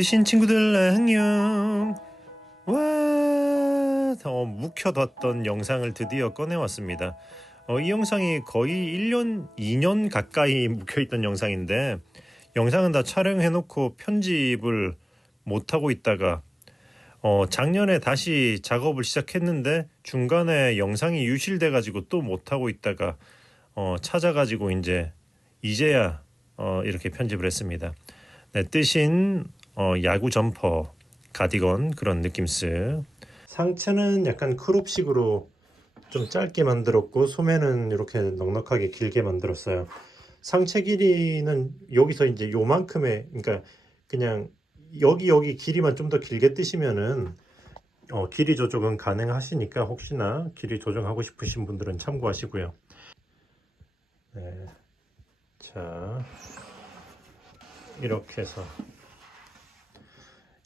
뜨신 친구들 안녕. 와, 묵혀뒀던 영상을 드디어 꺼내왔습니다. 이 영상이 거의 1년, 2년 가까이 묵혀있던 영상인데 영상은 다 촬영해놓고 편집을 못하고 있다가 작년에 다시 작업을 시작했는데 중간에 영상이 유실돼가지고 또 못하고 있다가 찾아가지고 이제야 이렇게 편집을 했습니다. 네, 뜨신 야구 점퍼, 가디건 그런 느낌스. 상체는 약간 크롭식으로 좀 짧게 만들었고 소매는 이렇게 넉넉하게 길게 만들었어요. 상체 길이는 여기서 이제 요만큼의, 그러니까 그냥 여기 길이만 좀 더 길게 뜨시면은 길이 조정은 가능하시니까 혹시나 길이 조정하고 싶으신 분들은 참고하시고요. 네. 자, 이렇게 해서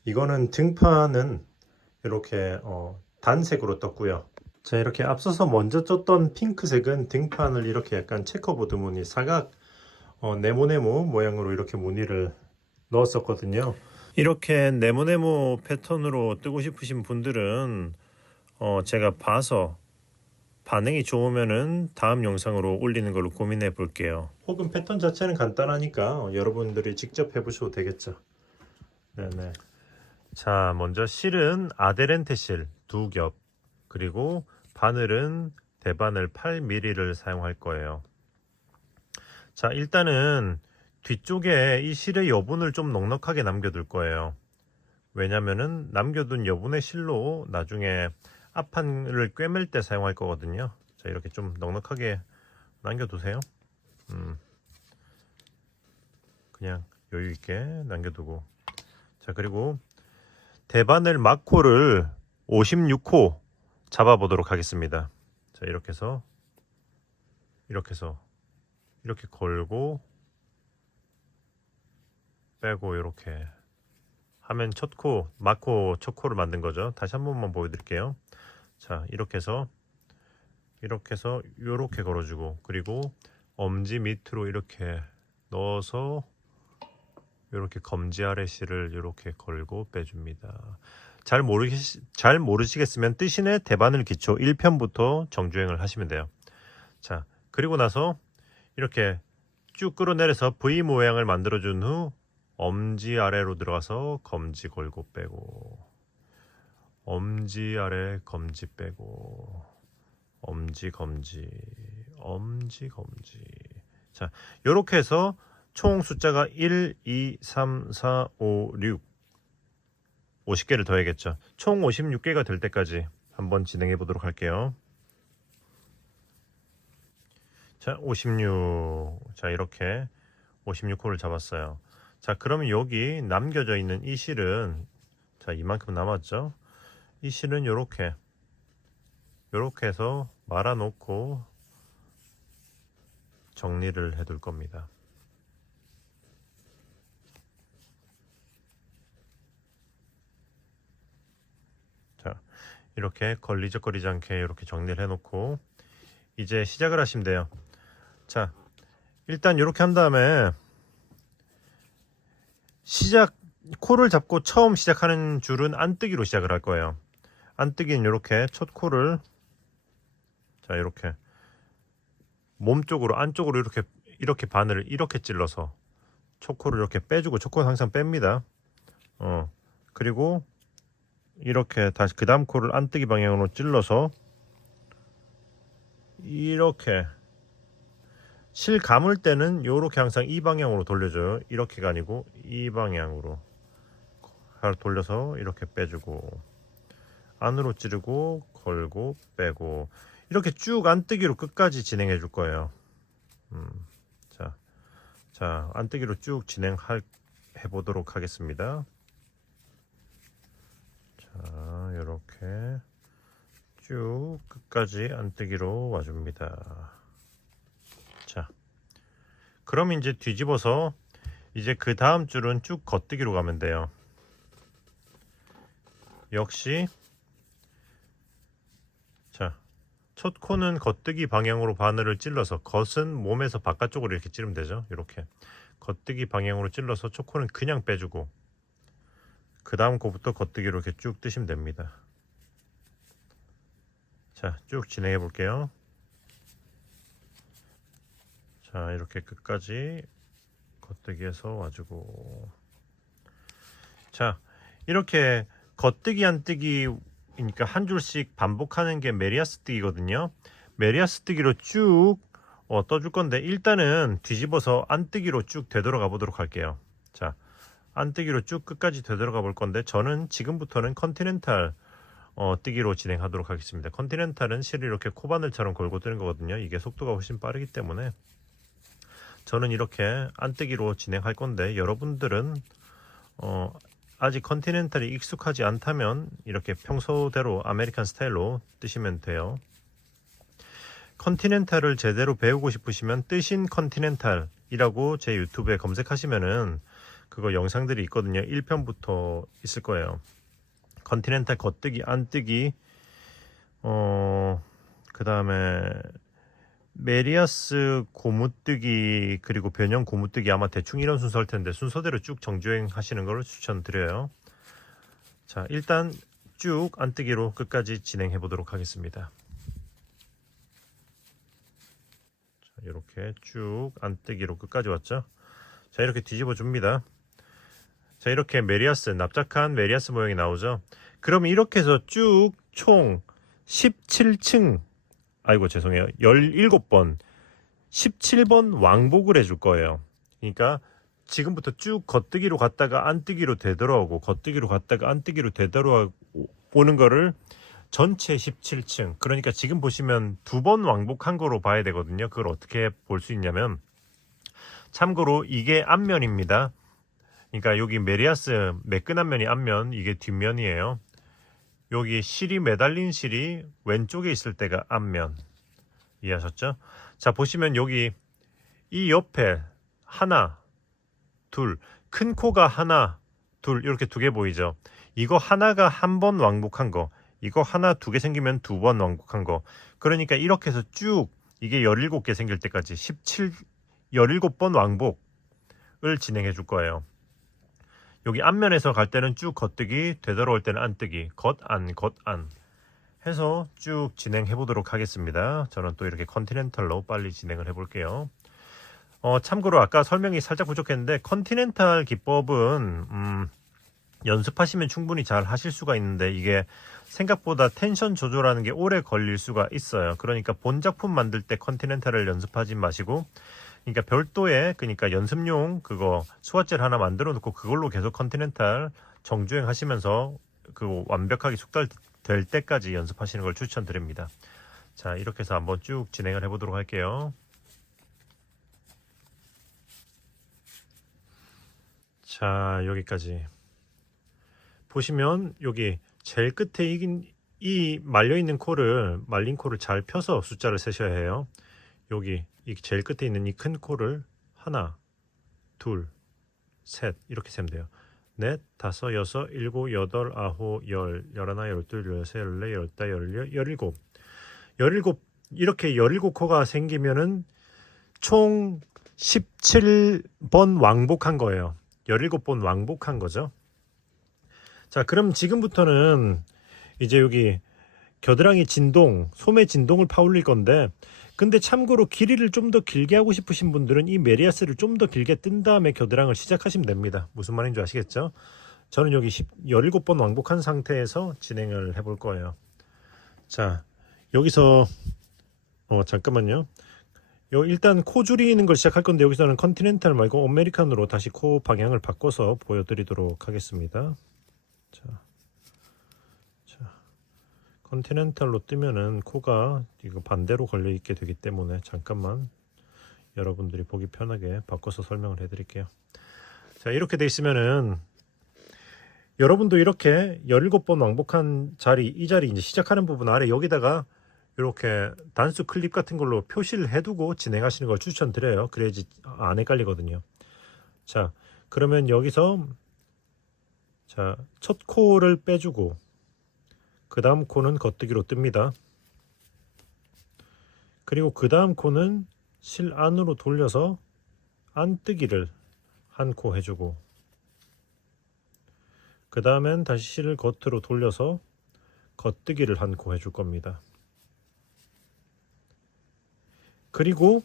이거는 등판은 이렇게 단색으로 떴고요. 자, 이렇게 앞서서 먼저 쪘던 핑크색은 등판을 이렇게 약간 체커보드 무늬 사각 네모네모 모양으로 이렇게 무늬를 넣었었거든요. 이렇게 네모네모 패턴으로 뜨고 싶으신 분들은 제가 봐서 반응이 좋으면은 다음 영상으로 올리는 걸로 고민해 볼게요. 혹은 패턴 자체는 간단하니까 여러분들이 직접 해보셔도 되겠죠. 네네. 자, 먼저 실은 아데렌테 실 2겹, 그리고 바늘은 대바늘 8mm를 사용할 거예요. 자, 일단은 뒤쪽에 이 실의 여분을 좀 넉넉하게 남겨둘 거예요. 왜냐면은 남겨둔 여분의 실로 나중에 앞판을 꿰맬 때 사용할 거거든요. 자, 이렇게 좀 넉넉하게 남겨두세요. 그냥 여유 있게 남겨두고. 자, 그리고 대바늘 마코를 56호 잡아보도록 하겠습니다. 자, 이렇게 해서 이렇게 걸고 빼고 이렇게 하면 첫 코, 마코 첫 코를 만든 거죠. 다시 한 번만 보여드릴게요. 자, 이렇게 해서 이렇게 걸어주고, 그리고 엄지 밑으로 이렇게 넣어서 이렇게 검지 아래 실을 이렇게 걸고 빼줍니다. 잘 모르시겠으면 뜨신의 대바늘 기초 1편부터 정주행을 하시면 돼요. 자, 그리고 나서 이렇게 쭉 끌어내려서 V 모양을 만들어준 후 엄지 아래로 들어가서 검지 걸고 빼고, 엄지 아래 검지 빼고, 엄지 검지, 엄지 검지. 자, 요렇게 해서 총 숫자가 1, 2, 3, 4, 5, 6 50개를 더해야겠죠. 총 56개가 될 때까지 한번 진행해 보도록 할게요. 자, 56. 자, 이렇게 56호를 잡았어요. 자, 그러면 여기 남겨져 있는 이 실은, 자, 이만큼 남았죠. 이 실은 요렇게 해서 말아 놓고 정리를 해 둘 겁니다. 자, 이렇게 걸리적거리지 않게 이렇게 정리를 해 놓고 이제 시작을 하시면 돼요. 자, 일단 이렇게 한 다음에 코를 잡고 처음 시작하는 줄은 안뜨기로 시작을 할 거예요. 안뜨기는 이렇게 첫 코를, 자, 이렇게 몸 쪽으로 안쪽으로 이렇게 바늘을 이렇게 찔러서 첫 코를 이렇게 빼주고, 첫 코는 항상 뺍니다. 그리고 이렇게 다시 그 다음 코를 안뜨기 방향으로 찔러서 이렇게 실 감을 때는 이렇게 항상 이 방향으로 돌려줘요. 이렇게가 아니고 이 방향으로 돌려서 이렇게 빼주고, 안으로 찌르고 걸고 빼고, 이렇게 쭉 안뜨기로 끝까지 진행해 줄 거예요. 자, 안뜨기로 쭉 해 보도록 하겠습니다. 자, 이렇게 쭉 끝까지 안뜨기로 와줍니다. 자, 그럼 이제 뒤집어서 이제 그 다음 줄은 쭉 겉뜨기로 가면 돼요. 역시, 자, 첫 코는 겉뜨기 방향으로 바늘을 찔러서, 겉은 몸에서 바깥쪽으로 이렇게 찌르면 되죠. 이렇게 겉뜨기 방향으로 찔러서 첫 코는 그냥 빼주고, 그 다음 코부터 겉뜨기로 이렇게 쭉 뜨시면 됩니다. 자, 쭉 진행해 볼게요. 자, 이렇게 끝까지 겉뜨기에서 와주고, 자, 이렇게 겉뜨기 안뜨기 그러니까 한 줄씩 반복하는 게 메리아스 뜨기거든요. 메리아스 뜨기로 쭉 떠줄 건데, 일단은 뒤집어서 안뜨기로 쭉 되돌아가 보도록 할게요. 자, 안뜨기로 쭉 끝까지 되돌아가 볼 건데, 저는 지금부터는 컨티넨탈 뜨기로 진행하도록 하겠습니다. 컨티넨탈은 실을 이렇게 코바늘처럼 걸고 뜨는 거거든요. 이게 속도가 훨씬 빠르기 때문에 저는 이렇게 안뜨기로 진행할 건데, 여러분들은 아직 컨티넨탈이 익숙하지 않다면 이렇게 평소대로 아메리칸 스타일로 뜨시면 돼요. 컨티넨탈을 제대로 배우고 싶으시면 뜨신 컨티넨탈이라고 제 유튜브에 검색하시면은 그거 영상들이 있거든요. 1편부터 있을 거예요. 컨티넨탈 겉뜨기, 안뜨기, 그 다음에 메리아스 고무뜨기, 그리고 변형 고무뜨기, 아마 대충 이런 순서일 텐데 순서대로 쭉 정주행 하시는 걸 추천드려요. 자, 일단 쭉 안뜨기로 끝까지 진행해 보도록 하겠습니다. 자, 이렇게 쭉 안뜨기로 끝까지 왔죠. 자, 이렇게 뒤집어 줍니다. 자, 이렇게 메리아스, 납작한 메리아스 모양이 나오죠. 그럼 이렇게 해서 쭉 총 17층, 아이고 죄송해요, 17번 17번 왕복을 해줄 거예요. 그러니까 지금부터 쭉 겉뜨기로 갔다가 안뜨기로 되돌아오고, 겉뜨기로 갔다가 안뜨기로 되돌아오는 거를 전체 17층, 그러니까 지금 보시면 2번 왕복한 거로 봐야 되거든요. 그걸 어떻게 볼 수 있냐면, 참고로 이게 앞면입니다. 그러니까 여기 메리아스 매끈한 면이 앞면, 이게 뒷면이에요. 여기 실이 매달린 실이 왼쪽에 있을 때가 앞면. 이해하셨죠? 자, 보시면 여기 이 옆에 하나, 둘, 큰 코가 하나, 둘, 이렇게 2개 보이죠? 이거 하나가 한 번 왕복한 거, 이거 하나 2개 생기면 2번 왕복한 거. 그러니까 이렇게 해서 쭉 이게 17개 생길 때까지 17번 왕복을 진행해 줄 거예요. 여기 앞면에서 갈 때는 쭉 겉뜨기, 되돌아올 때는 안뜨기, 겉안, 겉안 해서 쭉 진행해 보도록 하겠습니다. 저는 또 이렇게 컨티넨탈로 빨리 진행을 해 볼게요. 참고로 아까 설명이 살짝 부족했는데, 컨티넨탈 기법은 연습하시면 충분히 잘 하실 수가 있는데, 이게 생각보다 텐션 조절하는 게 오래 걸릴 수가 있어요. 그러니까 본 작품 만들 때 컨티넨탈을 연습하지 마시고, 그러니까 별도의, 그러니까 연습용 그거 수화젤 하나 만들어 놓고 그걸로 계속 컨티넨탈 정주행 하시면서 그 완벽하게 숙달될 때까지 연습하시는 걸 추천드립니다. 자, 이렇게 해서 한번 쭉 진행을 해 보도록 할게요. 자, 여기까지 보시면 여기 제일 끝에 이 말려있는 코를, 말린 코를 잘 펴서 숫자를 세셔야 해요. 여기 이 제일 끝에 있는 이 큰 코를 하나, 둘, 셋 이렇게 세면 돼요. 넷, 다섯, 여섯, 일곱, 여덟, 아홉, 열, 열하나, 열둘, 열세, 열네, 열다, 열일곱, 이렇게 17코가 생기면은 총 17번 왕복한 거예요. 17번 왕복한 거죠. 자, 그럼 지금부터는 이제 여기 겨드랑이 진동, 소매 진동을 파올릴 건데, 근데 참고로 길이를 좀 더 길게 하고 싶으신 분들은 이 메리아스를 좀 더 길게 뜬 다음에 겨드랑을 시작하시면 됩니다. 무슨 말인지 아시겠죠? 저는 여기 17번 왕복한 상태에서 진행을 해볼 거예요. 자, 여기서 잠깐만요. 일단 코 줄이는 걸 시작할 건데, 여기서는 컨티넨탈 말고 아메리칸으로 다시 코 방향을 바꿔서 보여드리도록 하겠습니다. 자, 컨티넨탈로 뜨면은 코가 이거 반대로 걸려 있게 되기 때문에 잠깐만 여러분들이 보기 편하게 바꿔서 설명을 해드릴게요. 자, 이렇게 돼 있으면은 여러분도 이렇게 17번 왕복한 자리, 이 자리 이제 시작하는 부분 아래 여기다가 이렇게 단수 클립 같은 걸로 표시를 해두고 진행하시는 걸 추천드려요. 그래야지 안 헷갈리거든요. 자, 그러면 여기서 자, 첫 코를 빼주고 그 다음 코는 겉뜨기로 뜹니다. 그리고 그 다음 코는 실 안으로 돌려서 안뜨기를 한 코 해주고, 그 다음엔 다시 실을 겉으로 돌려서 겉뜨기를 한 코 해줄 겁니다. 그리고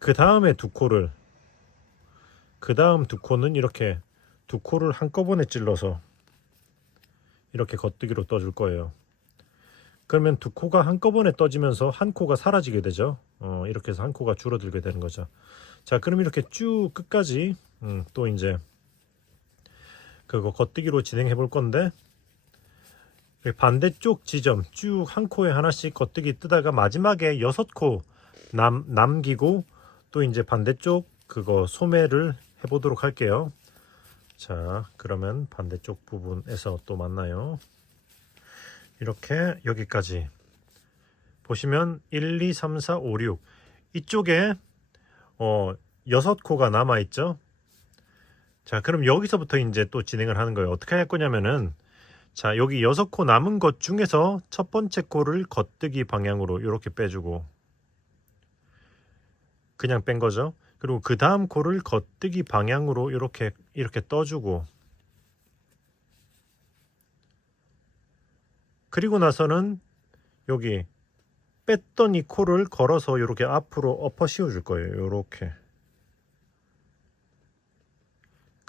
그 다음에 두 코를, 그 다음 두 코는 이렇게 두 코를 한꺼번에 찔러서 이렇게 겉뜨기로 떠줄 거예요. 그러면 두 코가 한꺼번에 떠지면서 한 코가 사라지게 되죠. 이렇게 해서 한 코가 줄어들게 되는 거죠. 자, 그럼 이렇게 쭉 끝까지 또 이제 그거 겉뜨기로 진행해 볼 건데, 반대쪽 지점 쭉 한 코에 하나씩 겉뜨기 뜨다가 마지막에 6코 남기고 또 이제 반대쪽 그거 소매를 해보도록 할게요. 자, 그러면 반대쪽 부분에서 또 만나요. 이렇게 여기까지 보시면 1, 2, 3, 4, 5, 6 이쪽에 6코가 남아 있죠. 자, 그럼 여기서부터 이제 또 진행을 하는 거예요. 어떻게 할 거냐면은, 자, 여기 6코 남은 것 중에서 첫 번째 코를 겉뜨기 방향으로 이렇게 빼주고, 그냥 뺀 거죠. 그리고 그 다음 코를 겉뜨기 방향으로 이렇게 떠주고, 그리고 나서는 여기 뺐던 이 코를 걸어서 이렇게 앞으로 엎어 씌워 줄 거예요. 이렇게.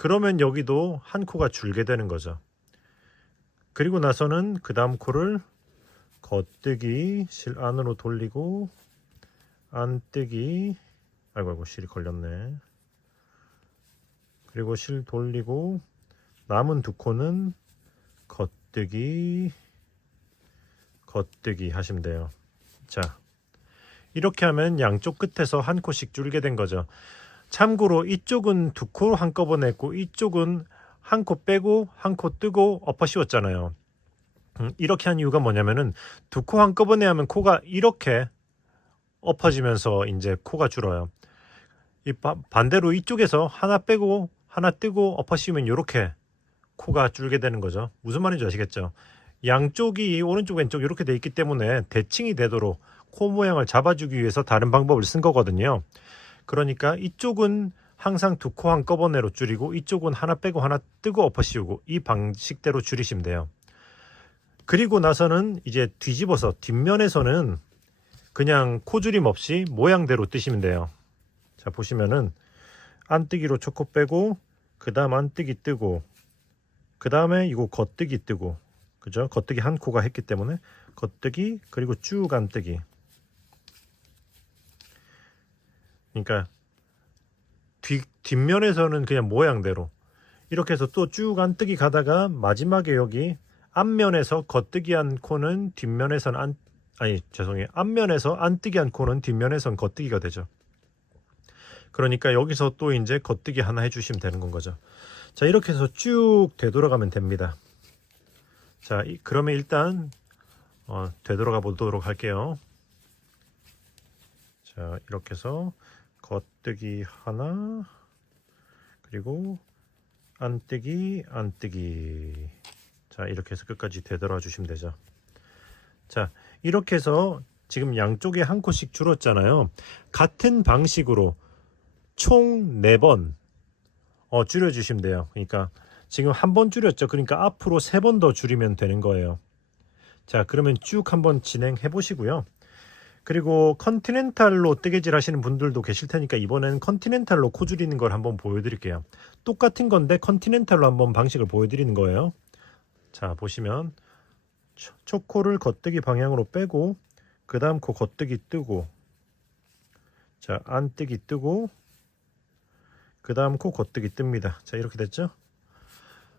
그러면 여기도 한 코가 줄게 되는 거죠. 그리고 나서는 그 다음 코를 겉뜨기 실 안으로 돌리고 안뜨기, 아이고 실이 걸렸네. 그리고 실 돌리고 남은 두 코는 겉뜨기 하시면 돼요. 자, 이렇게 하면 양쪽 끝에서 한 코씩 줄게 된 거죠. 참고로 이쪽은 두 코 한꺼번에 했고 이쪽은 한 코 빼고 한 코 뜨고 엎어 씌웠잖아요. 이렇게 한 이유가 뭐냐면은 두 코 한꺼번에 하면 코가 이렇게 엎어지면서 이제 코가 줄어요. 이 반대로 이쪽에서 하나 빼고 하나 뜨고 엎어 씌우면 이렇게 코가 줄게 되는 거죠. 무슨 말인지 아시겠죠? 양쪽이 오른쪽 왼쪽 이렇게 돼 있기 때문에 대칭이 되도록 코 모양을 잡아주기 위해서 다른 방법을 쓴 거거든요. 그러니까 이쪽은 항상 두 코 한꺼번에로 줄이고 이쪽은 하나 빼고 하나 뜨고 엎어 씌우고 이 방식대로 줄이시면 돼요. 그리고 나서는 이제 뒤집어서 뒷면에서는 그냥 코줄임 없이 모양대로 뜨시면 돼요. 자, 보시면은 안뜨기로 초코 빼고 그 다음 안뜨기 뜨고 그 다음에 이거 겉뜨기 뜨고, 그죠? 겉뜨기 한 코가 했기 때문에 겉뜨기 그리고 쭉 안뜨기. 그러니까 뒷면에서는 그냥 모양대로 이렇게 해서 또 쭉 안뜨기 가다가 마지막에 여기 앞면에서 겉뜨기 한 코는 뒷면에선 앞면에서 안뜨기 한 코는 뒷면에선 겉뜨기가 되죠. 그러니까 여기서 또 이제 겉뜨기 하나 해주시면 되는 건 거죠. 자, 이렇게 해서 쭉 되돌아가면 됩니다. 자, 그러면 일단 되돌아가 보도록 할게요. 자, 이렇게 해서 겉뜨기 하나 그리고 안뜨기 자, 이렇게 해서 끝까지 되돌아 주시면 되죠. 자, 이렇게 해서 지금 양쪽에 한 코씩 줄었잖아요. 같은 방식으로 총 4번 줄여 주시면 돼요. 그러니까 지금 한 번 줄였죠. 그러니까 앞으로 3번 더 줄이면 되는 거예요. 자, 그러면 쭉 한번 진행해 보시고요. 그리고 컨티넨탈로 뜨개질 하시는 분들도 계실 테니까 이번에는 컨티넨탈로 코 줄이는 걸 한번 보여드릴게요. 똑같은 건데 컨티넨탈로 한번 방식을 보여드리는 거예요. 자, 보시면 첫 코를 겉뜨기 방향으로 빼고 그 다음 코 겉뜨기 뜨고, 자, 안뜨기 뜨고 그 다음 코 겉뜨기 뜹니다. 자, 이렇게 됐죠?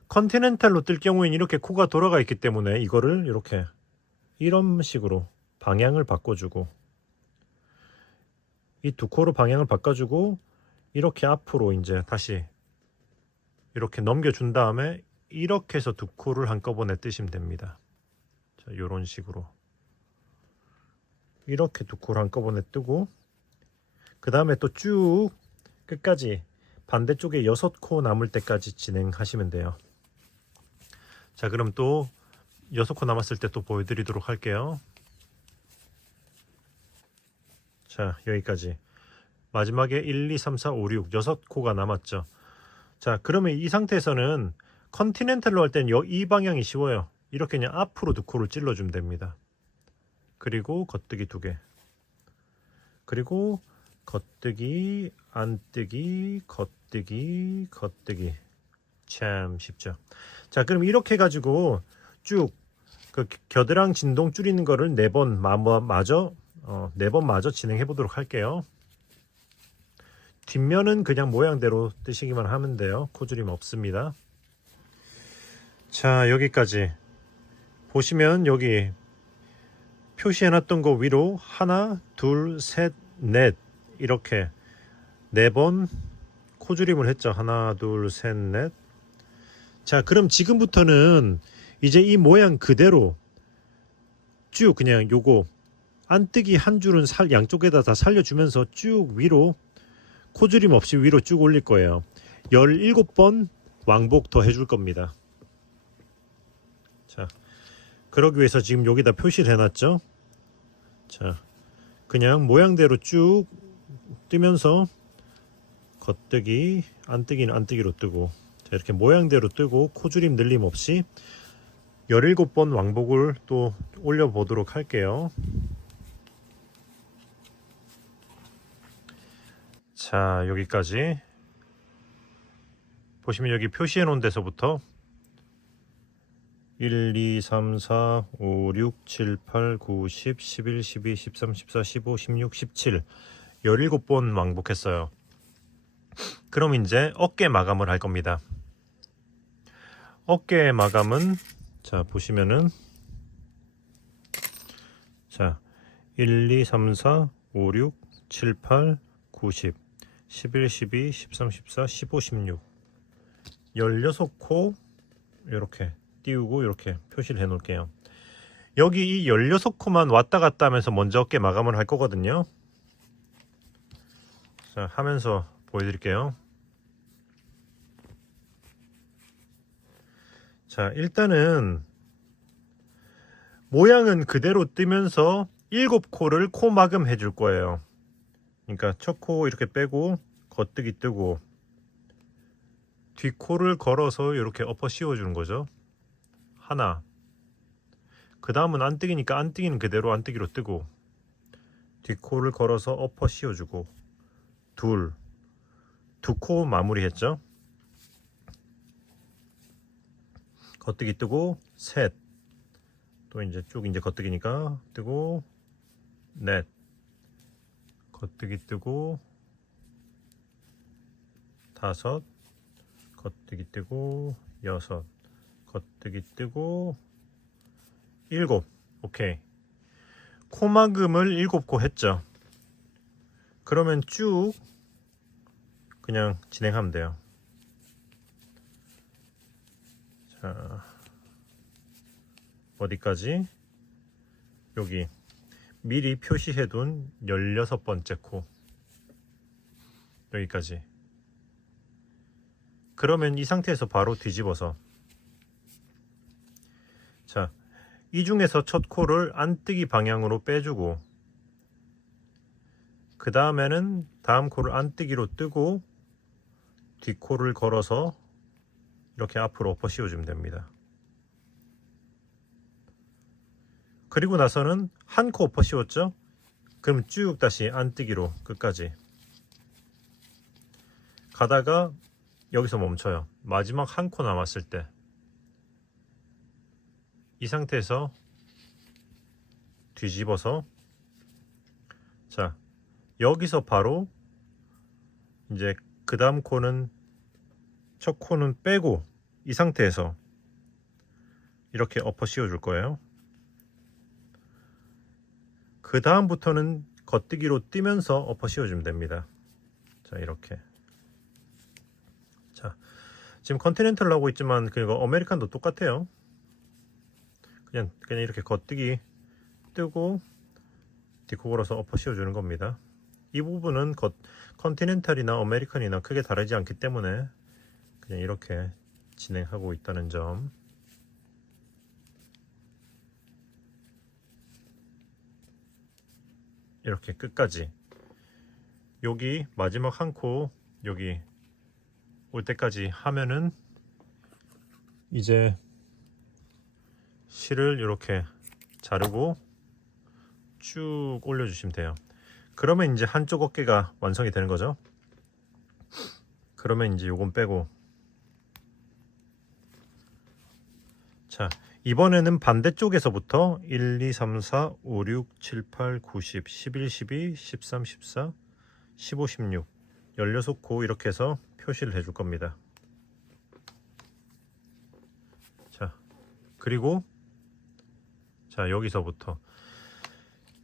컨티넨탈로 뜰 경우에는 이렇게 코가 돌아가 있기 때문에 이거를 이렇게 이런 식으로 방향을 바꿔주고 이 두 코로 방향을 바꿔주고 이렇게 앞으로 이제 다시 이렇게 넘겨준 다음에 이렇게 해서 두 코를 한꺼번에 뜨시면 됩니다. 자, 이런 식으로 이렇게 두 코를 한꺼번에 뜨고 그 다음에 또 쭉 끝까지 반대쪽에 6코 남을 때까지 진행하시면 돼요. 자, 그럼 또 6코 남았을 때 또 보여드리도록 할게요. 자, 여기까지 마지막에 1, 2, 3, 4, 5, 6 6코가 남았죠. 자, 그러면 이 상태에서는 컨티넨탈로 할 때는 이 방향이 쉬워요. 이렇게 그냥 앞으로 두 코를 찔러주면 됩니다. 그리고 겉뜨기 2개. 그리고 겉뜨기, 안뜨기, 겉뜨기, 겉뜨기. 참 쉽죠. 자, 그럼 이렇게 해가지고 쭉 그 겨드랑 진동 줄이는 거를 4번 마저 4번 마저 진행해 보도록 할게요. 뒷면은 그냥 모양대로 뜨시기만 하면 돼요. 코줄임 없습니다. 자, 여기까지 보시면 여기 표시해놨던 거 위로 하나, 둘, 셋, 넷 이렇게 4번 코줄임을 했죠. 하나, 둘, 셋, 넷. 자, 그럼 지금부터는 이제 이 모양 그대로 쭉 그냥 요거 안뜨기 한 줄은 양쪽에다 다 살려주면서 쭉 위로 코줄임 없이 위로 쭉 올릴 거예요. 17번 왕복 더 해줄 겁니다. 자, 그러기 위해서 지금 여기다 표시를 해놨죠. 자, 그냥 모양대로 쭉 뜨면서 겉뜨기, 안뜨기는 안뜨기로 뜨고, 자, 이렇게 모양대로 뜨고 코줄임 늘림 없이 17번 왕복을 또 올려보도록 할게요. 자, 여기까지 보시면 여기 표시해 놓은 데서부터 1, 2, 3, 4, 5, 6, 7, 8, 9, 10, 11, 12, 13, 14, 15, 16, 17 17번 왕복했어요. 그럼 이제 어깨 마감을 할 겁니다. 어깨 마감은 자, 보시면은 자, 1, 2, 3, 4, 5, 6, 7, 8, 9, 10 11, 12, 13, 14, 15, 16 16코 이렇게 띄우고 이렇게 표시를 해 놓을게요. 여기 이 16코만 왔다 갔다 하면서 먼저 어깨 마감을 할 거거든요. 자, 하면서 보여드릴게요. 자, 일단은 모양은 그대로 뜨면서 7코를 코 마감 해줄 거예요. 그러니까 첫 코 이렇게 빼고 겉뜨기 뜨고 뒷코를 걸어서 이렇게 엎어 씌워주는 거죠. 하나. 그 다음은 안뜨기니까 안뜨기는 그대로 안뜨기로 뜨고 뒷코를 걸어서 엎어 씌워주고 둘. 2코 마무리했죠. 겉뜨기 뜨고 셋. 또 이제 쭉 이제 겉뜨기니까 뜨고 넷. 겉뜨기 뜨고 다섯. 겉뜨기 뜨고 여섯. 겉뜨기 뜨고 7. 오케이. 코막음을 7코 했죠. 그러면 쭉 그냥 진행하면 돼요. 자, 어디까지? 여기 미리 표시해둔 16번째 코 여기까지. 그러면 이 상태에서 바로 뒤집어서 자, 이 중에서 첫 코를 안뜨기 방향으로 빼주고 그 다음에는 다음 코를 안뜨기로 뜨고 뒷코를 걸어서 이렇게 앞으로 엎어 씌워주면 됩니다. 그리고 나서는 한 코 엎어 씌웠죠? 그럼 쭉 다시 안뜨기로 끝까지 가다가 여기서 멈춰요. 마지막 한 코 남았을 때 이 상태에서 뒤집어서 자, 여기서 바로 이제 그 다음 코는 첫 코는 빼고 이 상태에서 이렇게 엎어 씌워 줄 거예요. 그 다음부터는 겉뜨기로 뜨면서 엎어 씌워 주면 됩니다. 자, 이렇게. 자, 지금 컨티넨탈로 하고 있지만 그리고 아메리칸도 똑같아요. 그냥 이렇게 겉뜨기 뜨고 뒷코 걸어서 엎어 씌워 주는 겁니다. 이 부분은 컨티넨탈이나 아메리칸이나 크게 다르지 않기 때문에 그냥 이렇게 진행하고 있다는 점. 이렇게 끝까지 여기 마지막 한 코 여기 올 때까지 하면은 이제 실을 이렇게 자르고 쭉 올려주시면 돼요. 그러면 이제 한쪽 어깨가 완성이 되는 거죠. 그러면 이제 요건 빼고, 자 이번에는 반대쪽에서부터 1, 2, 3, 4, 5, 6, 7, 8, 9, 10, 11, 12, 13, 14, 15, 16, 16코 이렇게 해서 표시를 해줄 겁니다. 자 그리고 자 여기서부터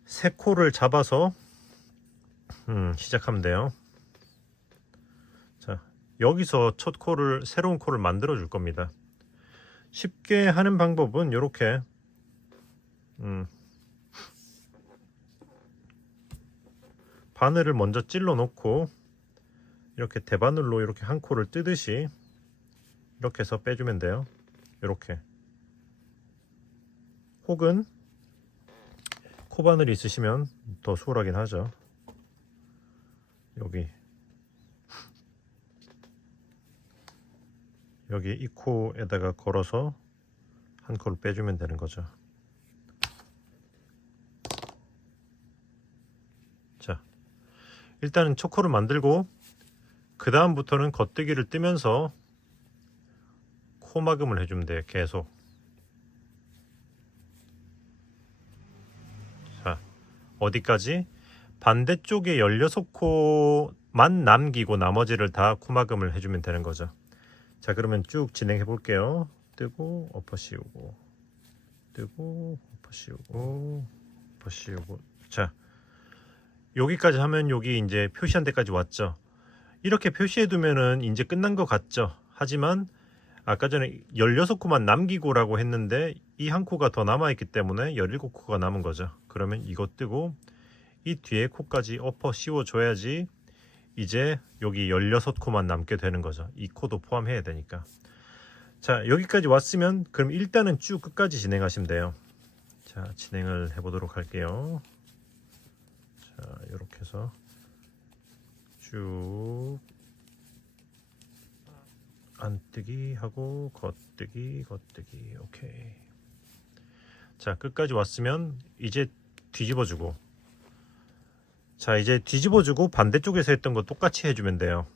세 코를 잡아서 시작하면 돼요. 자 여기서 첫 코를, 새로운 코를 만들어 줄 겁니다. 쉽게 하는 방법은 이렇게 바늘을 먼저 찔러 놓고 이렇게 대바늘로 이렇게 한 코를 뜨듯이 이렇게 해서 빼주면 돼요. 이렇게. 혹은 코바늘이 있으시면 더 수월하긴 하죠. 여기 이 코에다가 걸어서 한 코를 빼주면 되는 거죠. 자, 일단은 첫 코를 만들고 그 다음부터는 겉뜨기를 뜨면서 코막음을 해주면 돼요. 계속. 자, 어디까지? 반대쪽에 16코만 남기고 나머지를 다 코막음을 해주면 되는 거죠. 자 그러면 쭉 진행해 볼게요. 뜨고 엎어 씌우고, 뜨고 엎어 씌우고, 엎어 씌우고. 자 여기까지 하면 여기 이제 표시한 데까지 왔죠. 이렇게 표시해 두면은 이제 끝난 것 같죠. 하지만 아까 전에 16코만 남기고라고 했는데 이 한 코가 더 남아 있기 때문에 17코가 남은 거죠. 그러면 이거 뜨고 이 뒤에 코까지 엎어 씌워 줘야지 이제 여기 16코만 남게 되는 거죠. 이 코도 포함해야 되니까. 자 여기까지 왔으면 그럼 일단은 쭉 끝까지 진행하시면 돼요. 자 진행을 해보도록 할게요. 자 이렇게 해서 쭉 안뜨기 하고 겉뜨기, 겉뜨기. 오케이. 자 끝까지 왔으면 이제 뒤집어주고, 자 이제 뒤집어주고 반대쪽에서 했던 거 똑같이 해주면 돼요.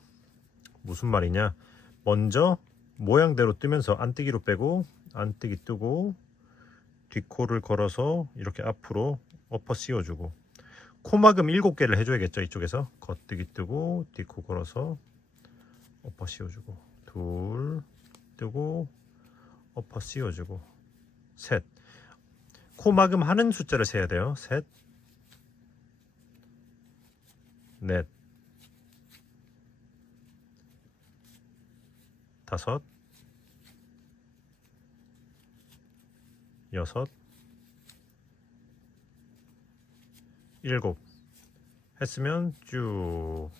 무슨 말이냐, 먼저 모양대로 뜨면서 안뜨기로 빼고 안뜨기 뜨고 뒷코를 걸어서 이렇게 앞으로 엎어 씌워주고, 코막음 7개를 해줘야겠죠. 이쪽에서 겉뜨기 뜨고 뒷코 걸어서 엎어 씌워주고, 둘 뜨고 엎어 씌워주고, 셋. 코막음 하는 숫자를 세야 돼요. 셋, 넷, 다섯, 여섯, 일곱. 했으면 쭉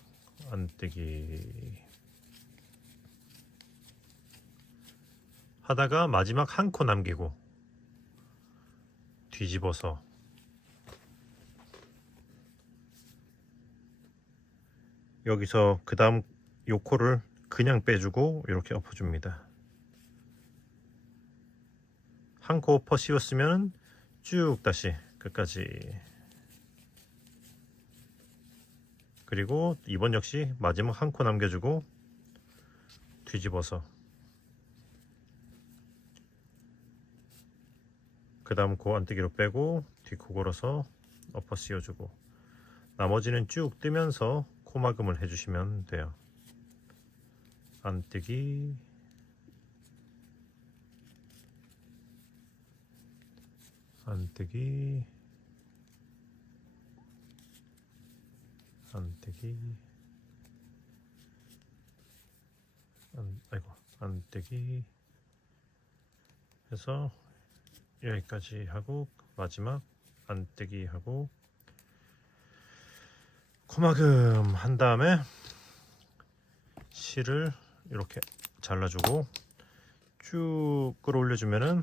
안뜨기 하다가 마지막 한 코 남기고 뒤집어서 여기서 그 다음 요 코를 그냥 빼주고 이렇게 엎어줍니다. 한 코 엎어 씌웠으면 쭉 다시 끝까지. 그리고 이번 역시 마지막 한 코 남겨주고 뒤집어서 그 다음 코 안뜨기로 빼고 뒷코 걸어서 엎어 씌워주고, 나머지는 쭉 뜨면서 코막음을 해주시면 돼요. 안뜨기, 안뜨기, 안뜨기, 안뜨기 해서 여기까지 하고 마지막 안뜨기 하고 코막음 한 다음에 실을 이렇게 잘라주고 쭉 끌어올려주면은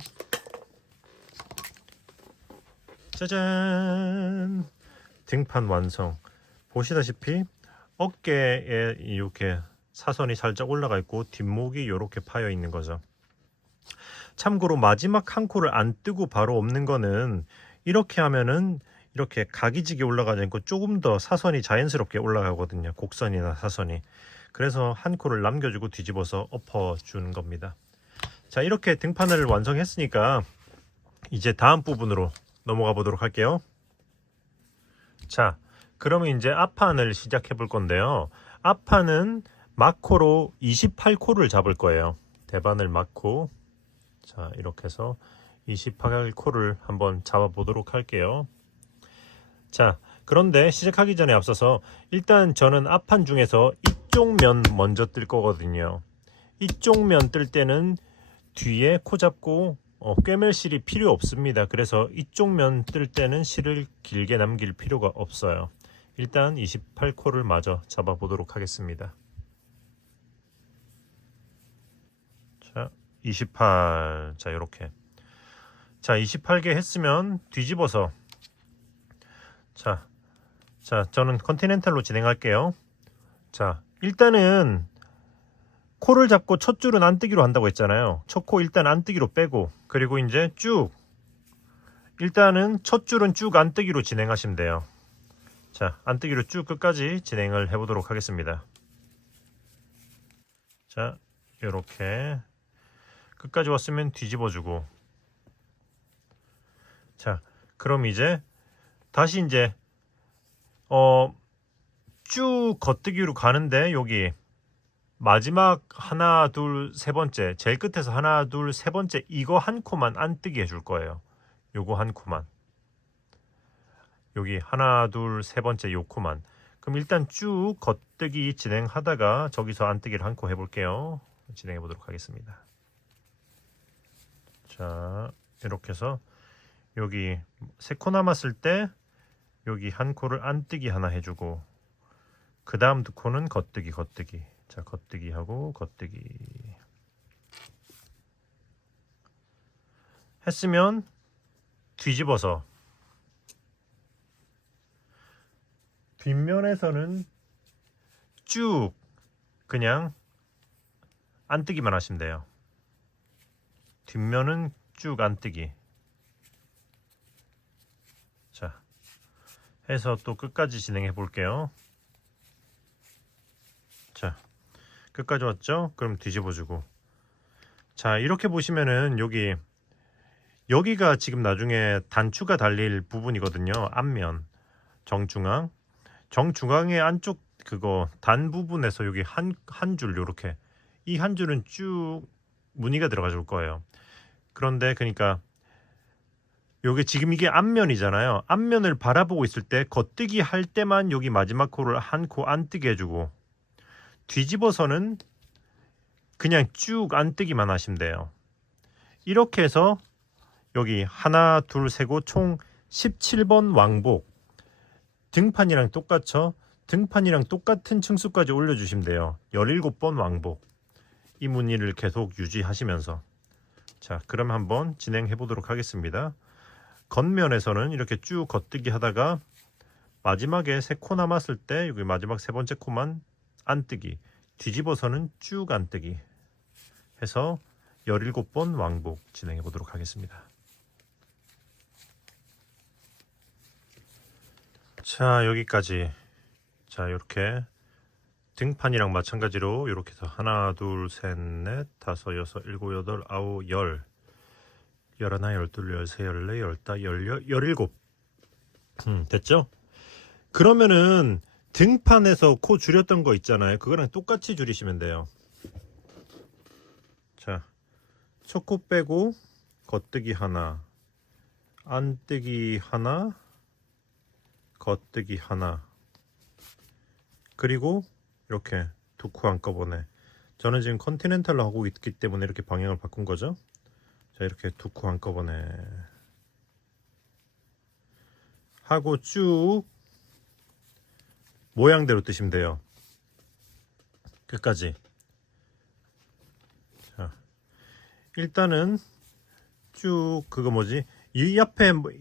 짜잔, 등판 완성. 보시다시피 어깨에 이렇게 사선이 살짝 올라가 있고 뒷목이 이렇게 파여 있는 거죠. 참고로 마지막 한 코를 안 뜨고 바로 엎는 거는 이렇게 하면은 이렇게 각이지게 올라가지 않고 조금 더 사선이 자연스럽게 올라가거든요. 곡선이나 사선이. 그래서 한 코를 남겨주고 뒤집어서 엎어주는 겁니다. 자, 이렇게 등판을 완성했으니까 이제 다음 부분으로 넘어가 보도록 할게요. 자, 그러면 이제 앞판을 시작해 볼 건데요. 앞판은 마코로 28코를 잡을 거예요. 대반을 막고, 자, 이렇게 해서 28코를 한번 잡아 보도록 할게요. 자, 그런데 시작하기 전에 앞서서 일단 저는 앞판 중에서 이쪽 면 먼저 뜰 거거든요. 이쪽 면 뜰 때는 뒤에 코 잡고 꿰맬 실이 필요 없습니다. 그래서 이쪽 면 뜰 때는 실을 길게 남길 필요가 없어요. 일단 28코를 마저 잡아 보도록 하겠습니다. 자, 28. 자, 이렇게. 자, 28개 했으면 뒤집어서 자, 저는 컨티넨탈로 진행할게요. 자, 일단은 코를 잡고 첫 줄은 안뜨기로 한다고 했잖아요. 첫 코 일단 안뜨기로 빼고, 그리고 이제 쭉 일단은 첫 줄은 쭉 안뜨기로 진행하시면 돼요. 자, 안뜨기로 쭉 끝까지 진행을 해보도록 하겠습니다. 자, 이렇게 끝까지 왔으면 뒤집어주고, 자, 그럼 이제 다시 이제 쭉 겉뜨기로 가는데 여기 마지막 하나 둘 세 번째, 제일 끝에서 하나 둘 세 번째 이거 한 코만 안뜨기 해줄 거예요. 요거 한 코만, 여기 하나 둘 세 번째 요 코만. 그럼 일단 쭉 겉뜨기 진행하다가 저기서 안뜨기를 한 코 해볼게요. 진행해 보도록 하겠습니다. 자, 이렇게 해서 여기 세 코 남았을 때 여기 한 코를 안뜨기 하나 해주고, 그 다음 두 코는 겉뜨기. 자, 겉뜨기 하고 겉뜨기 했으면 뒤집어서 뒷면에서는 쭉 그냥 안뜨기만 하시면 돼요. 뒷면은 쭉 안뜨기. 자, 해서 또 끝까지 진행해 볼게요. 자, 끝까지 왔죠? 그럼 뒤집어주고. 자, 이렇게 보시면은 여기가 지금 나중에 단추가 달릴 부분이거든요. 앞면 정중앙의 안쪽 그거 단 부분에서 여기 한 줄, 요렇게 이 한 줄은 쭉 무늬가 들어가 줄 거예요. 그런데 그러니까 요게 지금 이게 앞면이잖아요. 앞면을 바라보고 있을 때 겉뜨기 할 때만 여기 마지막 코를 한 코 안뜨게 해주고, 뒤집어서는 그냥 쭉 안뜨기만 하시면 돼요. 이렇게 해서 여기 하나 둘 세고 총 17번 왕복, 등판이랑 똑같죠? 등판이랑 똑같은 층수까지 올려주시면 돼요. 17번 왕복. 이 무늬를 계속 유지하시면서. 자, 그럼 한번 진행해 보도록 하겠습니다. 겉면에서는 이렇게 쭉 겉뜨기 하다가 마지막에 세 코 남았을 때 여기 마지막 세 번째 코만 안뜨기, 뒤집어서는 쭉 안뜨기 해서 17번 왕복 진행해 보도록 하겠습니다. 자, 여기까지. 자, 이렇게 등판이랑 마찬가지로 이렇게 해서 하나 둘 셋 넷 다섯 여섯 일곱 여덟 아홉 열, 열하나 열둘 열세 열네 열다 열일곱. 됐죠? 그러면은 등판에서 코 줄였던 거 있잖아요. 그거랑 똑같이 줄이시면 돼요. 자, 첫 코 빼고 겉뜨기 하나, 안뜨기 하나, 겉뜨기 하나, 그리고 이렇게 두 코 한꺼번에. 저는 지금 컨티넨탈로 하고 있기 때문에 이렇게 방향을 바꾼 거죠. 자, 이렇게 두 코 한꺼번에 하고 쭉 모양대로 뜨시면 돼요. 끝까지. 자, 일단은 쭉 그거 뭐지? 이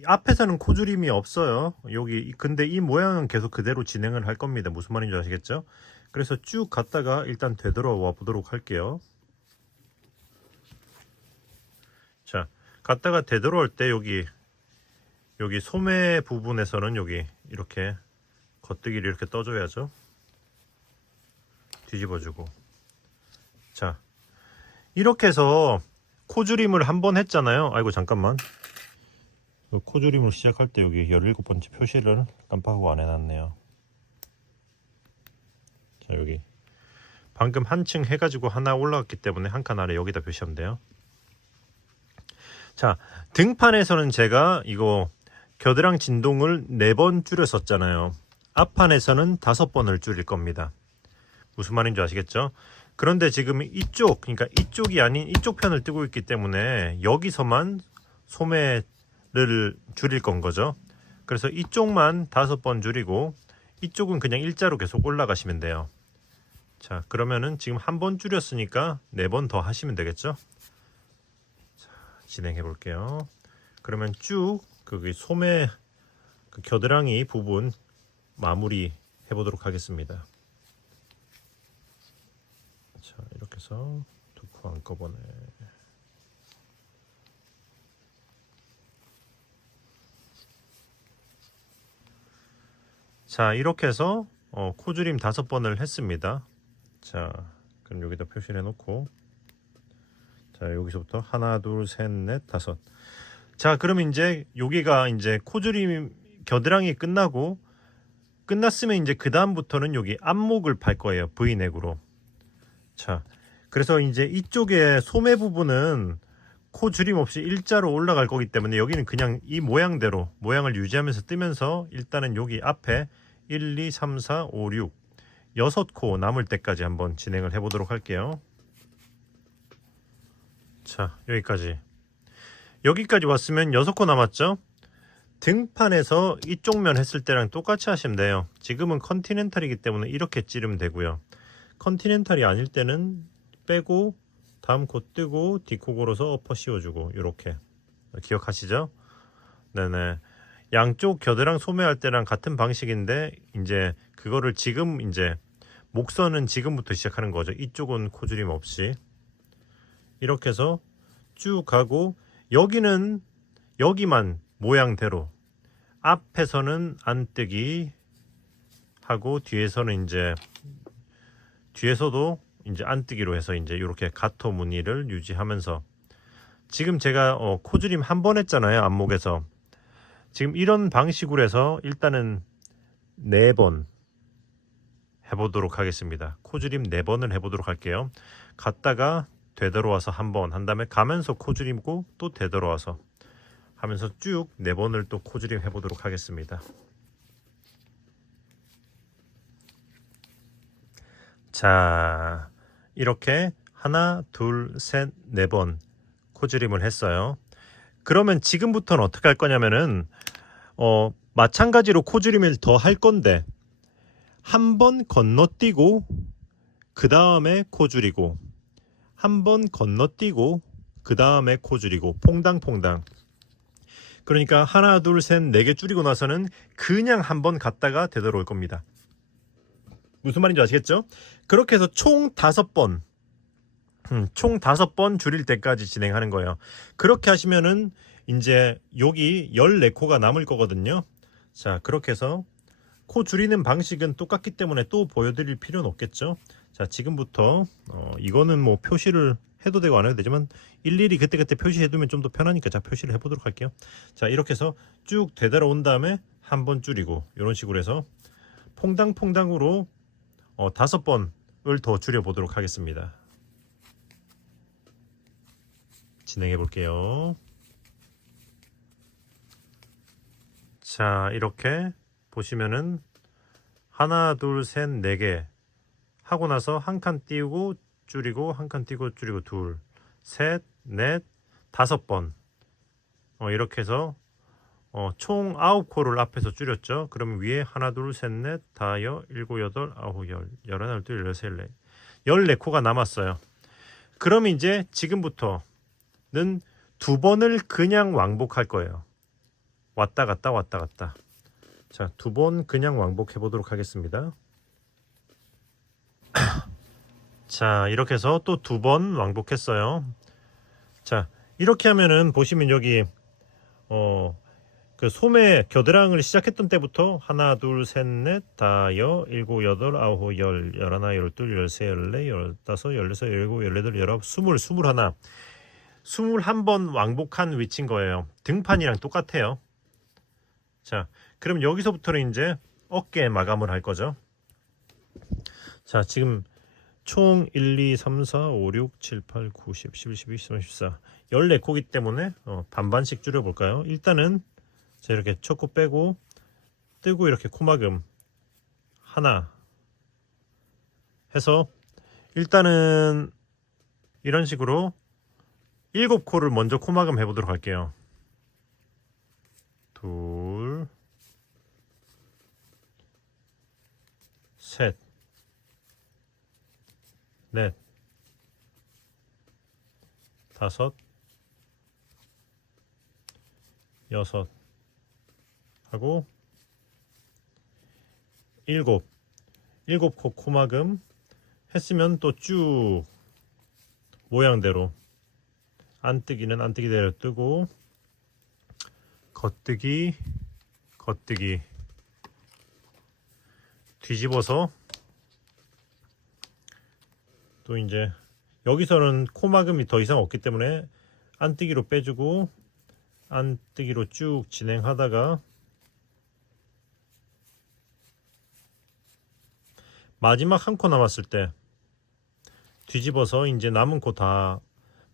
앞에서는 코줄임이 없어요. 여기 근데 이 모양은 계속 그대로 진행을 할 겁니다. 무슨 말인지 아시겠죠? 그래서 쭉 갔다가 일단 되돌아와 보도록 할게요. 갔다가 되돌아올 때 여기 소매 부분에서는 여기 이렇게 겉뜨기를 이렇게 떠줘야죠. 뒤집어주고. 자, 이렇게 해서 코줄임을 한 번 했잖아요. 아이고 잠깐만. 코줄임을 시작할 때 여기 17번째 표시를 깜빡하고 안 해놨네요. 자, 여기 방금 한층 해가지고 하나 올라갔기 때문에 한 칸 아래 여기다 표시하면 돼요. 자, 등판에서는 제가 이거 겨드랑 진동을 4번 줄였었잖아요. 앞판에서는 5번을 줄일 겁니다. 무슨 말인지 아시겠죠? 그런데 지금 이쪽, 그러니까 이쪽이 아닌 이쪽 편을 뜨고 있기 때문에 여기서만 소매를 줄일 건 거죠. 그래서 이쪽만 5번 줄이고 이쪽은 그냥 일자로 계속 올라가시면 돼요. 자, 그러면은 지금 한 번 줄였으니까 4번 더 하시면 되겠죠? 자, 진행해 볼게요. 그러면 쭉 그 소매 그 겨드랑이 부분 마무리 해 보도록 하겠습니다. 자, 이렇게 해서 두 코 한꺼번에. 자, 이렇게 해서 코줄임 5번을 했습니다. 자, 그럼 여기다 표시를 해놓고, 자, 여기서부터 하나, 둘, 셋, 넷, 5. 자, 그럼 이제 여기가 이제 코줄임 겨드랑이 끝났으면 이제 그 다음부터는 여기 앞목을 팔 거예요. V넥으로. 자, 그래서 이제 이쪽에 소매 부분은 코 줄임 없이 일자로 올라갈 거기 때문에 여기는 그냥 이 모양대로 모양을 유지하면서 뜨면서 일단은 여기 앞에 1, 2, 3, 4, 5, 6 6코 남을 때까지 한번 진행을 해 보도록 할게요. 자, 여기까지 왔으면 6코 남았죠? 등판에서 이쪽 면 했을 때랑 똑같이 하시면 돼요. 지금은 컨티넨탈이기 때문에 이렇게 찌르면 되고요. 컨티넨탈이 아닐 때는 빼고 다음 코 뜨고 뒷코 걸어서 엎어 씌워주고 이렇게 기억하시죠? 네네. 양쪽 겨드랑 소매할 때랑 같은 방식인데 이제 그거를 지금 이제 목선은 지금부터 시작하는 거죠. 이쪽은 코줄임 없이 이렇게 해서 쭉 가고 여기는 여기만 모양대로 앞에서는 안뜨기 하고 뒤에서는 이제 뒤에서도 이제 안뜨기로 해서 이제 이렇게 가토 무늬를 유지하면서 지금 제가 코줄임 한 번 했잖아요. 안목에서 지금 이런 방식으로 해서 일단은 4번 해보도록 하겠습니다. 코줄임 4번을 해보도록 할게요. 갔다가 되돌아와서 한 번 한 다음에 가면서 코줄임고 또 되돌아와서 하면서 쭉 4번을 또 코줄임 해보도록 하겠습니다. 자, 이렇게 하나, 둘, 셋, 4번 코줄임을 했어요. 그러면 지금부터는 어떻게 할 거냐면은 마찬가지로 코줄임을 더 할 건데 한 번 건너뛰고 그 다음에 코 줄이고 한 번 건너뛰고 그 다음에 코 줄이고 퐁당퐁당. 그러니까 하나, 둘, 셋, 4개 줄이고 나서는 그냥 한 번 갔다가 되돌아올 겁니다. 무슨 말인지 아시겠죠? 그렇게 해서 총 5번 총 5번 줄일 때까지 진행하는 거예요. 그렇게 하시면은 이제 여기 14코가 남을 거거든요. 자, 그렇게 해서 코 줄이는 방식은 똑같기 때문에 또 보여드릴 필요는 없겠죠. 자, 지금부터 이거는 뭐 표시를 해도 되고 안 해도 되지만 일일이 그때그때 표시해두면 좀 더 편하니까 자, 표시를 해보도록 할게요. 자, 이렇게 해서 쭉 되돌아온 다음에 한 번 줄이고 이런 식으로 해서 퐁당퐁당으로 5번을 더 줄여보도록 하겠습니다. 진행해 볼게요. 자, 이렇게 보시면은 하나, 둘, 셋, 4개 하고 나서 한 칸 띄우고 줄이고 한 칸 띄고 줄이고 둘, 셋, 넷, 5번 이렇게 해서 총 9코를 앞에서 줄였죠. 그럼 위에 하나, 둘, 셋, 넷, 다여, 일곱, 여덟, 아홉, 열, 열하나, 열둘, 열셋, 열넷 14코가 남았어요. 그럼 이제 지금부터는 2번을 그냥 왕복할 거예요. 왔다 갔다 왔다 갔다. 자, 2번 그냥 왕복해 보도록 하겠습니다. 자, 이렇게 해서 또 2번 왕복했어요. 자, 이렇게 하면은 보시면 여기 그 소매 겨드랑이를 시작했던 때부터 하나, 둘, 셋, 넷, 다, 일곱, 여덟, 아홉, 열, 열하나, 열둘, 열세, 열네, 열다섯, 열여섯, 열일곱, 열여덟, 열아홉, 스물, 스물하나, 21번 왕복한 위치인 거예요. 등판이랑 똑같아요. 자, 그럼 여기서부터는 이제 어깨 마감을 할 거죠. 자, 지금 총 1, 2, 3, 4, 5, 6, 7, 8, 9, 10, 11, 12, 13, 14 14코기 때문에 반반씩 줄여볼까요? 일단은 자, 이렇게 첫 코 빼고 뜨고 이렇게 코막음 하나 해서 일단은 이런 식으로 7코를 먼저 코막음 해보도록 할게요. 둘, 셋, 넷, 다섯, 여섯 하고 일곱 코 코막음 했으면 또 쭉 모양대로 안뜨기는 안뜨기대로 뜨고 겉뜨기 겉뜨기 뒤집어서 또 이제 여기서는 코막음이 더 이상 없기 때문에 안뜨기로 빼주고 안뜨기로 쭉 진행하다가 마지막 한 코 남았을 때 뒤집어서 이제 남은 코 다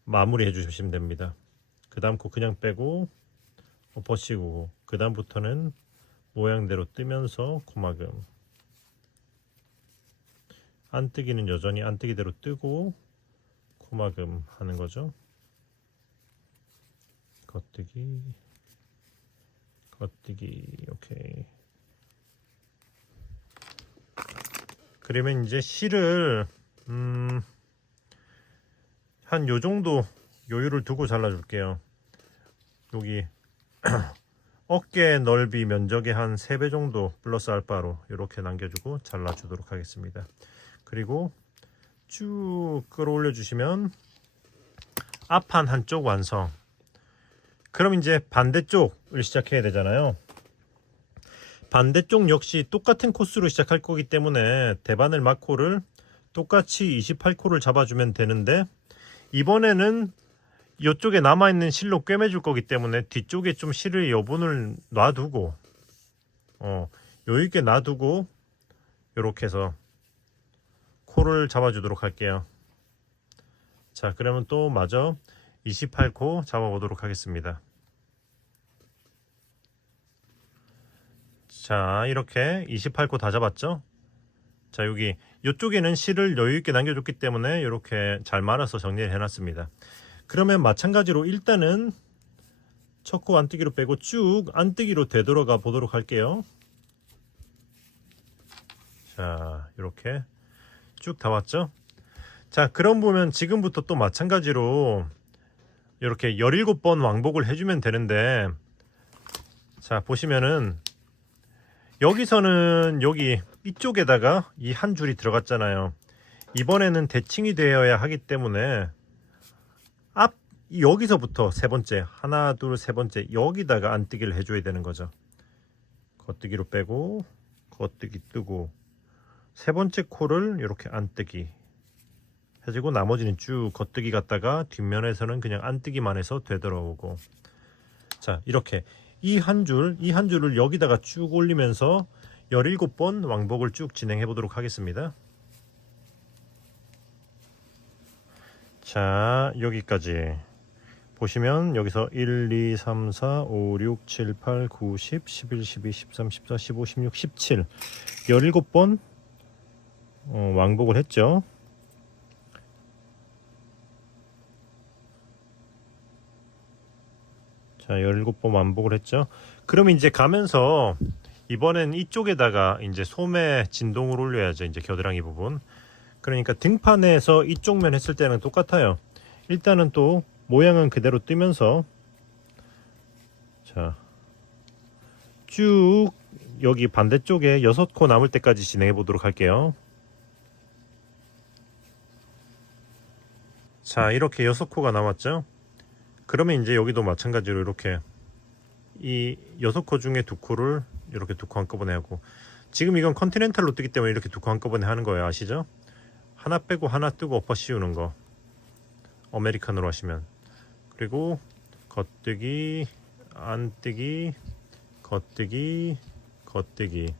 마무리 해주시면 됩니다. 그 다음 코 그냥 빼고 엎어치고 그 다음부터는 모양대로 뜨면서 코막음 안뜨기는 여전히 안뜨기대로 뜨고 코막음 하는 거죠. 겉뜨기 겉뜨기 오케이. 그러면 이제 실을 한 요정도 여유를 두고 잘라줄게요. 여기 어깨 넓이 면적의 한 3배 정도 플러스 알파로 이렇게 남겨주고 잘라주도록 하겠습니다. 그리고 쭉 끌어올려 주시면 앞판 한쪽 완성. 그럼 이제 반대쪽을 시작해야 되잖아요. 반대쪽 역시 똑같은 코스로 시작할 거기 때문에 대바늘 마코를 똑같이 28코를 잡아주면 되는데 이번에는 이쪽에 남아있는 실로 꿰매줄 거기 때문에 뒤쪽에 좀 실의 여분을 놔두고 여유있게 놔두고 이렇게 해서 코를 잡아주도록 할게요. 자, 그러면 또 마저 28코 잡아보도록 하겠습니다. 자, 이렇게 28코 다 잡았죠? 자, 여기 이쪽에는 실을 여유있게 남겨줬기 때문에 이렇게 잘 말아서 정리를 해놨습니다. 그러면 마찬가지로 일단은 첫 코 안뜨기로 빼고 쭉 안뜨기로 되돌아가 보도록 할게요. 자, 이렇게 쭉 다 왔죠? 자, 그럼 보면 지금부터 또 마찬가지로 이렇게 17번 왕복을 해주면 되는데 자, 보시면은 여기서는 여기 이쪽에다가 이 한 줄이 들어갔잖아요. 이번에는 대칭이 되어야 하기 때문에 앞 여기서부터 세 번째 하나 둘 세 번째 여기다가 안뜨기를 해줘야 되는 거죠. 겉뜨기로 빼고 겉뜨기 뜨고 세 번째 코를 이렇게 안뜨기 해주고 나머지는 쭉 겉뜨기 갔다가 뒷면에서는 그냥 안뜨기만 해서 되돌아오고 자, 이렇게 이 한 줄을 여기다가 쭉 올리면서 17번 왕복을 쭉 진행해 보도록 하겠습니다. 자, 여기까지 보시면 여기서 1, 2, 3, 4, 5, 6, 7, 8, 9, 10, 11, 12, 13, 14, 15, 16, 17 17번 왕복을 했죠. 자, 17번 왕복을 했죠. 그럼 이제 가면서 이번엔 이쪽에다가 이제 소매 진동을 올려야죠. 이제 겨드랑이 부분. 그러니까 등판에서 이쪽 면 했을 때는 똑같아요. 일단은 또 모양은 그대로 뜨면서 자, 쭉 여기 반대쪽에 6코 남을 때까지 진행해 보도록 할게요. 자, 이렇게 6코가 남았죠. 그러면 이제 여기도 마찬가지로 이렇게 이 6코 중에 2코를 이렇게 2코 한꺼번에 하고, 지금 이건 컨티넨탈로 뜨기 때문에 이렇게 2코 한꺼번에 하는 거예요. 아시죠? 하나 빼고 하나 뜨고 엎어 씌우는 거, 아메리칸으로 하시면. 그리고 겉뜨기, 안뜨기, 겉뜨기, 겉뜨기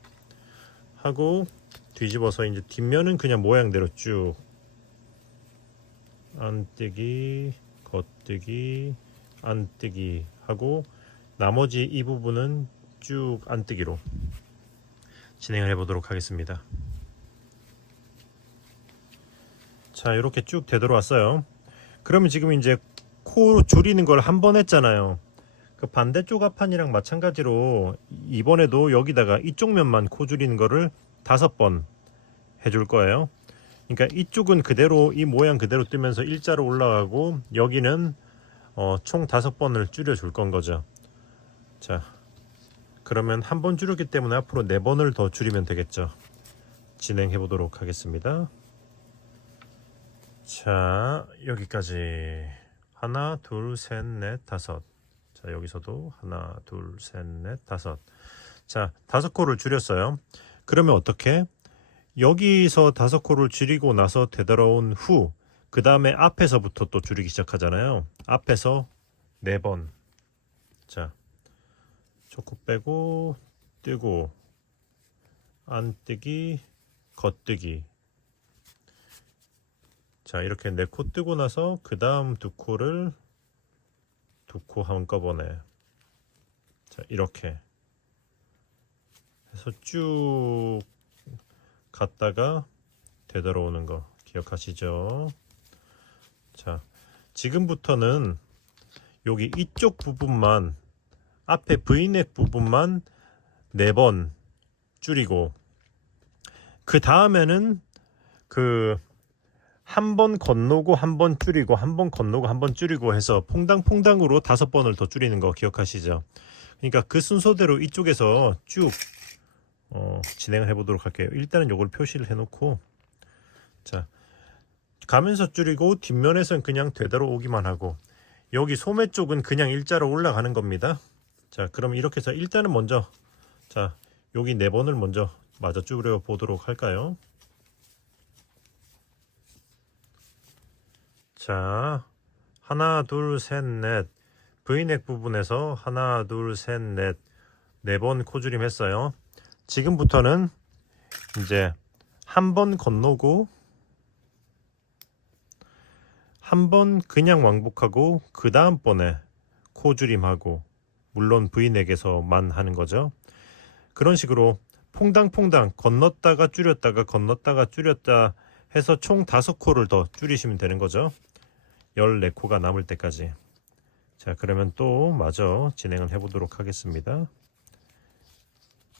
하고, 뒤집어서 이제 뒷면은 그냥 모양대로 쭉 안뜨기, 겉뜨기, 안뜨기 하고, 나머지 이 부분은 쭉 안뜨기로 진행을 해보도록 하겠습니다. 자, 이렇게 쭉 되돌아왔어요. 그러면 지금 이제 코 줄이는 걸 한 번 했잖아요. 그 반대쪽 앞판이랑 마찬가지로 이번에도 여기다가 이쪽 면만 코 줄이는 거를 5번 해줄 거예요. 그러니까 이쪽은 그대로 이 모양 그대로 뜨면서 일자로 올라가고, 여기는 총 5번을 줄여줄 건 거죠. 자, 그러면 한 번 줄였기 때문에 앞으로 4번을 더 줄이면 되겠죠. 진행해 보도록 하겠습니다. 자, 여기까지 하나, 둘, 셋, 넷, 다섯. 자, 여기서도 하나, 둘, 셋, 넷, 다섯. 자, 5코를 줄였어요. 그러면 어떻게? 여기서 5코를 줄이고 나서 되돌아온 후, 그 다음에 앞에서부터 또 줄이기 시작하잖아요. 앞에서 4번. 자, 초코 빼고 뜨고 안뜨기, 겉뜨기. 자, 이렇게 4코 뜨고 나서 그 다음 2코를 2코 한꺼번에, 자, 이렇게 해서 쭉 갔다가 되돌아오는 거 기억하시죠? 자, 지금부터는 여기 이쪽 부분만, 앞에 V넥 부분만 4번 줄이고, 그 다음에는 그 한 번 건너고 한 번 줄이고, 한 번 건너고 한 번 줄이고 해서 퐁당퐁당으로 5번을 더 줄이는 거 기억하시죠? 그러니까 그 순서대로 이쪽에서 쭉 진행을 해보도록 할게요. 일단은 요걸 표시를 해놓고, 자, 가면서 줄이고 뒷면에서는 그냥 되돌아오기만 하고, 여기 소매 쪽은 그냥 일자로 올라가는 겁니다. 자, 그럼 이렇게 해서 일단은 먼저, 자, 여기 4번을 먼저 마저 줄여 보도록 할까요? 자, 하나, 둘, 셋, 넷. V넥 부분에서 하나, 둘, 셋, 넷. 4번 코줄임 했어요. 지금부터는 이제 한 번 건너고, 한 번 그냥 왕복하고, 그 다음번에 코줄임하고, 물론 V넥에서만 하는 거죠. 그런 식으로 퐁당퐁당 건넜다가 줄였다가 건넜다가 줄였다 해서 총 5코를 더 줄이시면 되는 거죠. 14코가 남을 때까지. 자, 그러면 또 마저 진행을 해보도록 하겠습니다.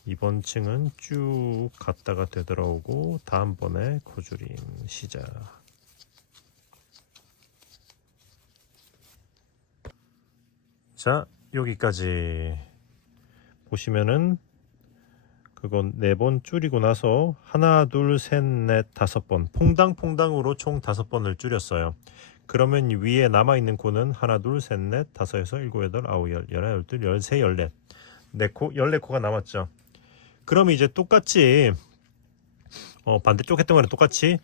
이번 층은 쭉 갔다가 되돌아오고, 다음번에 코줄임 시작. 자, 여기까지 보시면은 그건 4번 줄이고 나서 하나, 둘, 셋, 넷, 5번 퐁당퐁당으로 총 5번을 줄였어요. 그러면 위에 남아있는 코는 하나, 둘, 셋, 넷, 5, 6, 7, 8, 9, 10, 11, 12, 13, 14 4코, 14코가 남았죠. 그럼 이제 똑같이 반대쪽 했던 거랑 똑같이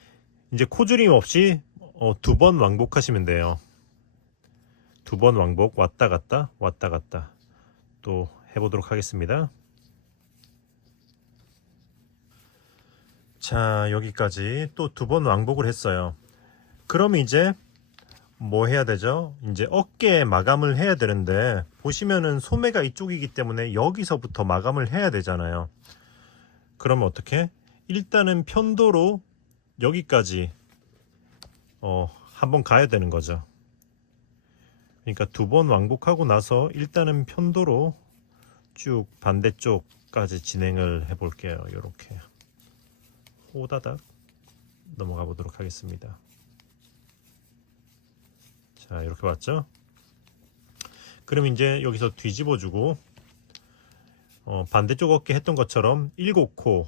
이제 코줄임 없이 2번 왕복하시면 돼요. 2번 왕복, 왔다 갔다 왔다 갔다 또 해보도록 하겠습니다. 자, 여기까지 또 2번 왕복을 했어요. 그럼 이제 뭐 해야 되죠? 이제 어깨에 마감을 해야 되는데, 보시면은 소매가 이쪽이기 때문에 여기서부터 마감을 해야 되잖아요. 그러면 어떻게? 일단은 편도로 여기까지 한번 가야 되는 거죠. 그러니까 2번 왕복하고 나서 일단은 편도로 쭉 반대쪽까지 진행을 해 볼게요. 이렇게 호다닥 넘어가 보도록 하겠습니다. 자, 이렇게 왔죠? 그럼 이제 여기서 뒤집어 주고 반대쪽 어깨 했던 것처럼 7코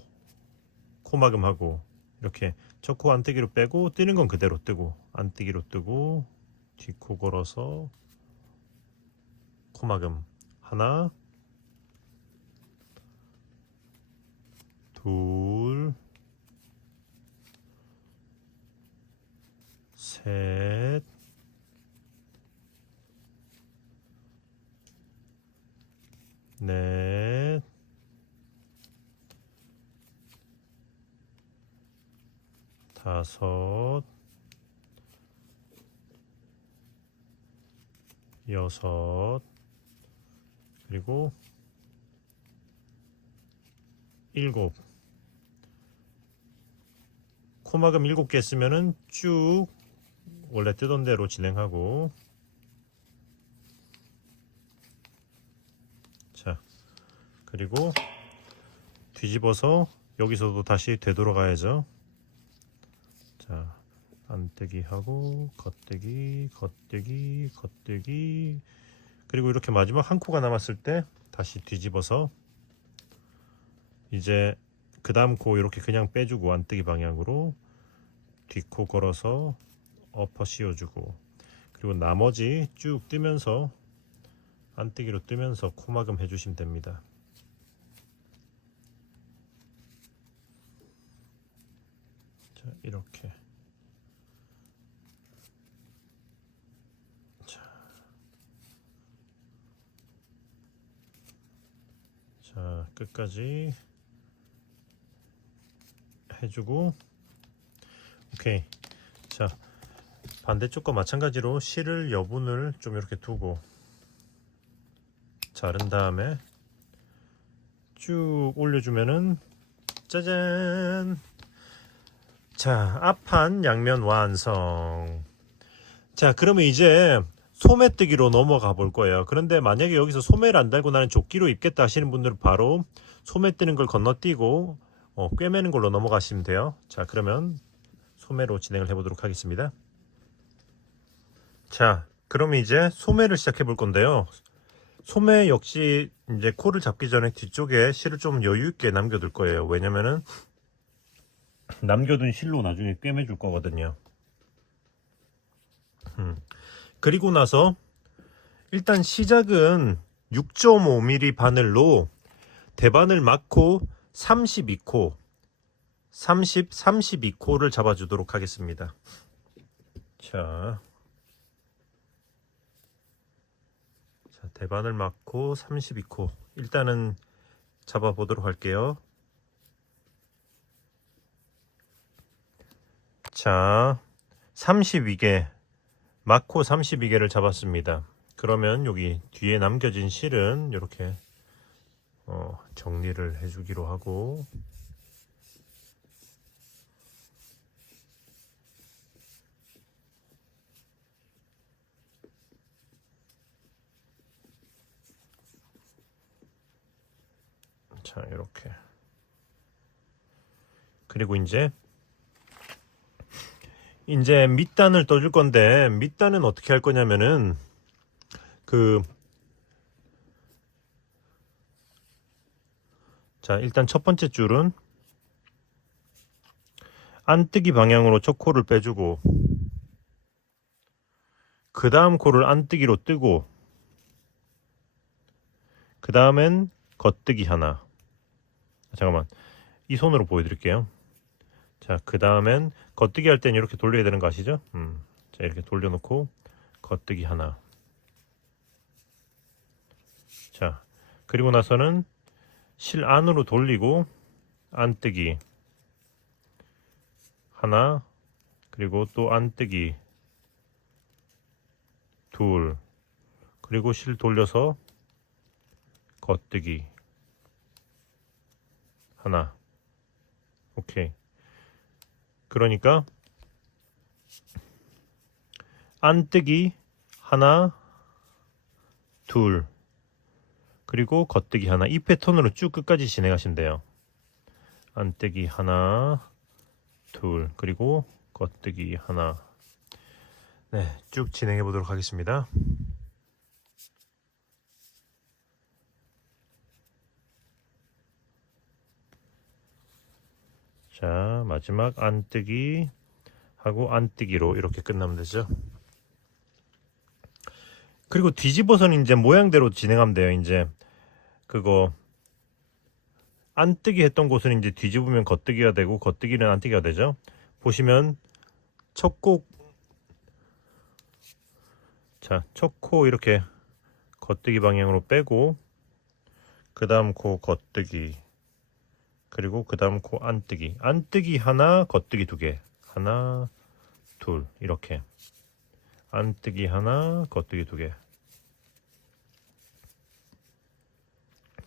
코마금하고, 이렇게 첫 코 안뜨기로 빼고 뜨는 건 그대로 뜨고, 안뜨기로 뜨고, 뒷코 걸어서 코막음 하나, 둘, 셋, 넷, 다섯, 여섯, 그리고 일곱. 코막음 7개 쓰면은 쭉 원래 뜨던 대로 진행하고, 자, 그리고 뒤집어서 여기서도 다시 되돌아가야죠. 자, 안뜨기 하고 겉뜨기, 겉뜨기, 겉뜨기, 그리고 이렇게 마지막 한 코가 남았을 때 다시 뒤집어서 이제 그 다음 코 이렇게 그냥 빼주고 안뜨기 방향으로 뒷코 걸어서 엎어 씌워주고, 그리고 나머지 쭉 뜨면서 안뜨기로 뜨면서 코막음 해주시면 됩니다. 자, 이렇게. 자, 끝까지 해주고, 오케이. 자, 반대쪽과 마찬가지로 실을 여분을 좀 이렇게 두고 자른 다음에 쭉 올려주면은 짜잔! 자, 앞판 양면 완성. 자, 그러면 이제 소매뜨기로 넘어가 볼 거예요. 그런데 만약에 여기서 소매를 안 달고 나는 조끼로 입겠다 하시는 분들은 바로 소매 뜨는 걸 건너뛰고 꿰매는 걸로 넘어가시면 돼요. 자, 그러면 소매로 진행을 해보도록 하겠습니다. 자, 그러면 이제 소매를 시작해 볼 건데요. 소매 역시 이제 코를 잡기 전에 뒤쪽에 실을 좀 여유 있게 남겨둘 거예요. 왜냐면은 남겨둔 실로 나중에 꿰매 줄 거거든요. 그리고 나서 일단 시작은 6.5mm 바늘로 대바늘 맞고 32코, 32코를 잡아주도록 하겠습니다. 자, 대바늘 맞고 32코 일단은 잡아보도록 할게요. 자, 32개 맞고 32개를 잡았습니다. 그러면 여기 뒤에 남겨진 실은 이렇게 정리를 해주기로 하고, 자, 이렇게. 그리고 이제 밑단을 떠줄 건데, 밑단은 어떻게 할 거냐면은 자, 일단 첫 번째 줄은 안뜨기 방향으로 첫 코를 빼주고, 그 다음 코를 안뜨기로 뜨고, 그 다음엔 겉뜨기 하나. 잠깐만, 이 손으로 보여드릴게요. 자, 그 다음엔 겉뜨기 할 때는 이렇게 돌려야 되는 거 아시죠? 자, 이렇게 돌려놓고 겉뜨기 하나. 자, 그리고 나서는 실 안으로 돌리고 안뜨기 하나, 그리고 또 안뜨기 둘, 그리고 실 돌려서 겉뜨기 하나. 오케이. 그러니까 안뜨기 하나, 둘, 그리고 겉뜨기 하나. 이 패턴으로 쭉 끝까지 진행하시면 돼요. 안뜨기 하나, 둘, 그리고 겉뜨기 하나. 네, 쭉 진행해 보도록 하겠습니다. 자, 마지막 안뜨기 하고 안뜨기로 이렇게 끝나면 되죠. 그리고 뒤집어서는 이제 모양대로 진행하면 돼요. 이제 그거 안뜨기 했던 곳은 이제 뒤집으면 겉뜨기가 되고 겉뜨기는 안뜨기가 되죠. 보시면 첫 코 이렇게 겉뜨기 방향으로 빼고 그 다음 코 겉뜨기, 그리고 그 다음 코 안뜨기, 안뜨기 하나, 겉뜨기 두 개, 하나 둘, 이렇게 안뜨기 하나, 겉뜨기 두 개.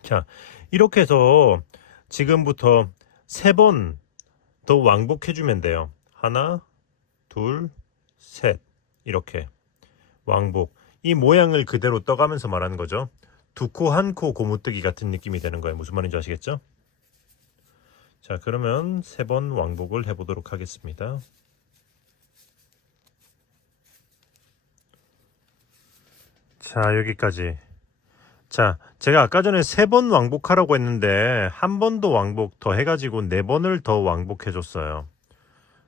자, 이렇게 해서 지금부터 3번 더 왕복해주면 돼요. 하나, 둘, 셋, 이렇게 왕복. 이 모양을 그대로 떠가면서 말하는 거죠. 두 코 한 코 고무뜨기 같은 느낌이 되는 거예요. 무슨 말인지 아시겠죠? 자, 그러면 3번 왕복을 해보도록 하겠습니다. 자, 여기까지. 자, 제가 아까 전에 3번 왕복하라고 했는데 한 번 더 왕복 더 해가지고 4번을 더 왕복해줬어요.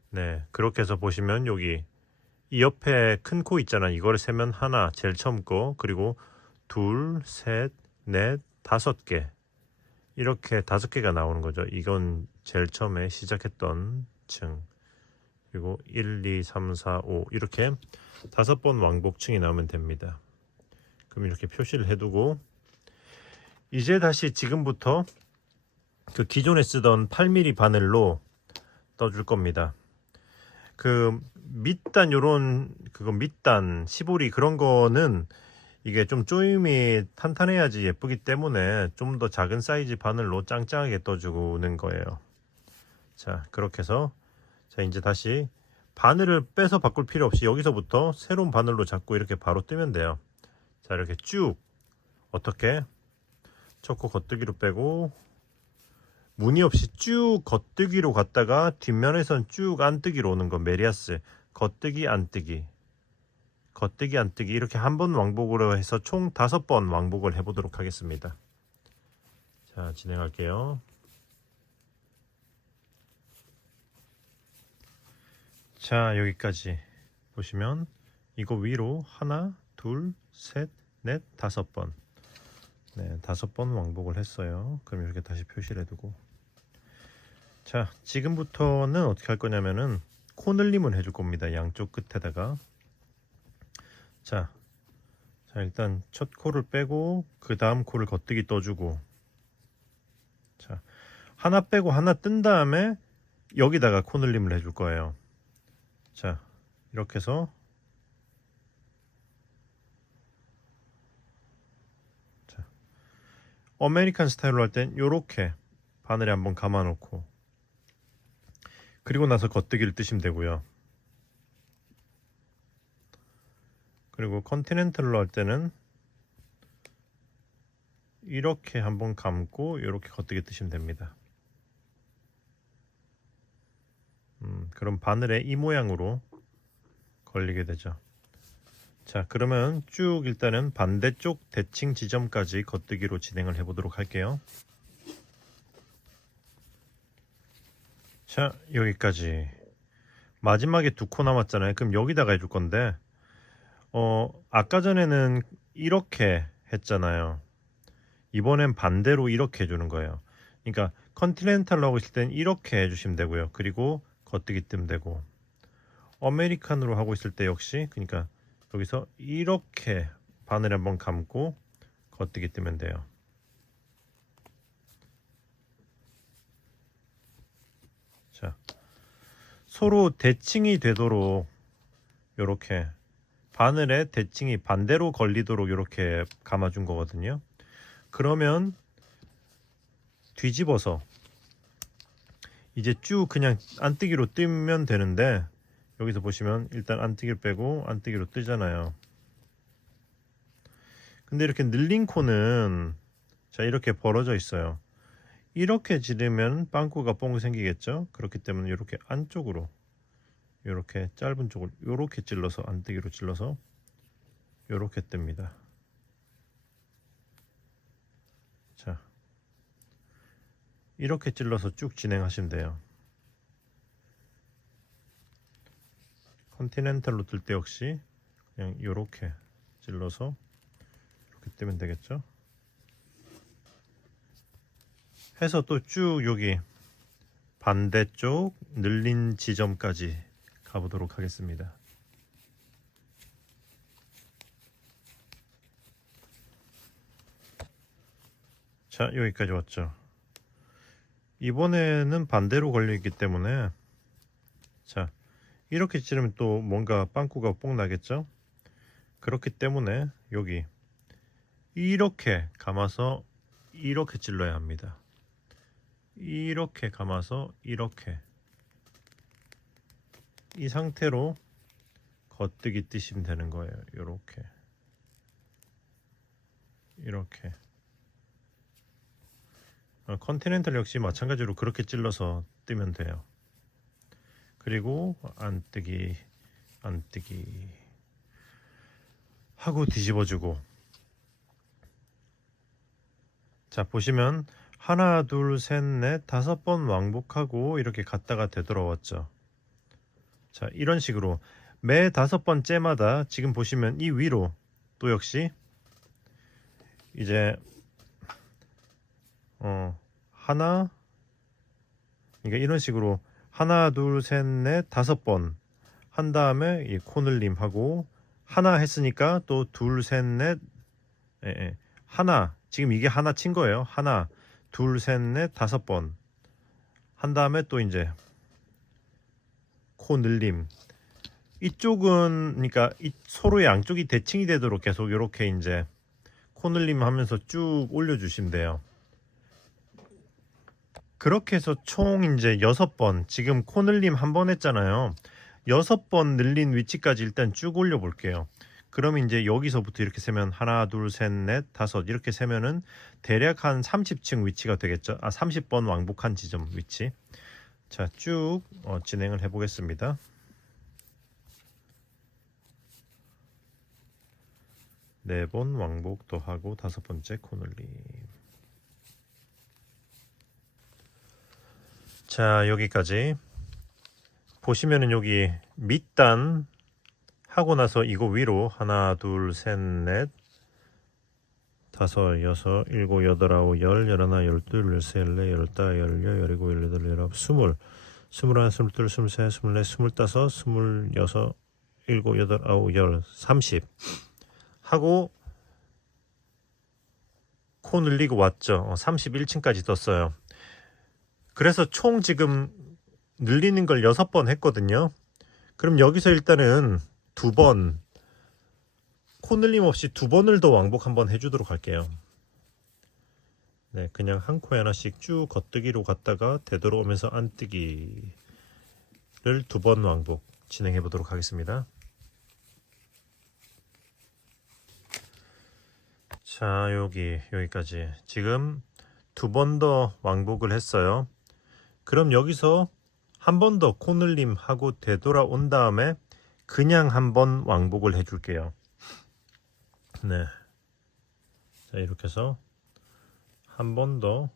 네, 그렇게 해서 보시면 여기 이 옆에 큰 코 있잖아요. 이거를 세면 하나, 제일 처음 거, 그리고 둘, 셋, 넷, 5개. 이렇게 5개가 나오는 거죠. 이건 제일 처음에 시작했던 층. 그리고 1, 2, 3, 4, 5 이렇게 5번 왕복층이 나오면 됩니다. 그럼 이렇게 표시를 해두고 이제 다시 지금부터 그 기존에 쓰던 8mm 바늘로 떠줄 겁니다. 그 밑단 요런 그거 밑단 시보리 그런 거는 이게 좀 조임이 탄탄해야지 예쁘기 때문에 좀 더 작은 사이즈 바늘로 짱짱하게 떠주는 거예요. 자, 그렇게 해서 자 이제 다시 바늘을 빼서 바꿀 필요 없이 여기서부터 새로운 바늘로 잡고 이렇게 바로 뜨면 돼요. 자, 이렇게 쭉 어떻게 첫코 겉뜨기로 빼고 무늬 없이 쭉 겉뜨기로 갔다가 뒷면에선 쭉 안뜨기로 오는 거. 메리아스 겉뜨기 안뜨기 겉뜨기 안뜨기 이렇게 한 번 왕복으로 해서 총 5번 왕복을 해보도록 하겠습니다. 자, 진행할게요. 자, 여기까지 보시면 이거 위로 하나 둘 셋 넷 5번. 네, 5번 왕복을 했어요. 그럼 이렇게 다시 표시를 해두고 자, 지금부터는 어떻게 할 거냐면은 코늘림을 해줄 겁니다. 양쪽 끝에다가 자, 일단 첫 코를 빼고 그 다음 코를 겉뜨기 떠주고 자, 하나 빼고 하나 뜬 다음에 여기다가 코늘림을 해줄 거예요. 자, 이렇게 해서 자, 아메리칸 스타일로 할 땐 요렇게 바늘에 한번 감아 놓고 그리고 나서 겉뜨기를 뜨시면 되고요. 그리고 컨티넨탈로 할 때는 이렇게 한번 감고 이렇게 겉뜨기 뜨시면 됩니다. 그럼 바늘에 이 모양으로 걸리게 되죠. 자, 그러면 쭉 일단은 반대쪽 대칭 지점까지 겉뜨기로 진행을 해보도록 할게요. 자, 여기까지. 마지막에 2코 남았잖아요. 그럼 여기다가 해줄 건데 아까 전에는 이렇게 했잖아요. 이번엔 반대로 이렇게 해주는 거예요. 그러니까 컨티넨탈로 하고 있을 땐 이렇게 해주시면 되고요. 그리고 겉뜨기 뜨면 되고 아메리칸으로 하고 있을 때 역시 그러니까 여기서 이렇게 바늘 한번 감고 겉뜨기 뜨면 돼요. 자, 서로 대칭이 되도록 이렇게 바늘에 대칭이 반대로 걸리도록 이렇게 감아준 거거든요. 그러면 뒤집어서 이제 쭉 그냥 안뜨기로 뜨면 되는데 여기서 보시면 일단 안뜨기를 빼고 안뜨기로 뜨잖아요. 근데 이렇게 늘린 코는 자 이렇게 벌어져 있어요. 이렇게 지르면 빵꾸가 뻥 생기겠죠. 그렇기 때문에 이렇게 안쪽으로 이렇게 짧은 쪽을 이렇게 찔러서 안뜨기로 찔러서 이렇게 뜹니다. 자, 이렇게 찔러서 쭉 진행하시면 돼요. 컨티넨탈로 뜰 때 역시 그냥 이렇게 찔러서 이렇게 뜨면 되겠죠. 해서 또 쭉 여기 반대쪽 늘린 지점까지 가보도록 하겠습니다. 자, 여기까지 왔죠. 이번에는 반대로 걸려있기 때문에 자, 이렇게 찌르면 또 뭔가 빵꾸가 뽕 나겠죠. 그렇기 때문에 여기 이렇게 감아서 이렇게 찔러야 합니다. 이렇게 감아서 이렇게 이 상태로 겉뜨기 뜨시면 되는 거예요. 이렇게 이렇게 컨티넨탈 역시 마찬가지로 그렇게 찔러서 뜨면 돼요. 그리고 안뜨기 안뜨기 하고 뒤집어주고. 자, 보시면 하나 둘 셋 넷 5번 왕복하고 이렇게 갔다가 되돌아왔죠. 자, 이런 식으로 매 5번째마다 지금 보시면 이 위로 또 역시 이제 하나, 그러니까 이런 식으로 하나 둘 셋 넷 5번 한 다음에 이 코늘림하고 하나 했으니까 또 둘 셋 넷 하나, 지금 이게 하나 친 거예요. 하나 둘 셋 넷 5번 한 다음에 또 이제 코늘림. 이쪽은 그러니까 서로 양쪽이 대칭이 되도록 계속 이렇게 이제 코늘림 하면서 쭉 올려주시면 돼요. 그렇게 해서 총 이제 6번, 지금 코늘림 한 번 했잖아요. 6번 늘린 위치까지 일단 쭉 올려 볼게요. 그러면 이제 여기서부터 이렇게 세면 하나 둘 셋 넷 5 이렇게 세면은 대략 한 30층 위치가 되겠죠. 30번 왕복한 지점 위치. 자, 쭉 진행을 해 보겠습니다. 네 번 왕복 더하고 5번째 코늘림. 자, 여기까지 보시면은 여기 밑단 하고 나서 이거 위로 하나 둘 셋 넷 5 6 7 8 9 10 11 12 13 14 15 16 17 18 19 20 21 22 23 24 25 26 27 8 9 10 30 하고 코 늘리고 왔죠. 31층까지 떴어요. 그래서 총 지금 늘리는 걸 6번 했거든요. 그럼 여기서 일단은 2번 코 늘림 없이 2번을 더 왕복 한번 해주도록 할게요. 네, 그냥 한 코에 하나씩 쭉 겉뜨기로 갔다가 되돌아오면서 안뜨기를 2번 왕복 진행해 보도록 하겠습니다. 자, 여기까지 지금 2번 더 왕복을 했어요. 그럼 여기서 한 번 더 코늘림 하고 되돌아온 다음에 그냥 한번 왕복을 해줄게요. 네, 자, 이렇게 해서 한 번 더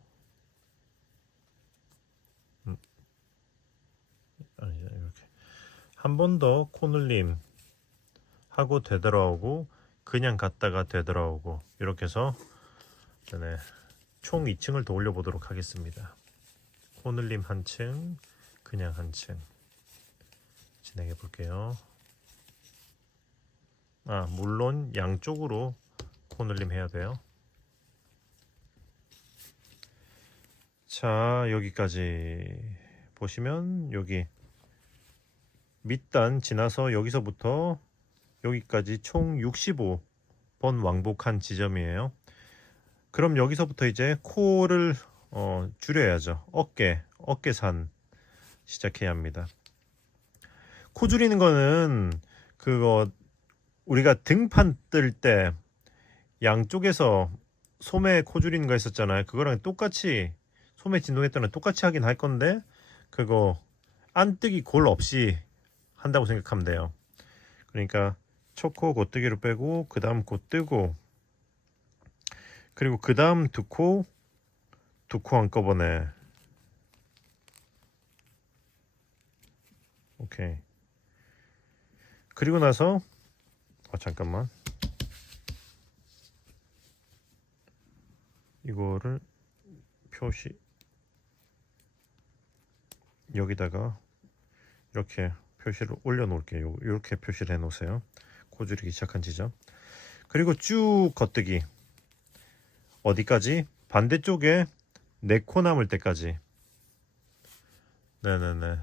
이렇게 한 번 더 코늘림 하고 되돌아오고 그냥 갔다가 되돌아오고 이렇게 해서 네, 총 2층을 더 올려보도록 하겠습니다. 코늘림 한 층, 그냥 한 층 진행해 볼게요. 물론 양쪽으로 코늘림 해야 돼요. 자, 여기까지 보시면 여기 밑단 지나서 여기서부터 여기까지 총 65번 왕복한 지점이에요. 그럼 여기서부터 이제 코를 줄여야죠. 어깨산 시작해야 합니다. 코 줄이는 거는 그거 우리가 등판 뜰 때 양쪽에서 소매 코 줄이는 거 했었잖아요. 그거랑 똑같이 소매 진동했던 거 똑같이 하긴 할 건데 그거 안뜨기 골 없이 한다고 생각하면 돼요. 그러니까 첫 코 겉뜨기로 빼고 그 다음 코 뜨고 그리고 그 다음 두 코 한꺼번에 오케이. 그리고 나서 잠깐만 이거를 표시 여기다가 이렇게 표시를 올려 놓을게요. 이렇게 표시를 해 놓으세요. 코 줄이기 시작한 지점. 그리고 쭉 겉뜨기 어디까지? 반대쪽에 4코 남을 때까지. 네네네,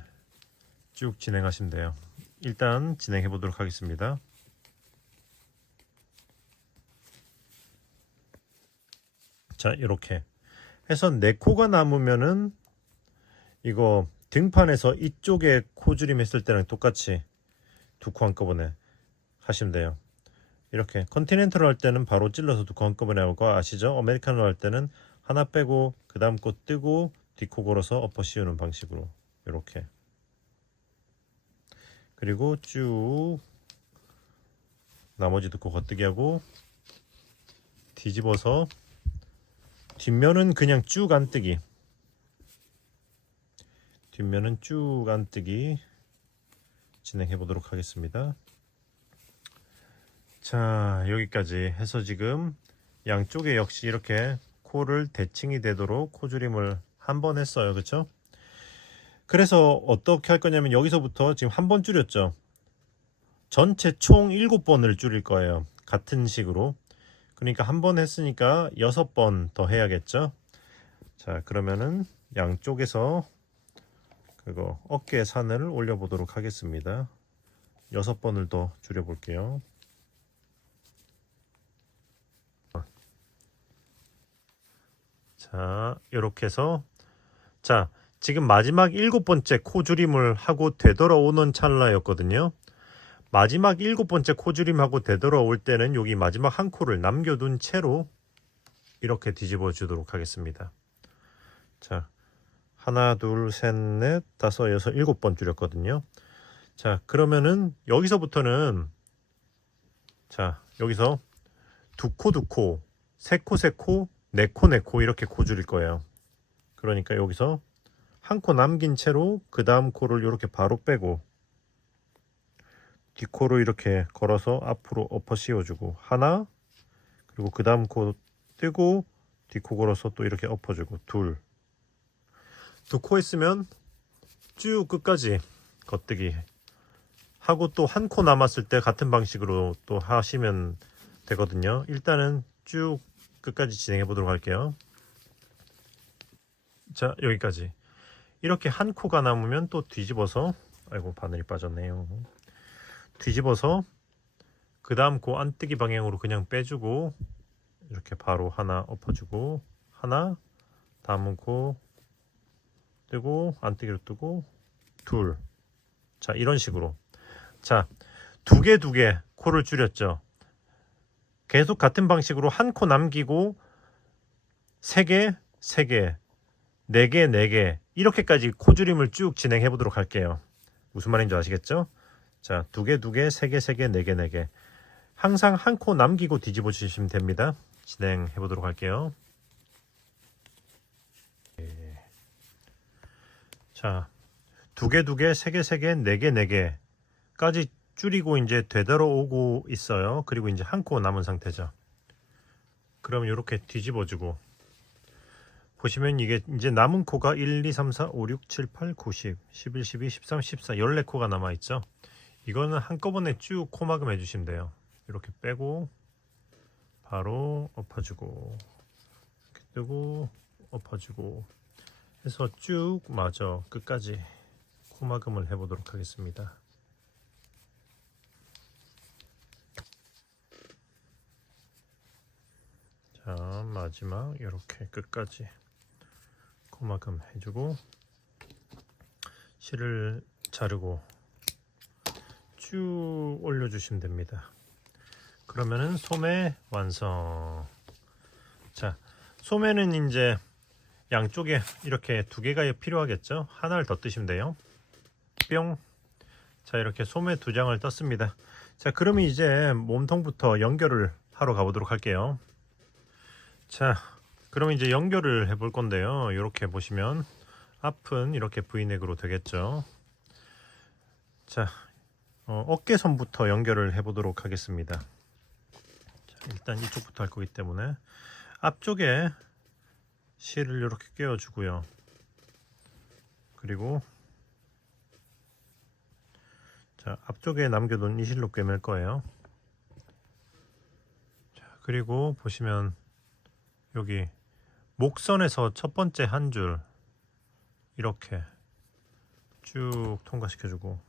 쭉 진행하시면 돼요. 일단 진행해 보도록 하겠습니다. 자, 이렇게 해서 4코가 남으면은 이거 등판에서 이쪽에 코줄임 했을 때랑 똑같이 2코 한꺼번에 하시면 돼요. 이렇게 컨티넨탈 할 때는 바로 찔러서 2코 한꺼번에 하고, 아시죠? 아메리카노 할 때는 하나 빼고 그 다음 코 뜨고 뒷코 걸어서 엎어 씌우는 방식으로 이렇게. 그리고 쭉 나머지 2코 겉뜨기 하고 뒤집어서 뒷면은 그냥 쭉 안뜨기, 뒷면은 쭉 안뜨기 진행해 보도록 하겠습니다. 자, 여기까지 해서 지금 양쪽에 역시 이렇게 코를 대칭이 되도록 코줄임을 한 번 했어요. 그쵸? 그래서 어떻게 할 거냐면 여기서부터 지금 한 번 줄였죠. 전체 총 7번을 줄일 거예요. 같은 식으로. 그러니까 한 번 했으니까 6번 더 해야겠죠. 자, 그러면은 양쪽에서 그거 어깨 산을 올려 보도록 하겠습니다. 6번을 더 줄여 볼게요. 자, 이렇게 해서, 자, 지금 마지막 7번째 코줄임을 하고 되돌아오는 찰나였거든요. 마지막 7번째 코줄임하고 되돌아올 때는 여기 마지막 한 코를 남겨둔 채로 이렇게 뒤집어 주도록 하겠습니다. 자, 하나, 둘, 셋, 넷, 다섯, 여섯, 7번 줄였거든요. 자, 그러면은 여기서부터는, 자, 여기서 2코 2코, 3코 3코, 4코 4코 이렇게 코 줄일 거예요. 그러니까 여기서 한 코 남긴 채로 그 다음 코를 이렇게 바로 빼고 뒷코로 이렇게 걸어서 앞으로 엎어 씌워주고 하나, 그리고 그 다음 코 뜨고 뒷코 걸어서 또 이렇게 엎어주고 둘. 2코 있으면 쭉 끝까지 겉뜨기 하고 또 한 코 남았을 때 같은 방식으로 또 하시면 되거든요. 일단은 쭉 끝까지 진행해 보도록 할게요. 자, 여기까지. 이렇게 한 코가 남으면 또 뒤집어서, 아이고 바늘이 빠졌네요. 뒤집어서 그 다음 코 안뜨기 방향으로 그냥 빼주고 이렇게 바로 하나 엎어주고 하나, 다음 코 뜨고 안뜨기로 뜨고 둘. 자, 이런 식으로. 자, 두 개 코를 줄였죠. 계속 같은 방식으로 한 코 남기고 3개, 3개, 4개, 4개 이렇게까지 코줄임을 쭉 진행해 보도록 할게요. 무슨 말인지 아시겠죠? 자, 2개, 2개, 3개, 3개, 4개, 4개. 항상 한 코 남기고 뒤집어 주시면 됩니다. 진행해 보도록 할게요. 자, 2개, 2개, 3개, 3개, 4개, 4개까지 줄이고 이제 되돌아오고 있어요. 그리고 이제 한 코 남은 상태죠. 그럼 이렇게 뒤집어 주고 보시면 이게 이제 남은 코가 1, 2, 3, 4, 5, 6, 7, 8, 9, 10, 11, 12, 13, 14, 14코가 남아있죠. 이거는 한꺼번에 쭉 코막음 해주시면 돼요. 이렇게 빼고 바로 엎어주고 이렇게 뜨고 엎어주고 해서 쭉 마저 끝까지 코막음을 해보도록 하겠습니다. 자, 마지막 이렇게 끝까지 코막음 해주고 실을 자르고 쭉 올려주시면 됩니다. 그러면은 소매 완성. 자, 소매는 이제 양쪽에 이렇게 2개가 필요하겠죠. 하나를 더 뜨시면 돼요. 뿅. 자, 이렇게 소매 2장을 떴습니다. 자, 그러면 이제 몸통부터 연결을 하러 가보도록 할게요. 자, 그럼 이제 연결을 해볼 건데요. 이렇게 보시면 앞은 이렇게 V넥으로 되겠죠. 자, 어깨선부터 연결을 해보도록 하겠습니다. 자, 일단 이쪽부터 할 거기 때문에 앞쪽에 실을 이렇게 끼워주고요. 그리고 자, 앞쪽에 남겨둔 이 실로 꿰맬 거예요. 자, 그리고 보시면 여기 목선에서 첫 번째 한 줄 이렇게 쭉 통과시켜주고,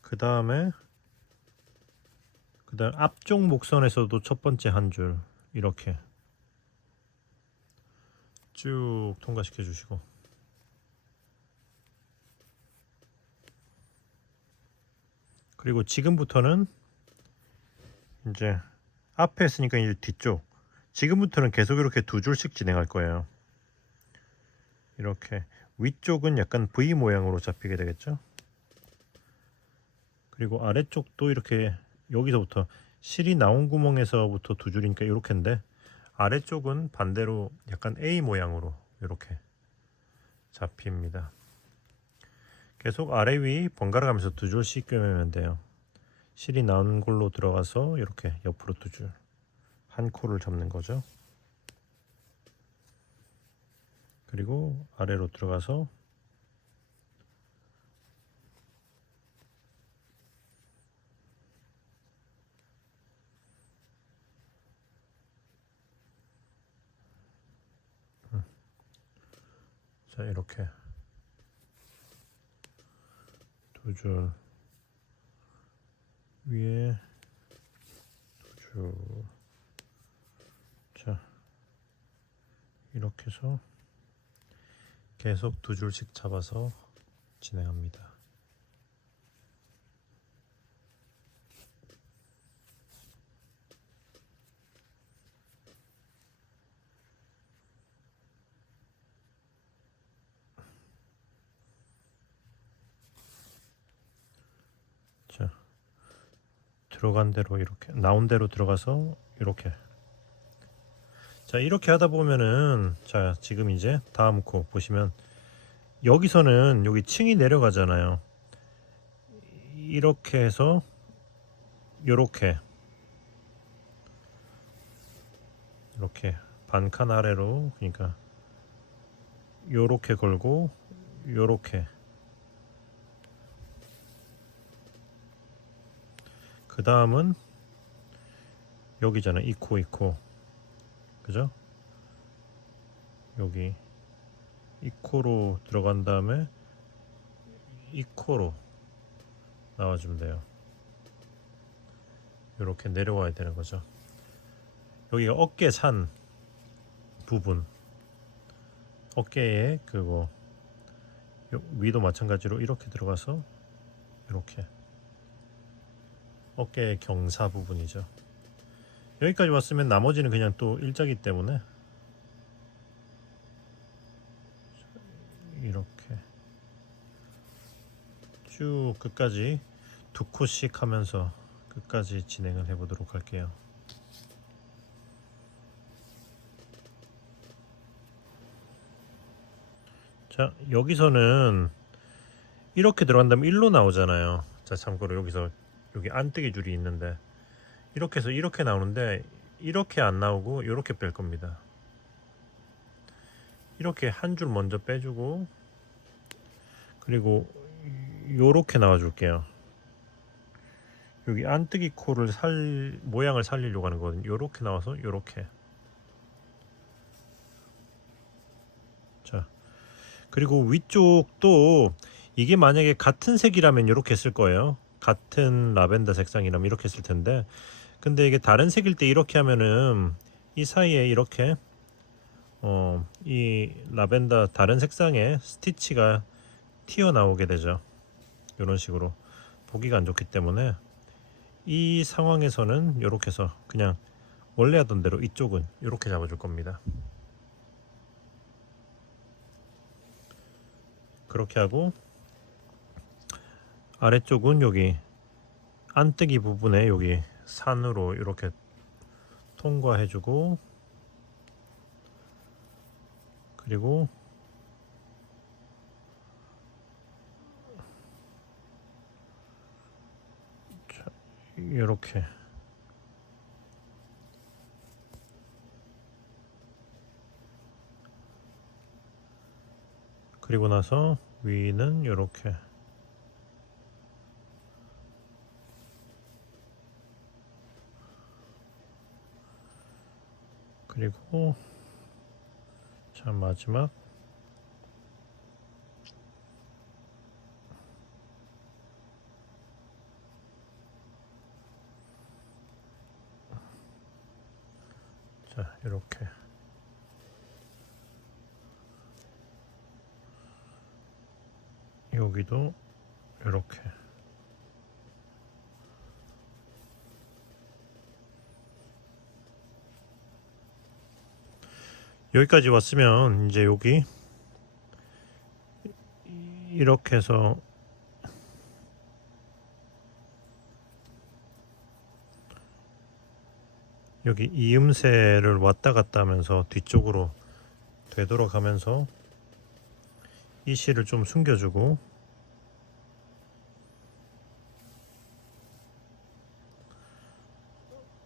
그 다음 앞쪽 목선에서도 첫 번째 한 줄 이렇게 쭉 통과시켜 주시고, 그리고 지금부터는 이제 앞에 했으니까 이제 뒤쪽, 지금부터는 계속 이렇게 두 줄씩 진행할 거예요. 이렇게 위쪽은 약간 V 모양으로 잡히게 되겠죠. 그리고 아래쪽도 이렇게 여기서부터 실이 나온 구멍에서부터 두 줄이니까 이렇게인데, 아래쪽은 반대로 약간 A 모양으로 이렇게 잡힙니다. 계속 아래 위 번갈아 가면서 두 줄씩 꿰매면 돼요. 실이 나온 걸로 들어가서 이렇게 옆으로 두 줄, 한 코를 잡는 거죠. 그리고 아래로 들어가서 자, 이렇게 두 줄 위에 두 줄, 자, 이렇게 해서 계속 두 줄씩 잡아서 진행합니다. 자, 들어간 대로 이렇게, 나온 대로 들어가서 이렇게. 자, 이렇게 하다 보면은, 자, 지금 이제 다음 코 보시면 여기서는 여기 층이 내려가잖아요. 이렇게 해서 요렇게 이렇게 반칸 아래로, 그러니까 요렇게 걸고 요렇게, 그 다음은 여기잖아요. 이 코, 그죠? 여기 이 코로 들어간 다음에 이 코로 나와주면 돼요. 이렇게 내려와야 되는 거죠. 여기가 어깨 산 부분, 어깨에 그거 위도 마찬가지로 이렇게 들어가서 이렇게 어깨의 경사 부분이죠. 여기까지 왔으면 나머지는 그냥 또 일자기 때문에 이렇게 쭉 끝까지 두 코씩 하면서 끝까지 진행을 해 보도록 할게요. 자, 여기서는 이렇게 들어간다면 1로 나오잖아요. 자, 참고로 여기서 여기 안뜨기 줄이 있는데 이렇게 해서 이렇게 나오는데, 이렇게 안 나오고 이렇게 뺄 겁니다. 이렇게 한 줄 먼저 빼주고, 그리고 요렇게 나와 줄게요. 여기 안뜨기 코를 모양을 살리려고 하는 거거든요. 요렇게 나와서 요렇게. 자, 그리고 위쪽도 이게 만약에 같은 색이라면 이렇게 쓸 거예요. 같은 라벤더 색상이라면 이렇게 쓸 텐데, 근데 이게 다른 색일 때 이렇게 하면은 이 사이에 이렇게 이 라벤더 다른 색상의 스티치가 튀어나오게 되죠. 이런 식으로 보기가 안 좋기 때문에 이 상황에서는 이렇게 해서 그냥 원래 하던 대로 이쪽은 이렇게 잡아줄 겁니다. 그렇게 하고 아래쪽은 여기 안뜨기 부분에 여기 산으로 이렇게 통과해주고, 그리고 이렇게 그리고 나서 위는 이렇게. 그리고 자, 마지막 자, 이렇게. 여기도 이렇게. 여기까지 왔으면 이제 여기 이렇게 해서 여기 이음새를 왔다 갔다 하면서 뒤쪽으로 되돌아가면서 이 실을 좀 숨겨주고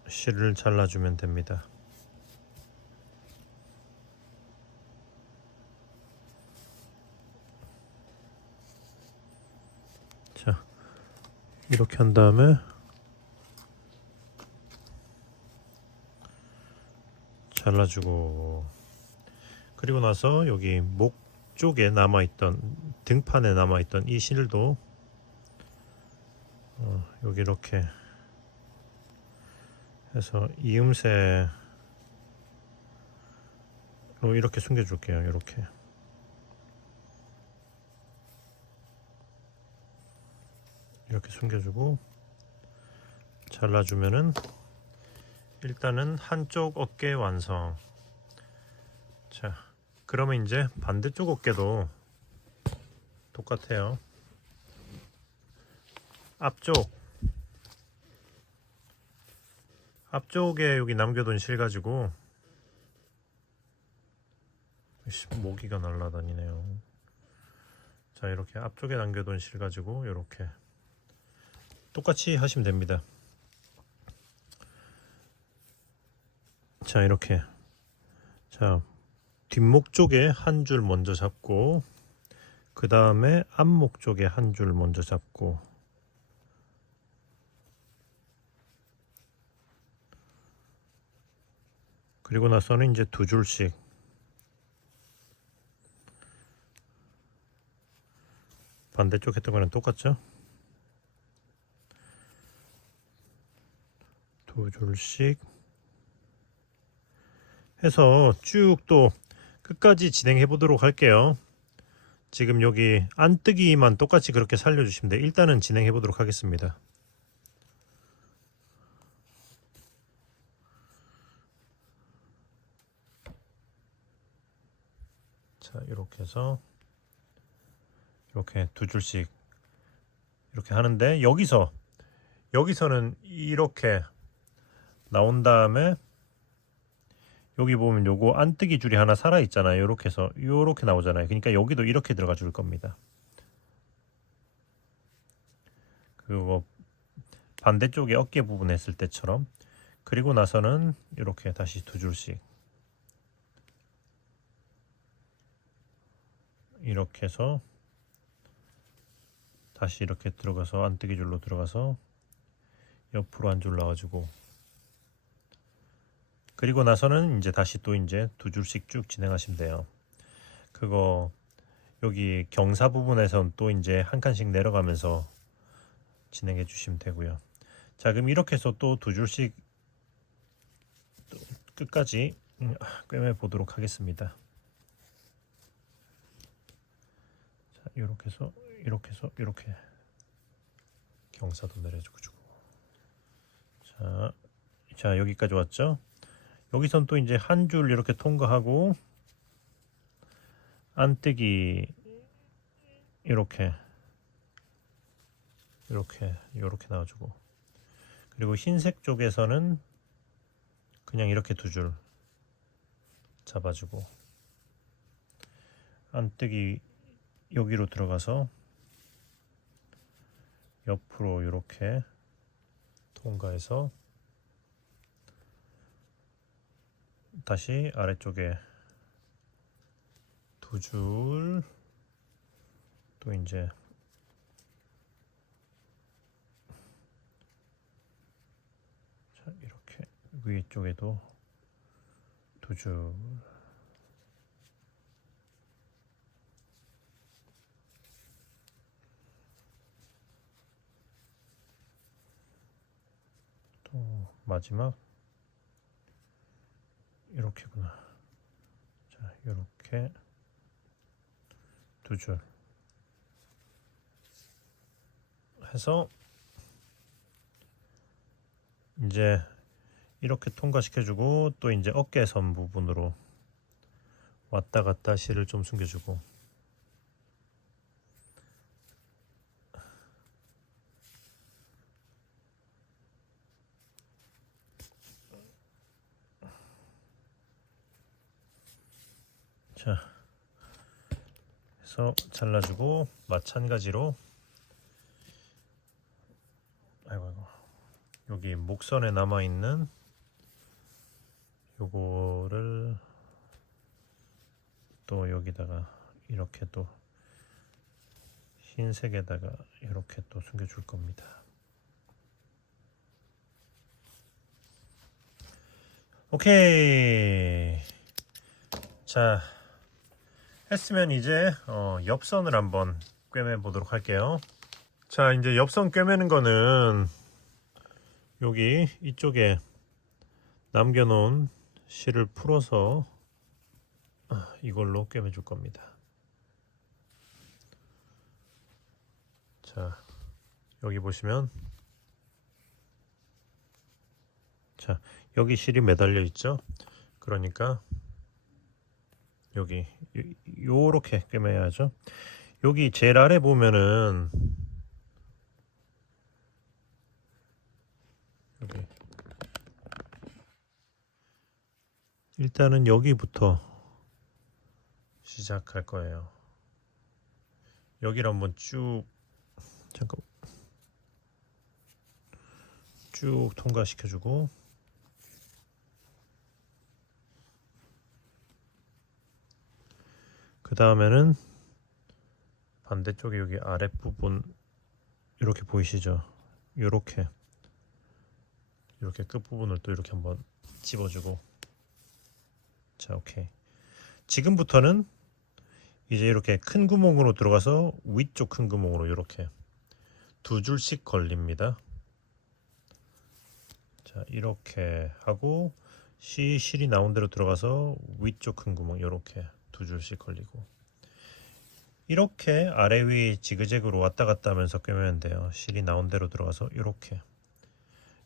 실을 잘라주면 됩니다. 자, 이렇게 한 다음에 잘라주고, 그리고 나서 여기 목 쪽에 남아있던, 등판에 남아있던 이 실도 여기 이렇게 해서 이음새로 이렇게 숨겨줄게요. 이렇게 숨겨주고 잘라주면은 일단은 한쪽 어깨 완성. 자, 그러면 이제 반대쪽 어깨도 똑같아요. 앞쪽에 여기 남겨둔 실 가지고, 모기가 날라다니네요. 자, 이렇게 앞쪽에 남겨둔 실 가지고 이렇게 똑같이 하시면 됩니다. 자, 이렇게. 자, 뒷목 쪽에 한 줄 먼저 잡고, 그 다음에 앞목 쪽에 한 줄 먼저 잡고, 그리고 나서는 이제 두 줄씩 반대쪽 했던 거랑 똑같죠? 두 줄씩 해서 쭉 또 끝까지 진행해 보도록 할게요. 지금 여기 안뜨기만 똑같이 그렇게 살려주시면 돼요. 일단은 진행해 보도록 하겠습니다. 자, 이렇게 해서 이렇게 두 줄씩 이렇게 하는데, 여기서는 이렇게 나온 다음에 여기 보면 요거 안뜨기 줄이 하나 살아 있잖아요. 이렇게 해서 이렇게 나오잖아요. 그러니까 여기도 이렇게 들어가 줄 겁니다. 그리고 반대쪽에 어깨 부분 했을 때처럼. 그리고 나서는 이렇게 다시 두 줄씩 이렇게 해서 다시 이렇게 들어가서 안뜨기 줄로 들어가서 옆으로 한 줄 나와주고, 그리고 나서는 이제 다시 또 이제 두 줄씩 쭉 진행하시면 돼요. 그거 여기 경사 부분에선 또 이제 한 칸씩 내려가면서 진행해 주시면 되고요. 자, 그럼 이렇게 해서 또 두 줄씩 또 끝까지 꿰매 보도록 하겠습니다. 자, 이렇게 해서 이렇게 경사도 내려주고. 자, 여기까지 왔죠? 여기선 또 이제 한 줄 이렇게 통과하고 안뜨기 이렇게 나와주고, 그리고 흰색 쪽에서는 그냥 이렇게 두 줄 잡아주고, 안뜨기 여기로 들어가서 옆으로 이렇게 통과해서 다시 아래쪽에 두 줄 또 이제 자, 이렇게 위쪽에도 두 줄. 또 마지막 이렇게구나. 자, 이렇게 두 줄 해서 이제 이렇게 통과시켜주고, 또 이제 어깨선 부분으로 왔다 갔다 실을 좀 숨겨주고, 자 해서 잘라주고, 마찬가지로 아이고 여기 목선에 남아있는 요거를 또 여기다가 이렇게 또 흰색에다가 이렇게 또 숨겨줄 겁니다. 오케이. 자, 했으면 이제 옆선을 한번 꿰매 보도록 할게요. 자, 이제 옆선 꿰매는 거는 여기 이쪽에 남겨놓은 실을 풀어서 이걸로 꿰매 줄 겁니다. 자, 여기 보시면, 자, 여기 실이 매달려 있죠. 그러니까 여기 요렇게 꿰매야죠. 여기 제일 아래 보면은 여기 일단은 여기부터 시작할 거예요. 여기를 한번 쭉 잠깐 쭉 통과시켜주고, 그 다음에는 반대쪽에 여기 아랫부분 이렇게 보이시죠? 이렇게 끝부분을 또 이렇게 한번 집어주고, 자, 오케이. 지금부터는 이제 이렇게 큰 구멍으로 들어가서 위쪽 큰 구멍으로 이렇게 두 줄씩 걸립니다. 자, 이렇게 하고 실이 나온 대로 들어가서 위쪽 큰 구멍 이렇게 두 줄씩 걸리고, 이렇게 아래 위 지그재그로 왔다 갔다 하면서 꿰매면 돼요. 실이 나온 대로 들어가서 이렇게,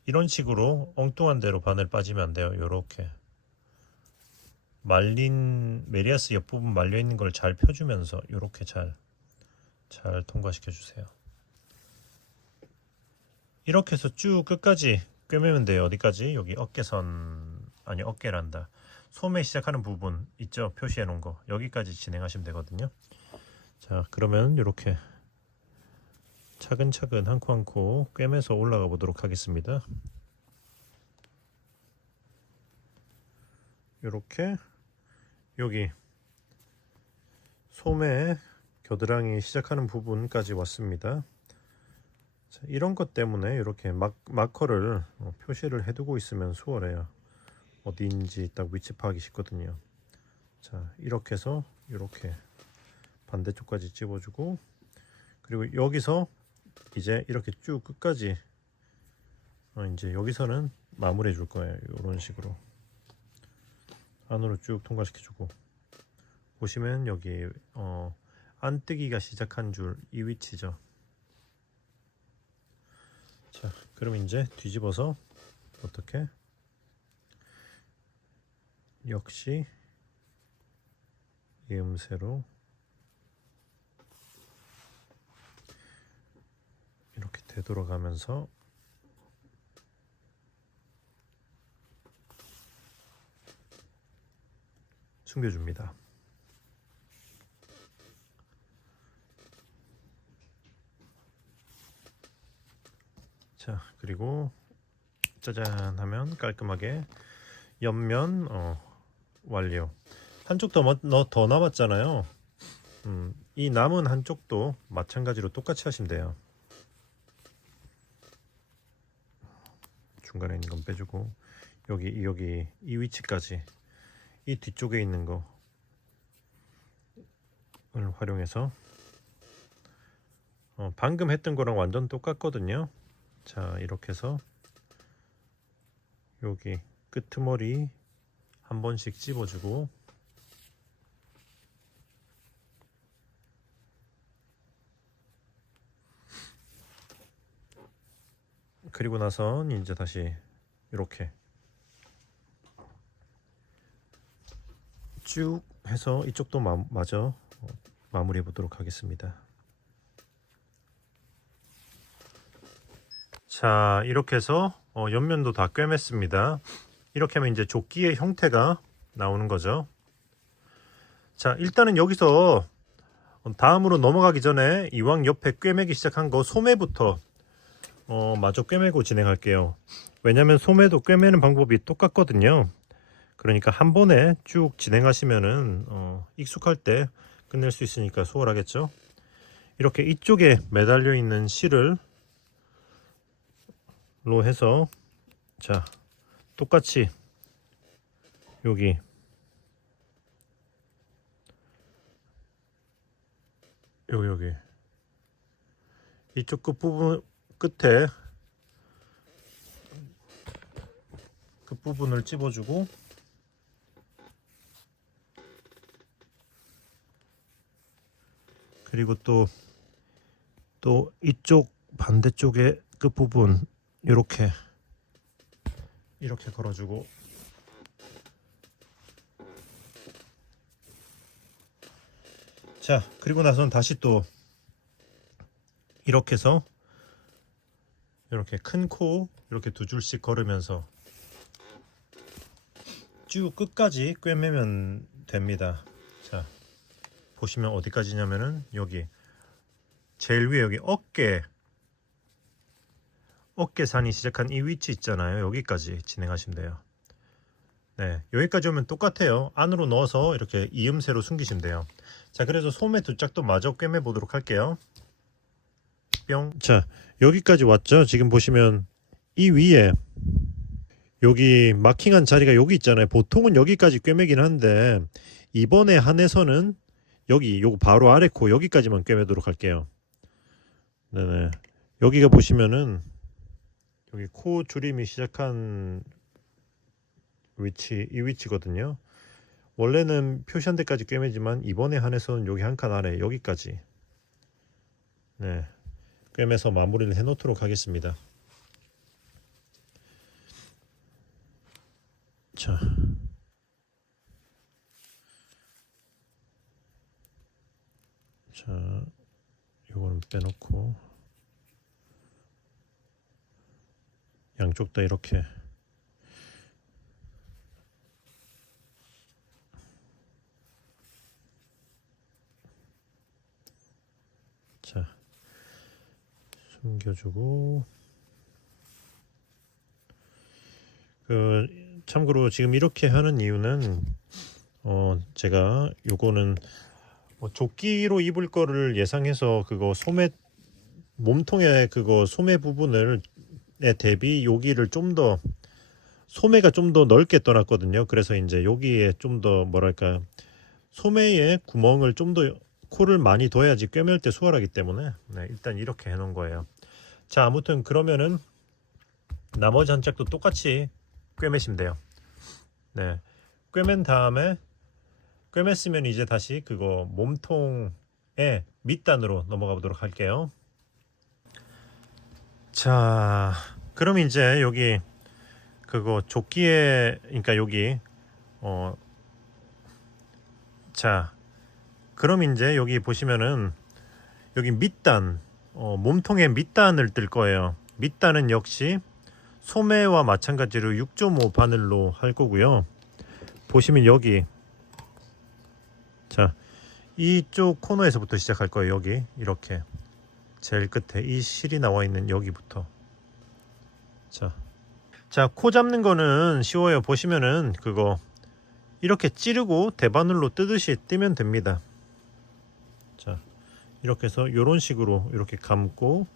이런 식으로 엉뚱한 대로 바늘 빠지면 안 돼요. 이렇게 말린 메리아스 옆부분 말려 있는 걸 잘 펴주면서 이렇게 잘 통과시켜 주세요. 이렇게 해서 쭉 끝까지 꿰매면 돼요. 어디까지? 여기 어깨선, 아니 어깨란다, 소매 시작하는 부분 있죠? 표시해 놓은 거, 여기까지 진행하시면 되거든요. 자, 그러면 이렇게 차근차근 한 코 한 코 꿰매서 올라가 보도록 하겠습니다. 이렇게 여기 소매 겨드랑이 시작하는 부분까지 왔습니다. 자, 이런 것 때문에 이렇게 마커를 표시를 해두고 있으면 수월해요. 어디인지 딱 위치 파악이 쉽거든요. 자, 이렇게 해서 이렇게 반대쪽까지 집어주고, 그리고 여기서 이제 이렇게 쭉 끝까지 이제 여기서는 마무리해 줄 거예요. 이런 식으로 안으로 쭉 통과시켜주고, 보시면 여기 안뜨기가 시작한 줄 이 위치죠. 자, 그럼 이제 뒤집어서 어떻게, 역시 이음새로 이렇게 되돌아가면서 숨겨줍니다. 자, 그리고 짜잔 하면 깔끔하게 옆면 완료. 한쪽 더 남았잖아요. 이 남은 한쪽도 마찬가지로 똑같이 하시면 돼요. 중간에 있는 건 빼주고 여기 이 위치까지 이 뒤쪽에 있는 거를 활용해서 방금 했던 거랑 완전 똑같거든요. 자, 이렇게 해서 여기 끄트머리 한 번씩 찝어주고 그리고 나선 이제 다시 이렇게 쭉 해서 이쪽도 마저 마무리해 보도록 하겠습니다. 자, 이렇게 해서 옆면도 다 꿰맸습니다. 이렇게 하면 이제 조끼의 형태가 나오는 거죠. 자, 일단은 여기서 다음으로 넘어가기 전에 이왕 옆에 꿰매기 시작한 거 소매부터 마저 꿰매고 진행할게요. 왜냐면 소매도 꿰매는 방법이 똑같거든요. 그러니까 한 번에 쭉 진행하시면은 익숙할 때 끝낼 수 있으니까 수월하겠죠. 이렇게 이쪽에 매달려 있는 실을 로 해서 자, 똑같이 여기 여기 이쪽 끝부분 끝에 끝부분을 찝어주고 그리고 또 이쪽 반대쪽에 끝부분 이렇게 걸어주고 자, 그리고 나서는 다시 또 이렇게 해서 이렇게 큰 코 이렇게 두 줄씩 걸으면서 쭉 끝까지 꿰매면 됩니다. 자, 보시면 어디까지냐면은 여기 제일 위에 여기 어깨산이 시작한 이 위치 있잖아요. 여기까지 진행하시면 돼요. 네, 여기까지 오면 똑같아요. 안으로 넣어서 이렇게 이음새로 숨기시면 돼요. 자, 그래서 소매 두 짝도 마저 꿰매 보도록 할게요. 뿅. 자, 여기까지 왔죠. 지금 보시면 이 위에 여기 마킹한 자리가 여기 있잖아요. 보통은 여기까지 꿰매긴 한데 이번에 한해서는 여기 요거 바로 아래 코 여기까지만 꿰매도록 할게요. 네네. 여기가 보시면은 여기 코 줄임이 시작한 위치, 이 위치거든요. 원래는 표시한 데까지 꿰매지만 이번에 한해서는 여기 한 칸 아래 여기까지 네, 꿰매서 마무리를 해 놓도록 하겠습니다. 자, 요거는 빼놓고 양쪽 다 이렇게 자, 숨겨주고 참고로 지금 이렇게 하는 이유는 제가 요거는 조끼로 입을 거를 예상해서 그거 소매 몸통에 그거 소매 부분을 대비 여기를 좀 더 소매가 좀 더 넓게 떠났거든요. 그래서 이제 여기에 좀 더 뭐랄까 소매에 구멍을 좀 더 코를 많이 둬야지 꿰맬 때 수월하기 때문에 네, 일단 이렇게 해놓은 거예요. 자, 아무튼 그러면은 나머지 한 짝도 똑같이 꿰매시면 돼요. 네, 꿰맨 다음에 꿰맸으면 이제 다시 그거 몸통의 밑단으로 넘어가 보도록 할게요. 자, 그럼 이제 여기 그거 조끼에 그러니까 여기 자, 그럼 이제 여기 보시면은 여기 밑단 몸통의 밑단을 뜰 거예요. 밑단은 역시 소매와 마찬가지로 6.5 바늘로 할 거고요. 보시면 여기 자, 이쪽 코너에서부터 시작할 거예요. 여기 이렇게 제일 끝에 이 실이 나와 있는 여기부터 자, 코 잡는 거는 쉬워요. 보시면은 그거 이렇게 찌르고 대바늘로 뜨듯이 뜨면 됩니다. 자, 이렇게 해서 이런 식으로 이렇게 감고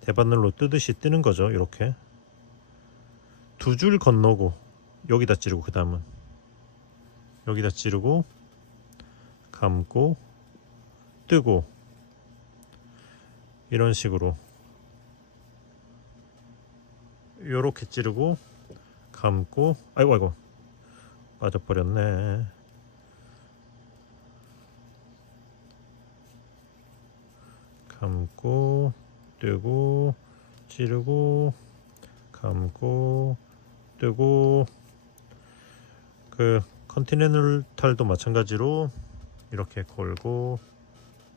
대바늘로 뜨듯이 뜨는 거죠. 이렇게 두 줄 건너고 여기다 찌르고, 그 다음은 여기다 찌르고 감고 뜨고, 이런 식으로 요렇게 찌르고 감고, 아이고 빠져버렸네. 감고 뜨고 찌르고 감고 뜨고, 그 컨티넨탈도 마찬가지로 이렇게 걸고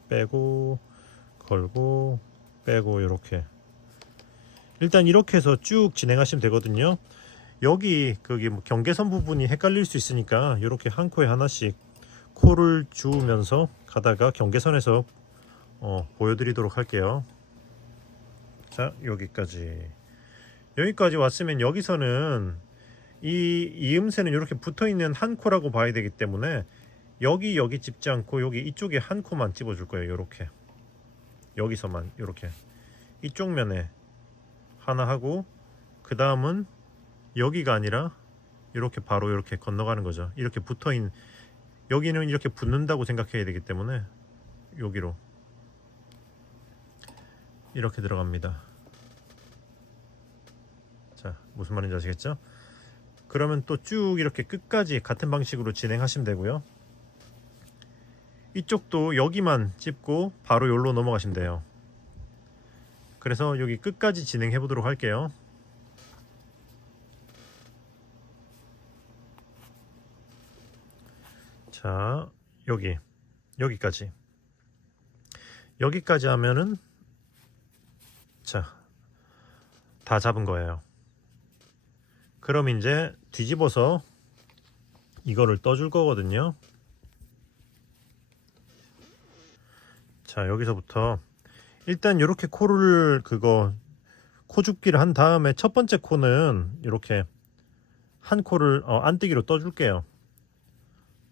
빼고 걸고 빼고, 이렇게 일단 이렇게 해서 쭉 진행하시면 되거든요. 여기 거기 뭐 경계선 부분이 헷갈릴 수 있으니까 이렇게 한 코에 하나씩 코를 주우면서 가다가 경계선에서 보여드리도록 할게요. 자, 여기까지 왔으면 여기서는 이 이음새는 이렇게 붙어있는 한 코라고 봐야 되기 때문에 여기 찝지 않고 여기 이쪽에 한 코만 찝어줄 거예요. 이렇게 여기서만 이렇게 이쪽 면에 하나 하고, 그 다음은 여기가 아니라 이렇게 바로 이렇게 건너가는 거죠. 이렇게 붙어있는, 여기는 이렇게 붙는다고 생각해야 되기 때문에 여기로 이렇게 들어갑니다. 자, 무슨 말인지 아시겠죠? 그러면 또 쭉 이렇게 끝까지 같은 방식으로 진행하시면 되고요. 이쪽도 여기만 찝고 바로 여기로 넘어가시면 돼요. 그래서 여기 끝까지 진행해 보도록 할게요. 자, 여기까지 하면은, 자, 다 잡은 거예요. 그럼 이제 뒤집어서 이거를 떠줄 거거든요. 자, 여기서부터 일단 이렇게 코를 코줍기를 한 다음에 첫 번째 코는 이렇게 한 코를 안뜨기로 떠줄게요.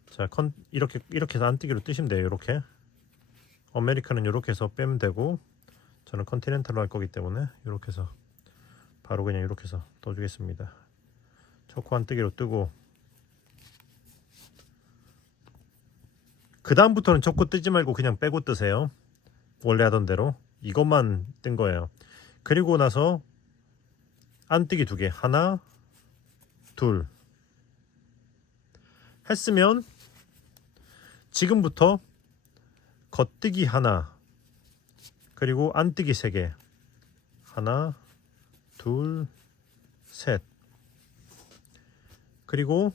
자, 이렇게 해서 안뜨기로 뜨시면 돼요. 이렇게 아메리카는 이렇게 해서 빼면 되고, 저는 컨티넨탈로 할 거기 때문에 이렇게 해서 바로 그냥 이렇게 해서 떠주겠습니다. 첫 코 안뜨기로 뜨고, 그 다음부터는 첫 코 뜨지 말고 그냥 빼고 뜨세요. 원래 하던 대로 이것만 뜬 거예요. 그리고 나서 안뜨기 2개, 하나 둘 했으면 지금부터 겉뜨기 하나, 그리고 안뜨기 3개, 하나 둘 셋, 그리고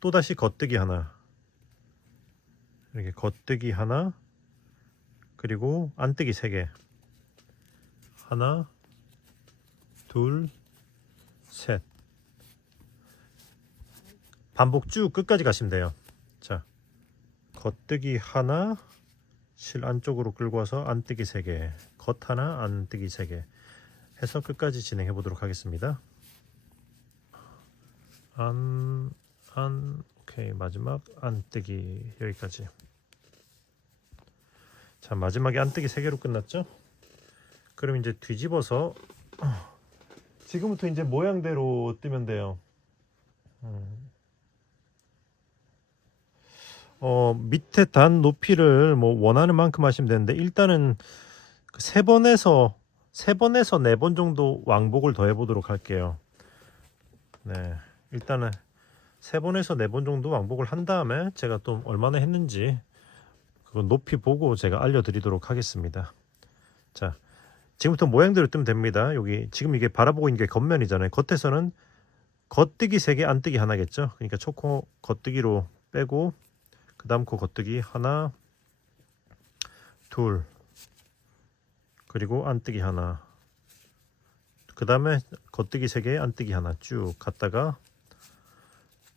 또다시 겉뜨기 하나, 이렇게 겉뜨기 하나, 그리고 안뜨기 3개, 하나 둘 셋, 반복 쭉 끝까지 가시면 돼요. 자, 겉뜨기 하나, 실 안쪽으로 끌고 와서 안뜨기 3개, 겉 하나, 안뜨기 3개 해서 끝까지 진행해 보도록 하겠습니다. 오케이, 마지막 안뜨기 여기까지. 자, 마지막에 안뜨기 3개로 끝났죠? 그럼 이제 뒤집어서 지금부터 이제 모양대로 뜨면 돼요. 밑에 단 높이를 뭐 원하는 만큼 하시면 되는데, 일단은 3번에서 4번 정도 왕복을 더 해보도록 할게요. 네, 일단은 3번에서 4번 정도 왕복을 한 다음에 제가 또 얼마나 했는지 그건 높이 보고 제가 알려드리도록 하겠습니다. 자, 지금부터 모양대로 뜨면 됩니다. 여기 지금 이게 바라보고 있는 게 겉면이잖아요. 겉에서는 겉뜨기 3개, 안뜨기 하나겠죠. 그러니까 초코 겉뜨기로 빼고, 그 다음 코 겉뜨기 하나 둘, 그리고 안뜨기 하나, 그 다음에 겉뜨기 3개, 안뜨기 하나 쭉 갔다가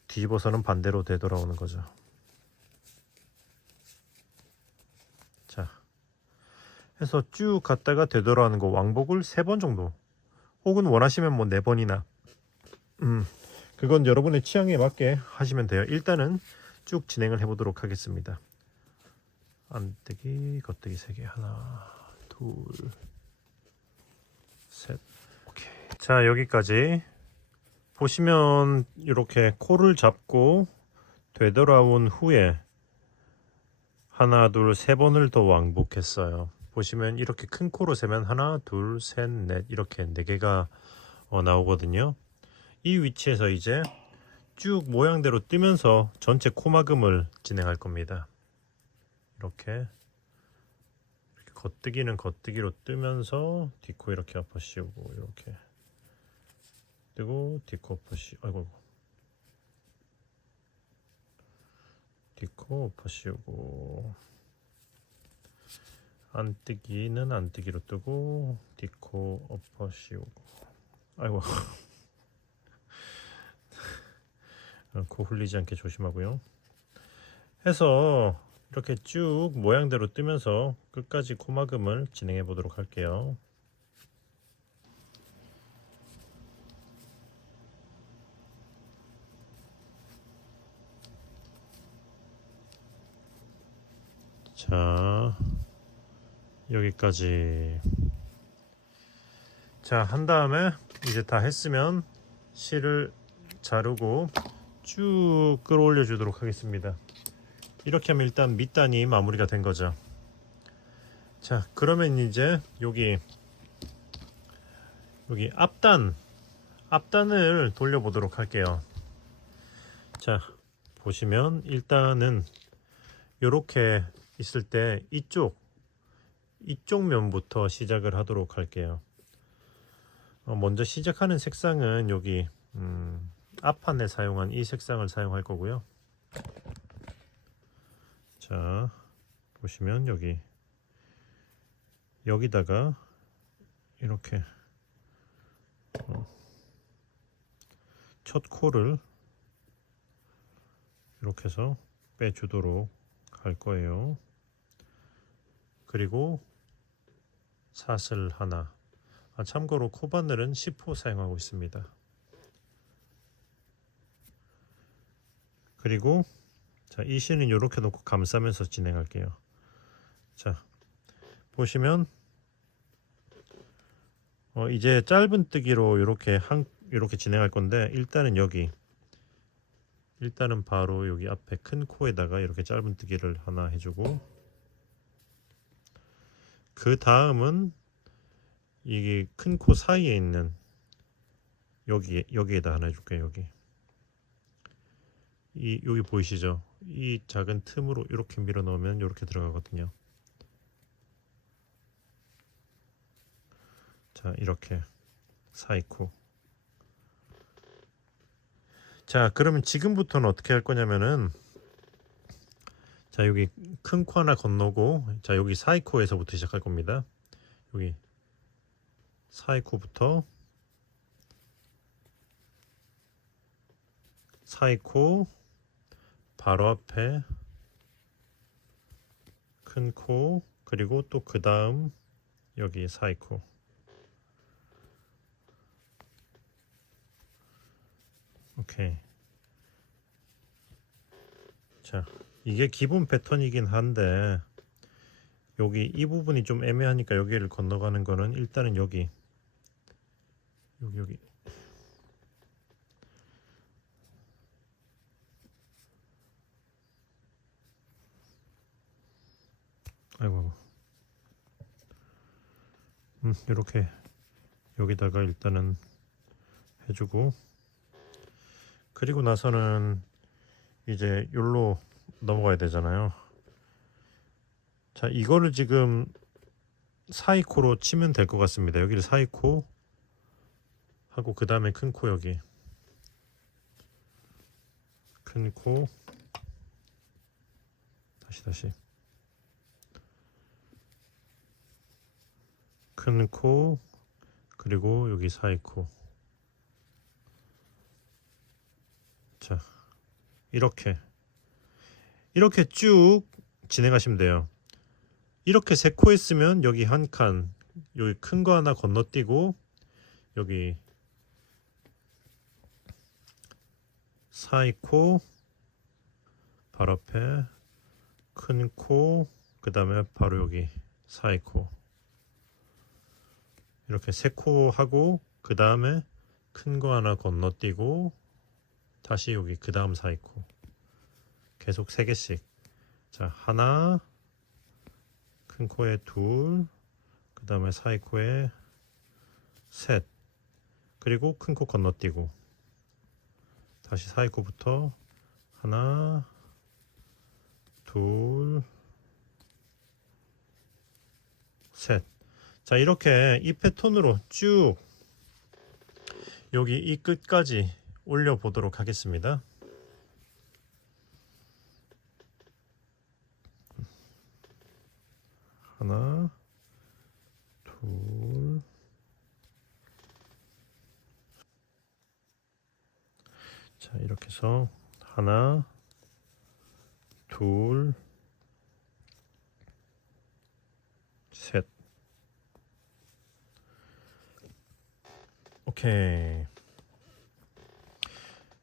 뒤집어서는 반대로 되돌아오는 거죠. 자, 해서 쭉 갔다가 되돌아오는 거 왕복을 3번 정도, 혹은 원하시면 뭐 4번이나 그건 여러분의 취향에 맞게 하시면 돼요. 일단은 쭉 진행을 해 보도록 하겠습니다. 안뜨기 겉뜨기 3개 하나 둘 셋. 오케이. 자, 여기까지 보시면 이렇게 코를 잡고 되돌아온 후에 하나 둘 세 번을 더 왕복했어요. 보시면 이렇게 큰 코로 세면 하나 둘 셋 넷 이렇게 4개가 나오거든요. 이 위치에서 이제 쭉 모양대로 뜨면서 전체 코막음을 진행할 겁니다. 이렇게 겉뜨기는 겉뜨기로 뜨면서 뒷코 이렇게 엎어 씌우고 이렇게 뜨고 뒷코 엎어 씌우고 아이고 뒷코 엎어 씌우고 안뜨기는 안뜨기로 뜨고 뒷코 엎어 씌우고 아이고 코 흘리지 않게 조심하고요. 해서 이렇게 쭉 모양대로 뜨면서 끝까지 코막음을 진행해 보도록 할게요. 자, 여기까지. 자, 한 다음에 이제 다 했으면 실을 자르고 쭉 끌어올려 주도록 하겠습니다. 이렇게 하면 일단 밑단이 마무리가 된 거죠. 자, 그러면 이제 여기 앞단을 돌려보도록 할게요. 자, 보시면 일단은 이렇게 있을 때 이쪽 면부터 시작을 하도록 할게요. 먼저 시작하는 색상은 여기 앞판에 사용한 이 색상을 사용할 거고요. 자, 보시면 여기다가 이렇게 첫 코를 이렇게 해서 빼주도록 할 거예요. 그리고 사슬 하나. 참고로 코바늘은 10호 사용하고 있습니다. 그리고 자, 이 실은 이렇게 놓고 감싸면서 진행할게요. 자, 보시면 이제 짧은 뜨기로 이렇게 진행할 건데 일단은 바로 여기 앞에 큰 코에다가 이렇게 짧은 뜨기를 하나 해주고 그 다음은 이게 큰 코 사이에 있는 여기에다 하나 해줄게요. 여기 보이시죠? 이 작은 틈으로 이렇게 밀어 넣으면 이렇게 들어가거든요. 자, 이렇게 사이코. 자, 그러면 지금부터는 어떻게 할 거냐면은 자, 여기 큰 코 하나 건너고 자, 여기 사이코에서부터 시작할 겁니다. 여기 사이코부터 사이코 바로 앞에 큰 코 그리고 또 그 다음 여기 사이코. 오케이. 자, 이게 기본 패턴이긴 한데 여기 이 부분이 좀 애매하니까 여기를 건너가는 거는 일단은 여기 아이고 이렇게 여기다가 일단은 해주고 그리고 나서는 이제 여기로 넘어가야 되잖아요. 자, 이거를 지금 사이코로 치면 될 것 같습니다. 여기를 사이코 하고 그 다음에 큰 코 여기 큰 코 다시 큰 코 그리고 여기 사이코. 자, 이렇게 쭉 진행하시면 돼요. 이렇게 세 코 했으면 여기 한 칸 여기 큰 거 하나 건너뛰고 여기 사이코 바로 앞에 큰 코 그 다음에 바로 여기 사이코 이렇게 세 코 하고 그 다음에 큰 거 하나 건너뛰고 다시 여기 그 다음 사이코 계속 3개씩. 자, 하나, 큰 코에 둘, 그 다음에 사이코에 셋, 그리고 큰 코 건너뛰고 다시 사이코부터 하나, 둘, 셋. 자, 이렇게 이 패턴으로 쭉 여기 이 끝까지 올려 보도록 하겠습니다. 하나, 둘, 자, 이렇게 해서 하나, 둘, 셋. 오케이.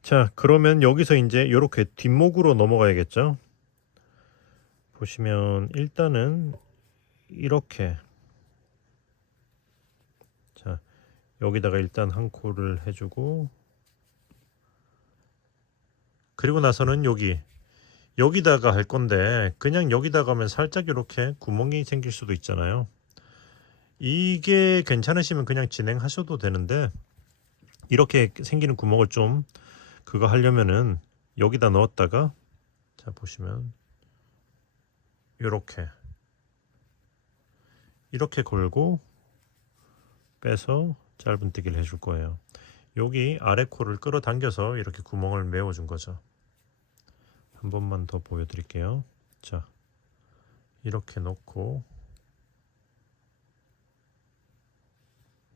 자, 그러면 여기서 이제 이렇게 뒷목으로 넘어가야겠죠. 보시면 일단은 이렇게, 자, 여기다가 일단 한 코를 해주고, 그리고 나서는 여기다가 할 건데 그냥 여기다가 하면 살짝 이렇게 구멍이 생길 수도 있잖아요. 이게 괜찮으시면 그냥 진행하셔도 되는데 이렇게 생기는 구멍을 좀 그거 하려면은 여기다 넣었다가, 자, 보시면 이렇게 걸고 빼서 짧은뜨기를 해줄 거예요. 여기 아래 코를 끌어당겨서 이렇게 구멍을 메워준 거죠. 한 번만 더 보여드릴게요. 자, 이렇게 놓고,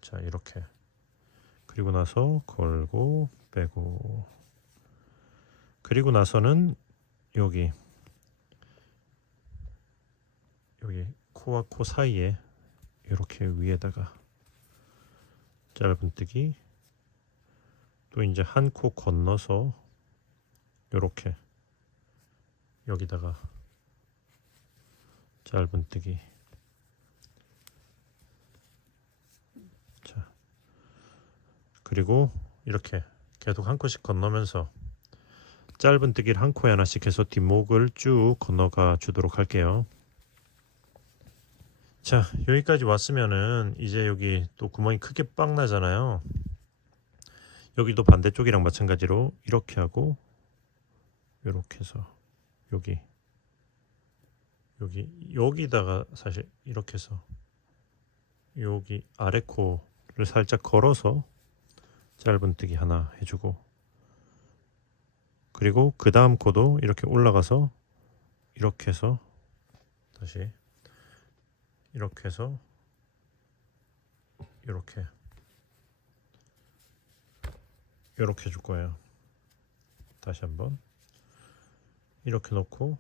자, 이렇게, 그리고 나서 걸고 빼고, 그리고 나서는 여기 코와 코 사이에 이렇게 위에다가 짧은뜨기, 또 이제 한 코 건너서 이렇게 여기다가 짧은뜨기. 자, 그리고 이렇게 계속 한 코씩 건너면서 짧은뜨기를 한 코에 하나씩 해서 뒷목을 쭉 건너가 주도록 할게요. 자, 여기까지 왔으면은 이제 여기 또 구멍이 크게 빵 나잖아요. 여기도 반대쪽이랑 마찬가지로 이렇게 하고 이렇게 해서 여기다가 사실 이렇게 해서 여기 아래 코를 살짝 걸어서 짧은뜨기 하나 해주고, 그리고 그 다음 코도 이렇게 올라가서 이렇게 해서 다시 이렇게 해서 이렇게 해줄 거예요. 다시 한번 이렇게 놓고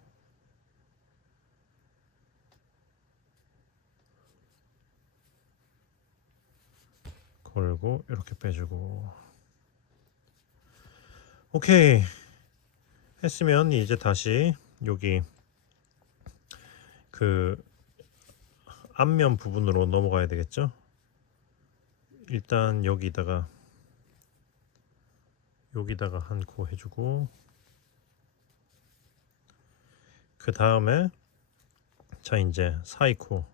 걸고 이렇게 빼주고. 오케이 했으면 이제 다시 여기 그 앞면 부분으로 넘어가야 되겠죠. 일단 여기다가 한 코 해주고, 그 다음에 자, 이제 사이코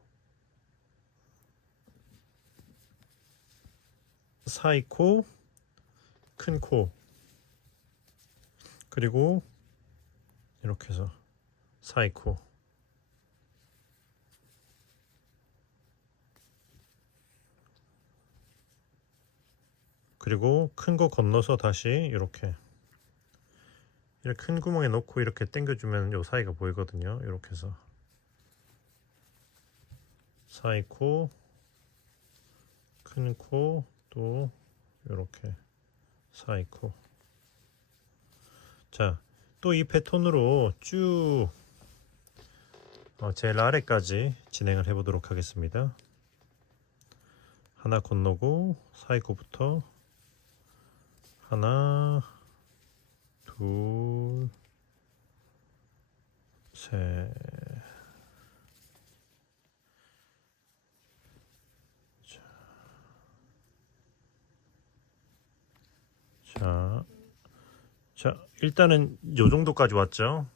큰 코, 그리고 이렇게 해서 사이코, 그리고 큰 거 건너서 다시 이렇게 큰 구멍에 넣고 이렇게 당겨주면 요 사이가 보이거든요. 이렇게 해서 사이코, 큰 코, 또 이렇게 사이코. 자, 또 이 패턴으로 쭉 제일 아래까지 진행을 해 보도록 하겠습니다. 하나 건너고 사이코부터 하나, 둘, 셋, 자, 일단은 요 정도까지 왔죠.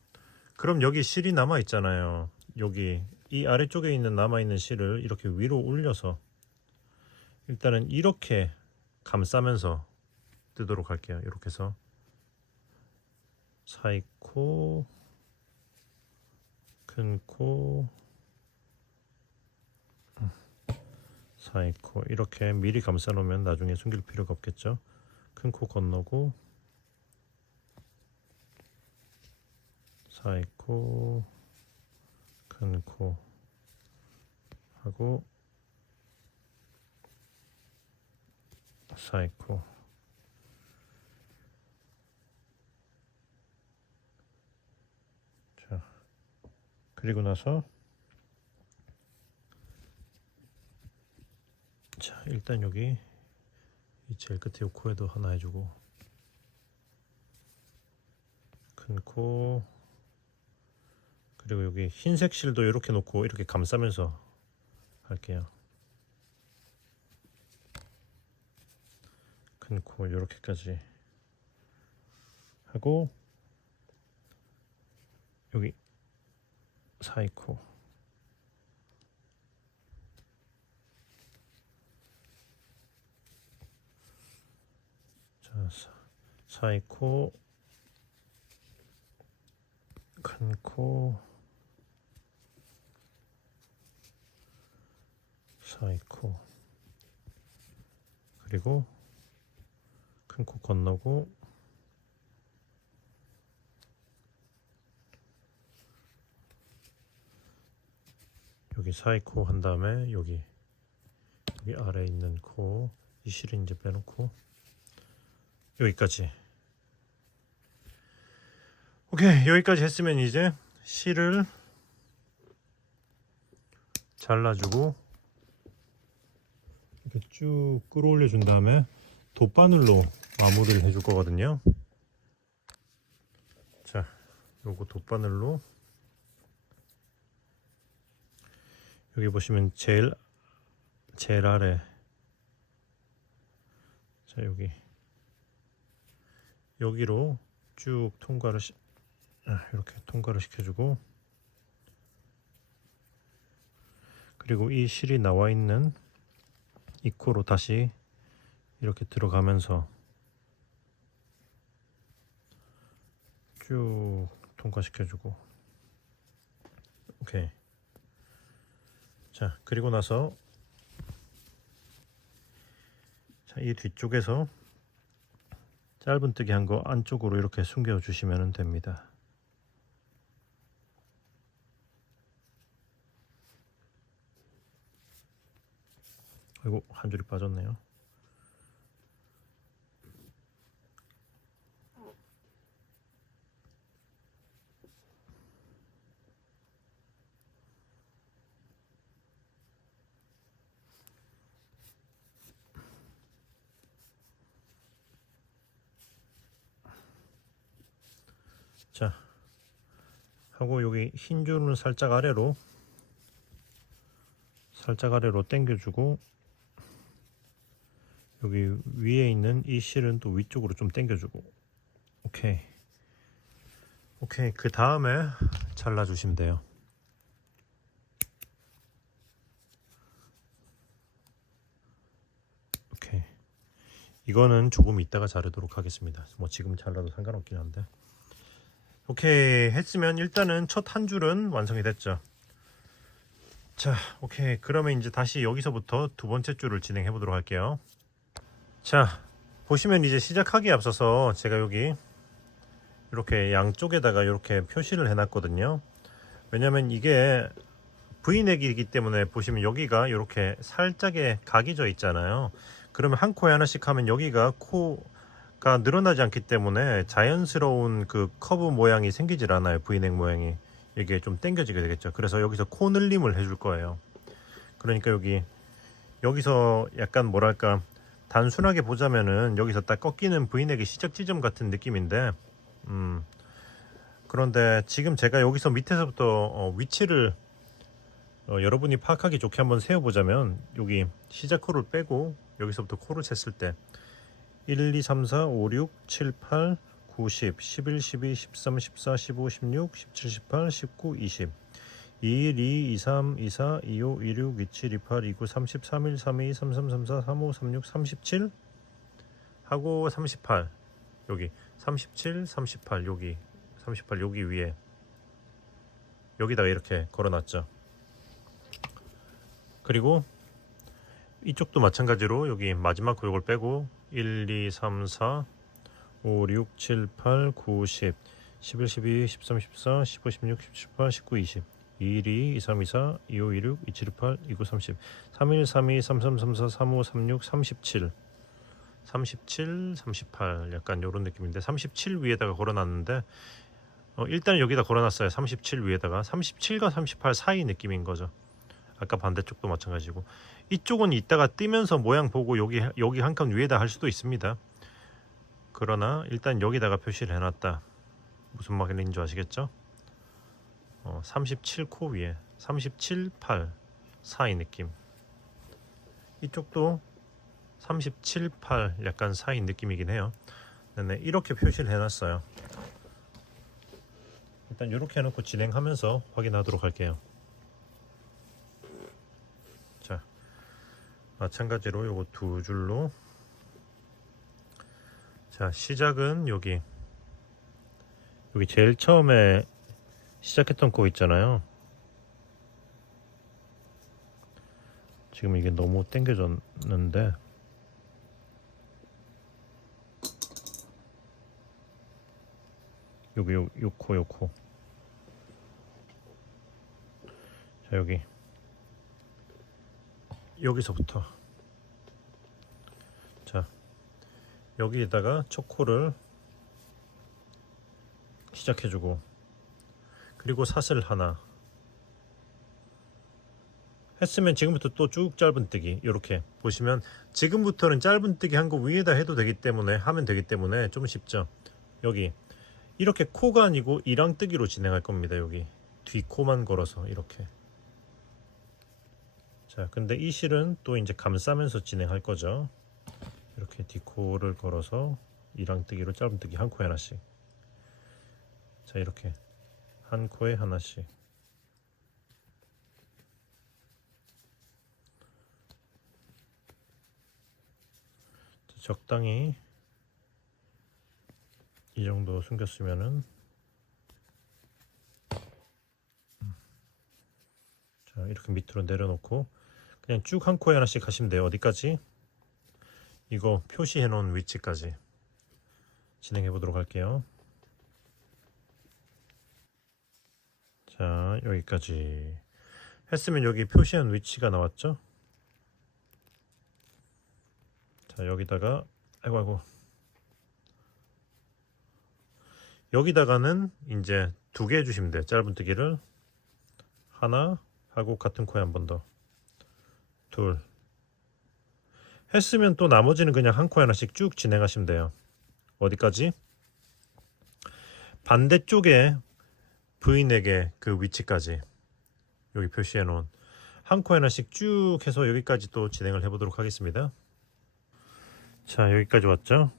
그럼 여기 실이 남아 있잖아요. 여기 이 아래쪽에 있는 남아 있는 실을 이렇게 위로 올려서 일단은 이렇게 감싸면서 뜨도록 할게요. 이렇게 해서 사이코, 큰 코, 사이코 이렇게 미리 감싸 놓으면 나중에 숨길 필요가 없겠죠. 큰 코 건너고 사이코, 큰 코 하고 사이코. 자, 그리고 나서 자, 일단 여기 이 제일 끝에 요 코에도 하나 해주고 큰 코, 그리고 여기 흰색 실도 이렇게 놓고 이렇게 감싸면서 할게요. 큰 코 이렇게까지 하고 여기 사이코. 자, 사이코, 큰 코, 사이코, 그리고 큰 코 건너고 여기 사이코 한 다음에 여기 아래에 있는 코, 이 실을 이제 빼놓고 여기까지. 오케이, 여기까지 했으면 이제 실을 잘라주고 이렇게 쭉 끌어올려 준 다음에 돗바늘로 마무리를 해줄 거거든요. 자, 요거 돗바늘로 여기 보시면 제일 아래, 자 여기로 쭉 통과를 이렇게 통과를 시켜주고, 그리고 이 실이 나와 있는 이 코로 다시 이렇게 들어가면서 쭉 통과시켜주고. 오케이. 자, 그리고 나서 자, 이 뒤쪽에서 짧은뜨기 한 거 안쪽으로 이렇게 숨겨 주시면 됩니다. 아이고, 한 줄이 빠졌네요. 자, 하고 여기 흰 줄은 살짝 아래로 당겨주고, 여기 위에 있는 이 실은 또 위쪽으로 좀 당겨주고. 오케이. 그 다음에 잘라주시면 돼요. 오케이. 이거는 조금 이따가 자르도록 하겠습니다. 뭐 지금 잘라도 상관없긴 한데. 오케이, 했으면 일단은 첫 한 줄은 완성이 됐죠. 자, 오케이. 그러면 이제 다시 여기서부터 두 번째 줄을 진행해 보도록 할게요. 자, 보시면 이제 시작하기에 앞서서 제가 여기 이렇게 양쪽에다가 이렇게 표시를 해 놨거든요. 왜냐면 이게 V넥이기 때문에 보시면 여기가 이렇게 살짝의 각이 져 있잖아요. 그러면 한 코에 하나씩 하면 여기가 코가 늘어나지 않기 때문에 자연스러운 그 커브 모양이 생기질 않아요. V넥 모양이 이게 좀 당겨지게 되겠죠. 그래서 여기서 코 늘림을 해줄 거예요. 그러니까 여기서 약간 뭐랄까 단순하게 보자면은 여기서 딱 꺾이는 V넥의 시작 지점 같은 느낌인데, 그런데 지금 제가 여기서 밑에서부터 위치를 여러분이 파악하기 좋게 한번 세어보자면, 여기 시작 코를 빼고 여기서부터 코를 셌을 때 1, 2, 3, 4, 5, 6, 7, 8, 90, 11, 12, 13, 14, 15, 16, 17, 18, 19, 20 21, 22, 23, 24, 25, 26, 27, 28, 29, 30, 31, 32, 33, 34, 35, 36, 37 하고 38 여기 37, 38 여기 38 여기 위에 여기다가 이렇게 걸어놨죠. 그리고 이쪽도 마찬가지로 여기 마지막 요걸 빼고 1, 2, 3, 4, 5, 6, 7, 8, 9, 10, 11, 12, 13, 14, 15, 16, 17, 18, 19, 20 22, 23, 24, 25, 26, 27, 28, 29, 30 31, 32, 33, 34, 35, 36, 37 37, 38 약간 요런 느낌인데 37 위에다가 걸어놨는데 일단 여기다 걸어놨어요. 37 위에다가 37과 38 사이 느낌인 거죠. 아까 반대쪽도 마찬가지고 이쪽은 이따가 뜨면서 모양 보고 여기 한 칸 위에다 할 수도 있습니다. 그러나 일단 여기다가 표시를 해놨다. 무슨 말인지 줄 아시겠죠? 37코 위에 37, 8 사이 느낌. 이쪽도 37, 8 약간 사이 느낌이긴 해요. 네, 이렇게 표시를 해놨어요. 일단 이렇게 해놓고 진행하면서 확인하도록 할게요. 자, 마찬가지로 요거 두 줄로 자 시작은 여기 제일 처음에 시작했던 거 있잖아요. 지금 이게 너무 당겨졌는데 여기 요코 자 여기서부터 자 여기에다가 첫 코를 시작해주고 그리고 사슬 하나 했으면 지금부터 또 쭉 짧은뜨기 이렇게 보시면 지금부터는 짧은뜨기 한 거 위에다 해도 되기 때문에 하면 되기 때문에 좀 쉽죠. 여기 이렇게 코가 아니고 이랑뜨기로 진행할 겁니다. 여기 뒷코만 걸어서 이렇게. 자 근데 이 실은 또 이제 감싸면서 진행할 거죠. 이렇게 뒷코를 걸어서 이랑뜨기로 짧은뜨기 한 코에 하나씩. 자 이렇게 한 코에 하나씩. 적당히 이 정도 숨겼으면은 자 이렇게 밑으로 내려놓고 그냥 쭉 한 코에 하나씩 하시면 돼요. 어디까지? 이거 표시해 놓은 위치까지 진행해 보도록 할게요. 자 여기까지 했으면 여기 표시한 위치가 나왔죠. 자 여기다가 아이고 여기다가는 이제 두 개 해주시면 돼요. 짧은뜨기를 하나 하고 같은 코에 한 번 더 둘 했으면 또 나머지는 그냥 한 코에 하나씩 쭉 진행하시면 돼요. 어디까지? 반대쪽에 브이넥의 그 위치까지 여기 표시해 놓은 한 코에 하나씩 쭉 해서 여기까지 또 진행을 해 보도록 하겠습니다. 자 여기까지 왔죠.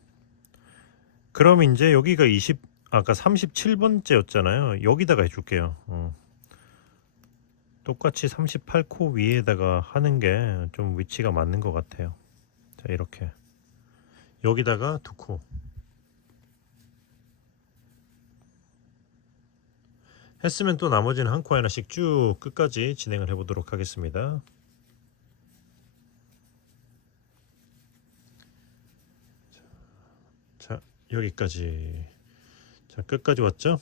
그럼 이제 여기가 아까 37번째였잖아요. 여기다가 해줄게요. 똑같이 38코 위에다가 하는 게 좀 위치가 맞는 것 같아요. 자 이렇게 여기다가 두 코 했으면 또 나머지는 한 코 하나씩 쭉 끝까지 진행을 해 보도록 하겠습니다. 자 여기까지 자 끝까지 왔죠.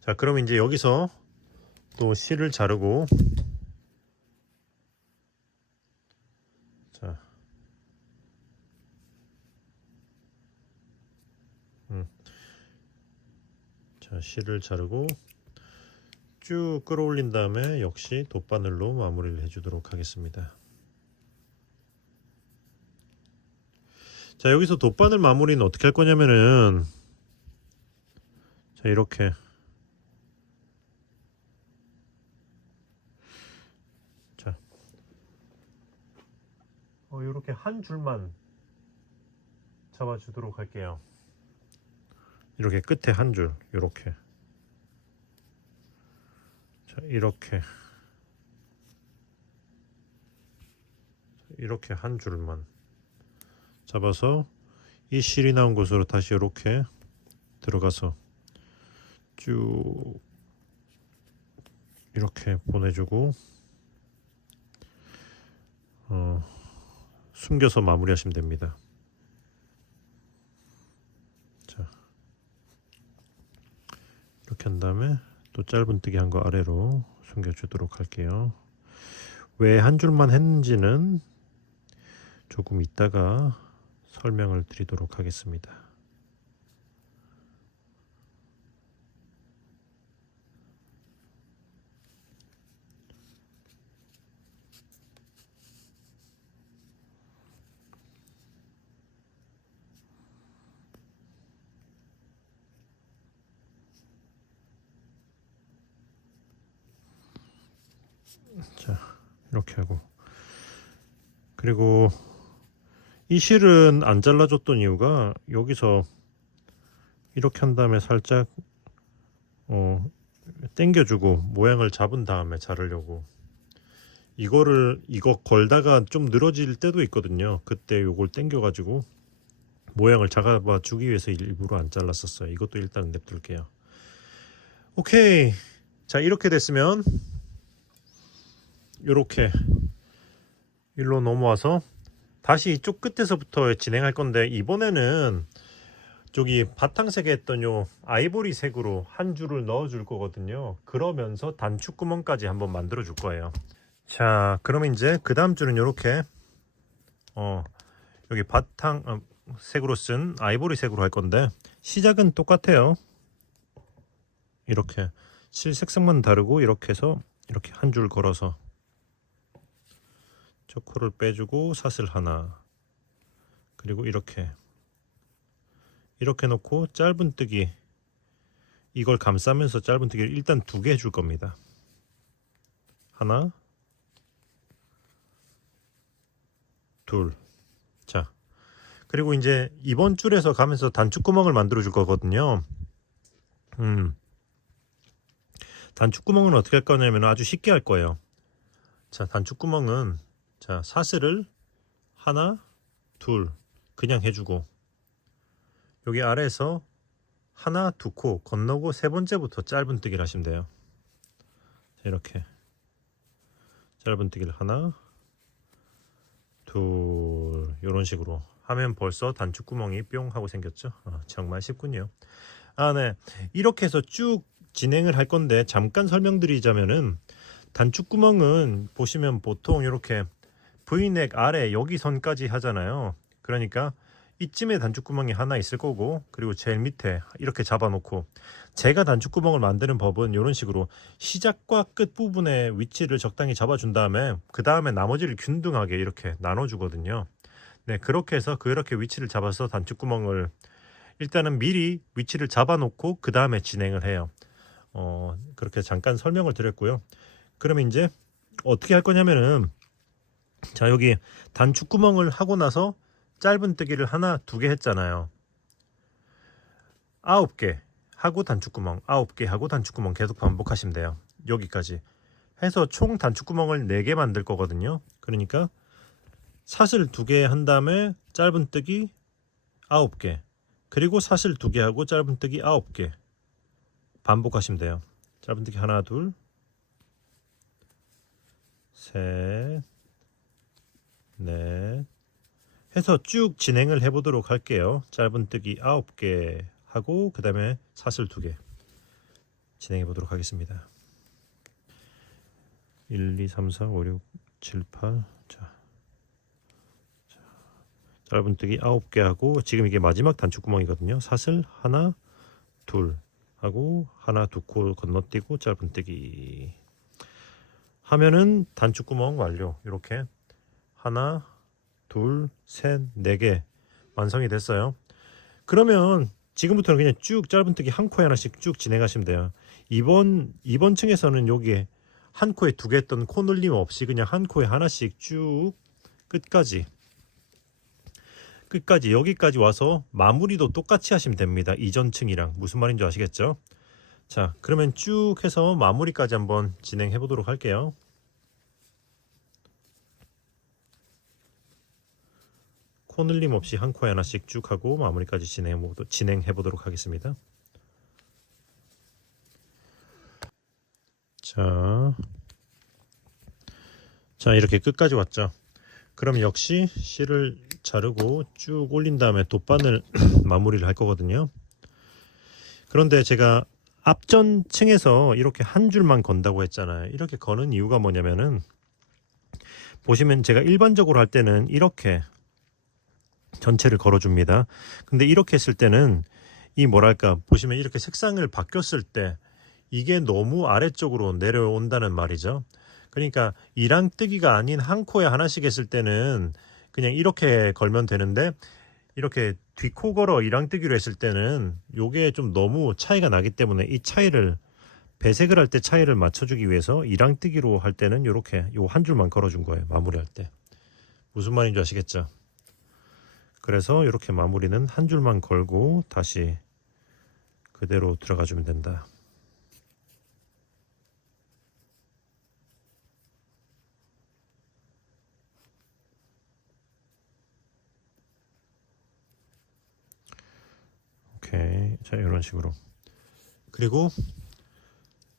자 그럼 이제 여기서 또 실을 자르고 자 자 실을 자르고 쭉 끌어올린 다음에 역시 돗바늘로 마무리를 해주도록 하겠습니다. 자 여기서 돗바늘 마무리는 어떻게 할 거냐면은 자 이렇게 자 이렇게 한 줄만 잡아주도록 할게요. 이렇게 끝에 한 줄 이렇게. 자, 이렇게 한 줄만 잡아서 이 실이 나온 곳으로 다시 이렇게 들어가서 쭉 이렇게 보내주고 숨겨서 마무리하시면 됩니다. 자, 이렇게 한 다음에 또 짧은뜨기 한 거 아래로 숨겨주도록 할게요. 왜 한 줄만 했는지는 조금 이따가 설명을 드리도록 하겠습니다. 자, 이렇게 하고, 그리고 이 실은 안 잘라줬던 이유가 여기서 이렇게 한 다음에 살짝 당겨주고 모양을 잡은 다음에 자르려고. 이거 걸다가 좀 늘어질 때도 있거든요. 그때 요걸 당겨가지고 모양을 잡아 주기 위해서 일부러 안 잘랐었어요. 이것도 일단 냅둘게요. 오케이. 자, 이렇게 됐으면 이렇게 일로 넘어와서 다시 이쪽 끝에서부터 진행할 건데, 이번에는 저기 바탕색에 했던 요 아이보리 색으로 한 줄을 넣어 줄 거거든요. 그러면서 단축구멍까지 한번 만들어 줄 거예요. 자, 그러면 이제 그 다음 줄은 이렇게 여기 바탕 색으로 쓴 아이보리 색으로 할 건데, 시작은 똑같아요. 이렇게 실 색상만 다르고 이렇게 해서 이렇게 한 줄 걸어서 초코를 빼주고 사슬 하나, 그리고 이렇게 놓고 짧은뜨기, 이걸 감싸면서 짧은뜨기를 일단 2개 해줄 겁니다. 하나, 둘. 자, 그리고 이제 이번 줄에서 가면서 단축구멍을 만들어 줄 거거든요. 단축구멍은 어떻게 할 거냐면 아주 쉽게 할 거예요. 자, 단축구멍은 자, 사슬을 하나, 둘 그냥 해주고, 여기 아래에서 하나, 2코 건너고 세 번째부터 짧은뜨기를 하시면 돼요. 자, 이렇게 짧은뜨기를 하나, 둘 이런 식으로 하면 벌써 단축구멍이 뿅 하고 생겼죠. 정말 쉽군요. 네, 이렇게 해서 쭉 진행을 할 건데, 잠깐 설명드리자면은 단축구멍은 보시면 보통 이렇게 V넥 아래 여기 선까지 하잖아요. 그러니까 이쯤에 단축구멍이 하나 있을 거고, 그리고 제일 밑에 이렇게 잡아놓고, 제가 단축구멍을 만드는 법은 이런 식으로 시작과 끝 부분의 위치를 적당히 잡아준 다음에 그 다음에 나머지를 균등하게 이렇게 나눠주거든요. 네, 그렇게 해서 그렇게 위치를 잡아서 단축구멍을 일단은 미리 위치를 잡아놓고 그 다음에 진행을 해요. 그렇게 잠깐 설명을 드렸고요. 그러면 이제 어떻게 할 거냐면은, 자, 여기 단축구멍을 하고 나서 짧은뜨기를 하나, 2개 했잖아요. 9개 하고 단축구멍, 9개 하고 단축구멍 계속 반복하시면 돼요. 여기까지 해서 총 단축구멍을 4개 만들 거거든요. 그러니까 사슬 2개 한 다음에 짧은뜨기 9개, 그리고 사슬 2개 하고 짧은뜨기 9개 반복하시면 돼요. 짧은뜨기 하나, 둘, 셋, 넷 해서 쭉 진행을 해보도록 할게요. 짧은뜨기 9개 하고 그 다음에 사슬 2개 진행해 보도록 하겠습니다. 1, 2, 3, 4, 5, 6, 7, 8. 자, 짧은뜨기 9개 하고, 지금 이게 마지막 단축구멍이거든요. 사슬 하나, 둘 하고 하나, 2코 건너뛰고 짧은뜨기 하면은 단축구멍 완료. 이렇게 하나, 둘, 셋, 4개 완성이 됐어요. 그러면 지금부터는 그냥 쭉 짧은뜨기 한 코에 하나씩 쭉 진행하시면 돼요. 이번 층에서는 여기에 한 코에 2개 했던 코 눌림 없이 그냥 한 코에 하나씩 쭉 끝까지. 끝까지 여기까지 와서 마무리도 똑같이 하시면 됩니다. 이전 층이랑. 무슨 말인지 아시겠죠? 자, 그러면 쭉 해서 마무리까지 한번 진행해 보도록 할게요. 코늘림 없이 한 코에 하나씩 쭉 하고 마무리까지 진행해 보도록 하겠습니다. 자, 이렇게 끝까지 왔죠. 그럼 역시 실을 자르고 쭉 올린 다음에 돗바늘 마무리를 할 거거든요. 그런데 제가 앞전 층에서 이렇게 한 줄만 건다고 했잖아요. 이렇게 거는 이유가 뭐냐면은, 보시면 제가 일반적으로 할 때는 이렇게 전체를 걸어줍니다. 근데 이렇게 했을 때는 이 뭐랄까, 보시면 이렇게 색상을 바뀌었을 때 이게 너무 아래쪽으로 내려온다는 말이죠. 그러니까 이랑뜨기가 아닌 한 코에 하나씩 했을 때는 그냥 이렇게 걸면 되는데, 이렇게 뒷코 걸어 이랑뜨기로 했을 때는 요게 좀 너무 차이가 나기 때문에 이 차이를, 배색을 할 때 차이를 맞춰주기 위해서 이랑뜨기로 할 때는 요렇게 요 한 줄만 걸어준 거예요. 마무리할 때. 무슨 말인지 아시겠죠? 그래서 이렇게 마무리는 한 줄만 걸고 다시 그대로 들어가 주면 된다. 오케이. 자, 이런 식으로. 그리고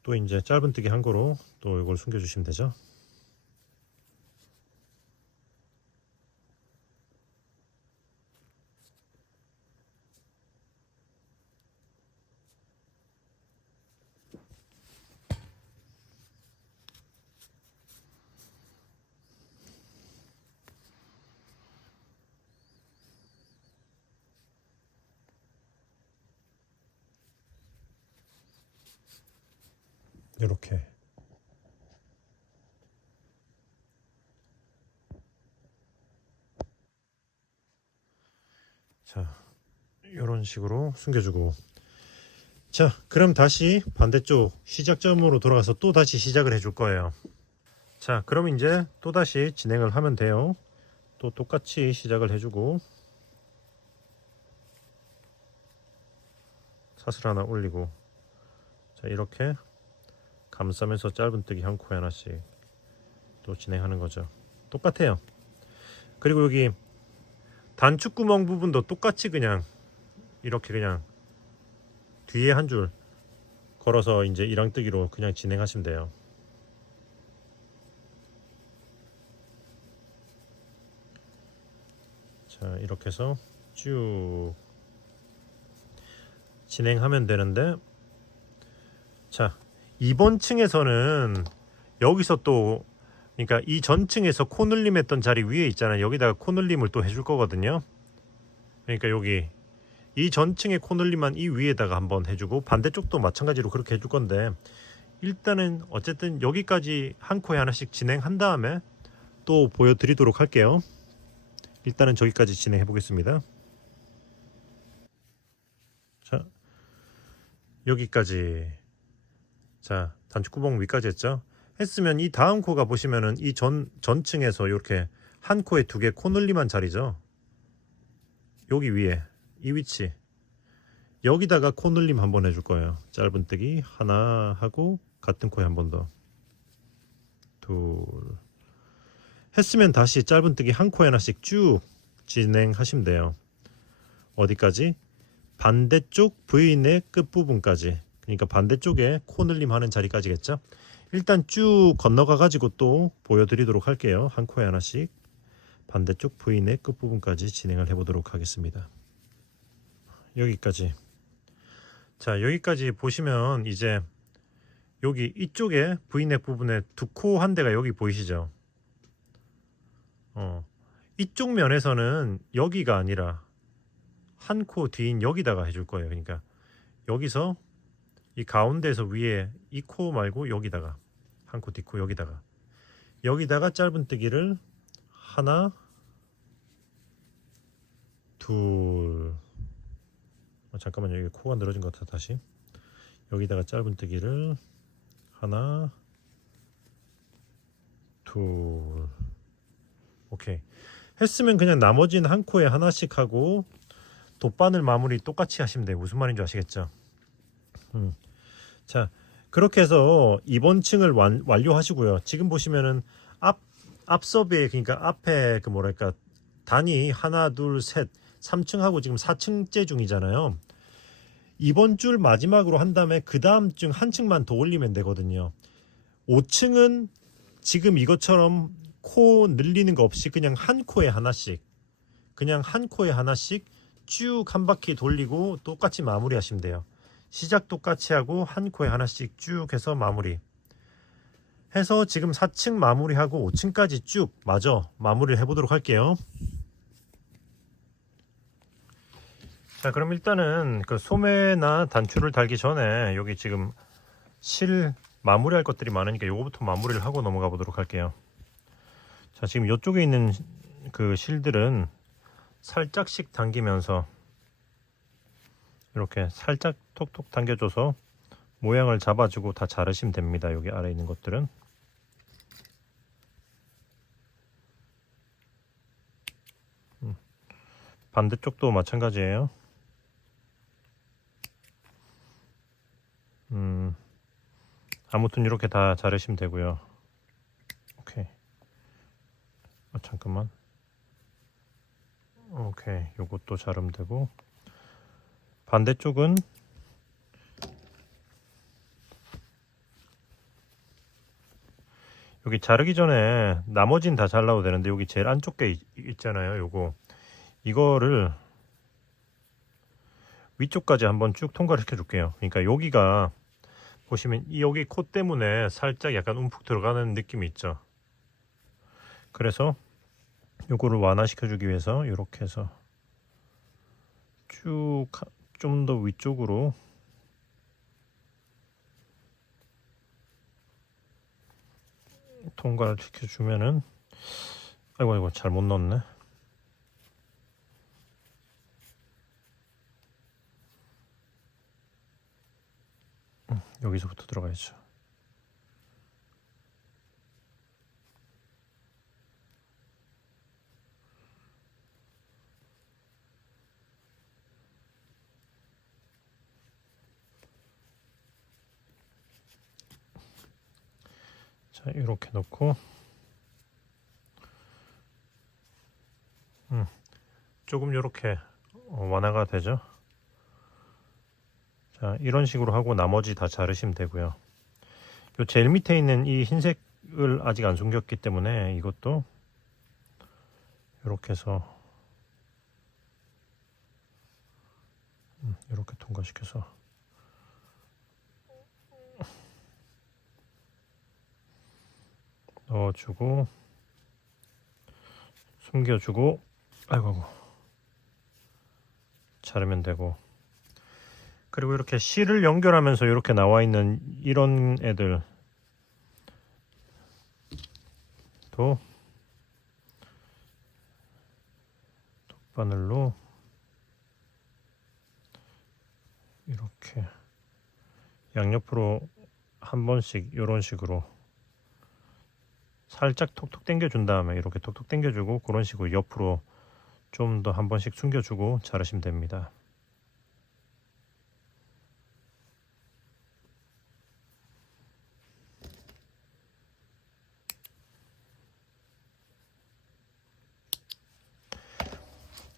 또 이제 짧은뜨기 한 거로 또 이걸 숨겨 주시면 되죠. 이렇게. 자, 이런 식으로 숨겨주고. 자, 그럼 다시 반대쪽 시작점으로 돌아가서 또 다시 시작을 해줄 거예요. 자, 그럼 이제 또 다시 진행을 하면 돼요. 또 똑같이 시작을 해주고, 사슬 하나 올리고, 자, 이렇게 감싸면서 짧은뜨기 한 코에 하나씩 또 진행하는 거죠. 똑같아요. 그리고 여기 단축구멍 부분도 똑같이 그냥 이렇게 그냥 뒤에 한 줄 걸어서 이제 이랑뜨기로 그냥 진행하시면 돼요. 자, 이렇게 해서 쭉 진행하면 되는데, 자, 이번 층에서는 여기서 또, 그러니까 이 전층에서 코늘림 했던 자리 위에 있잖아요. 여기다가 코늘림을 또 해줄 거거든요. 그러니까 여기 이 전층의 코늘림만 이 위에다가 한번 해주고, 반대쪽도 마찬가지로 그렇게 해줄 건데, 일단은 어쨌든 여기까지 한 코에 하나씩 진행한 다음에 또 보여드리도록 할게요. 일단은 저기까지 진행해 보겠습니다. 자, 여기까지. 자, 단축구멍 위까지 했죠. 했으면 이 다음 코가 보시면은 이 전층에서 이렇게 한 코에 두 개 코늘림한 자리죠. 여기 위에 이 위치, 여기다가 코늘림 한번 해줄 거예요. 짧은뜨기 하나 하고 같은 코에 한 번 더, 둘. 했으면 다시 짧은뜨기 한 코에 하나씩 쭉 진행하시면 돼요. 어디까지? 반대쪽 부인의 끝부분까지. 그러니까 반대쪽에 코늘림 하는 자리까지겠죠. 일단 쭉 건너가 가지고 또 보여드리도록 할게요. 한 코에 하나씩 반대쪽 부인의 끝부분까지 진행을 해보도록 하겠습니다. 여기까지. 자, 여기까지 보시면 이제 여기 이쪽에 V넥 부분에 두 코 한 대가 여기 보이시죠? 이쪽 면에서는 여기가 아니라 한 코 뒤인 여기다가 해줄 거예요. 그러니까 여기서 이 가운데에서 위에 이 코 말고 여기다가 한 코 뒷코 여기다가 짧은뜨기를 하나, 둘. 잠깐만요. 여기 코가 늘어진 것 같아. 다시 여기다가 짧은뜨기를 하나, 둘. 오케이. 했으면 그냥 나머지는 한 코에 하나씩 하고 돗바늘 마무리 똑같이 하시면 돼요. 무슨 말인지 아시겠죠? 자, 그렇게 해서 이번 층을 완료하시고요. 지금 보시면은 앞섭에, 그러니까 앞에 그 뭐랄까 단이 하나 둘 셋 3층하고 지금 4층째 중이잖아요. 이번 줄 마지막으로 한 다음에 그 다음 층 한 층만 더 올리면 되거든요. 5층은 지금 이것처럼 코 늘리는 거 없이 그냥 한 코에 하나씩, 그냥 한 코에 하나씩 쭉 한 바퀴 돌리고 똑같이 마무리 하시면 돼요. 시작 똑같이 하고 한 코에 하나씩 쭉 해서 마무리 해서 지금 4층 마무리하고 5층까지 쭉 마저 마무리를 해보도록 할게요. 자, 그럼 일단은 그 소매나 단추를 달기 전에 여기 지금 실 마무리할 것들이 많으니까 요거부터 마무리를 하고 넘어가 보도록 할게요. 자, 지금 이쪽에 있는 그 실들은 살짝씩 당기면서 이렇게 살짝 톡톡 당겨줘서 모양을 잡아주고 다 자르시면 됩니다. 여기 아래 있는 것들은. 반대쪽도 마찬가지예요. 아무튼 이렇게 다 자르시면 되고요. 오케이. 잠깐만. 오케이. 요것도 자르면 되고, 반대쪽은 여기 자르기 전에 나머지는 다 잘라도 되는데 여기 제일 안쪽 게 있잖아요. 요거 이거를 위쪽까지 한번 쭉 통과를 시켜 줄게요. 그러니까 여기가 보시면 여기 코 때문에 살짝 약간 움푹 들어가는 느낌이 있죠. 그래서 요거를 완화시켜 주기 위해서 이렇게 해서 쭉 좀 더 위쪽으로 통과를 시켜 주면은, 아이고 잘못 넣었네. 여기서부터 들어가야죠. 자, 이렇게 넣고 조금 이렇게 완화가 되죠. 자, 이런 식으로 하고 나머지 다 자르시면 되고요. 요 제일 밑에 있는 이 흰색을 아직 안 숨겼기 때문에 이것도 이렇게 해서 이렇게 통과시켜서 넣어주고 숨겨주고, 아이고 자르면 되고, 그리고 이렇게 실을 연결하면서 이렇게 나와 있는 이런 애들 또 돗바늘로 이렇게 양옆으로 한 번씩 이런 식으로 살짝 톡톡 당겨 준 다음에 이렇게 톡톡 당겨 주고, 그런 식으로 옆으로 좀 더 한 번씩 숨겨 주고 자르시면 됩니다.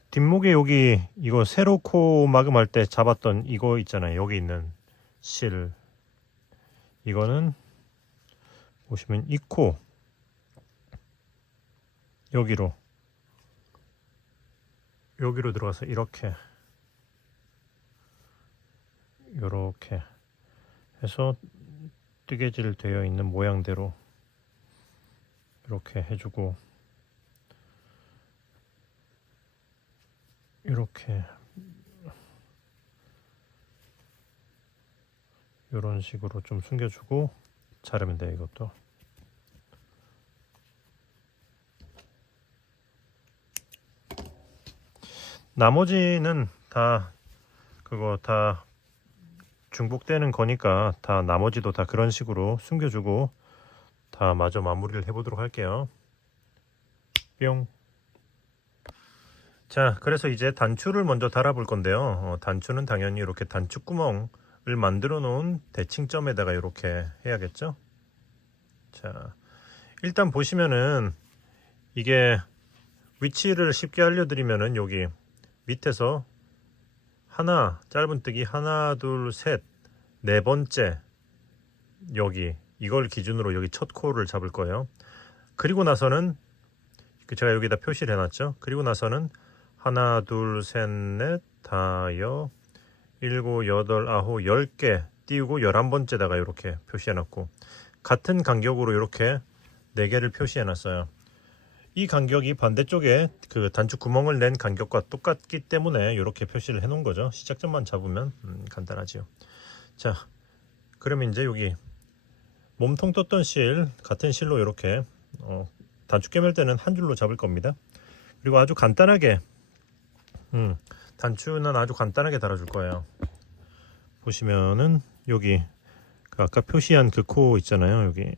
뒷목에 여기 이거 세로 코 마감할 때 잡았던 이거 있잖아요. 여기 있는 실, 이거는 보시면 이 코 여기로 들어가서 이렇게 해서 뜨개질 되어 있는 모양대로 이렇게 해주고, 이렇게 이런 식으로 좀 숨겨주고 자르면 돼요. 이것도 나머지는 다 그거 다 중복되는 거니까 다 나머지도 다 그런 식으로 숨겨주고 다 마저 마무리를 해보도록 할게요. 뿅. 자, 그래서 이제 단추를 먼저 달아볼 건데요. 단추는 당연히 이렇게 단추구멍을 만들어 놓은 대칭점에다가 이렇게 해야겠죠. 자, 일단 보시면은 이게 위치를 쉽게 알려드리면은 여기 밑에서 하나, 짧은뜨기 하나, 둘, 셋, 네 번째 여기 이걸 기준으로 여기 첫 코를 잡을 거예요. 그리고 나서는 제가 여기다 표시를 해놨죠. 그리고 나서는 하나, 둘, 셋, 넷, 다섯, 일곱, 여덟, 아홉, 10개 띄우고 11번째다가 이렇게 표시해놨고 같은 간격으로 이렇게 4개를 표시해놨어요. 이 간격이 반대쪽에 그 단추 구멍을 낸 간격과 똑같기 때문에 이렇게 표시를 해 놓은 거죠. 시작점만 잡으면 간단하지요. 자, 그러면 이제 여기 몸통 떴던 실 같은 실로 이렇게 단추 꿰맬 때는 한 줄로 잡을 겁니다. 그리고 아주 간단하게 단추는 아주 간단하게 달아줄 거예요. 보시면은 여기 그 아까 표시한 그 코 있잖아요. 여기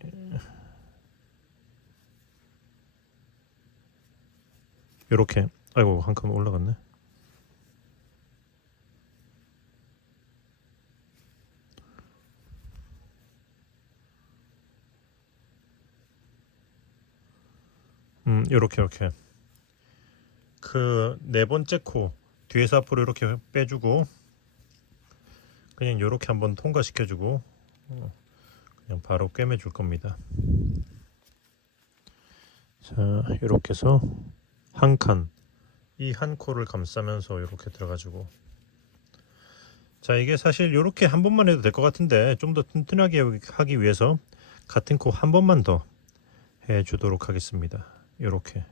요렇게 아이고 한 칸 올라갔네. 요렇게 그 네 번째 코 뒤에서 앞으로 이렇게 빼주고 그냥 요렇게 한번 통과시켜주고 그냥 바로 꿰매줄 겁니다. 자, 이렇게 해서 한 칸, 이 한 코를 감싸면서 이렇게 들어가지고 자, 이게 사실 이렇게 한 번만 해도 될 것 같은데 좀 더 튼튼하게 하기 위해서 같은 코 한 번만 더 해주도록 하겠습니다. 이렇게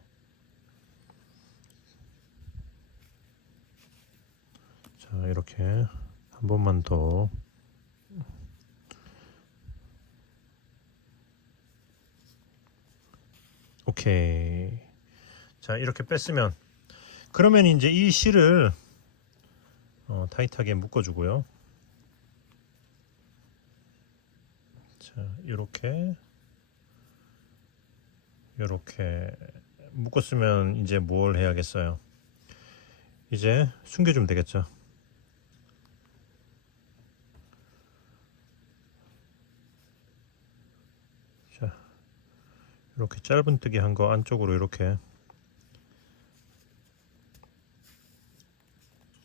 자, 이렇게 한 번만 더 오케이. 자, 이렇게 뺐으면 그러면 이제 이 실을 타이트하게 묶어주고요. 자, 이렇게 묶었으면 이제 뭘 해야겠어요? 이제 숨겨주면 되겠죠. 자, 이렇게 짧은뜨기 한 거 안쪽으로 이렇게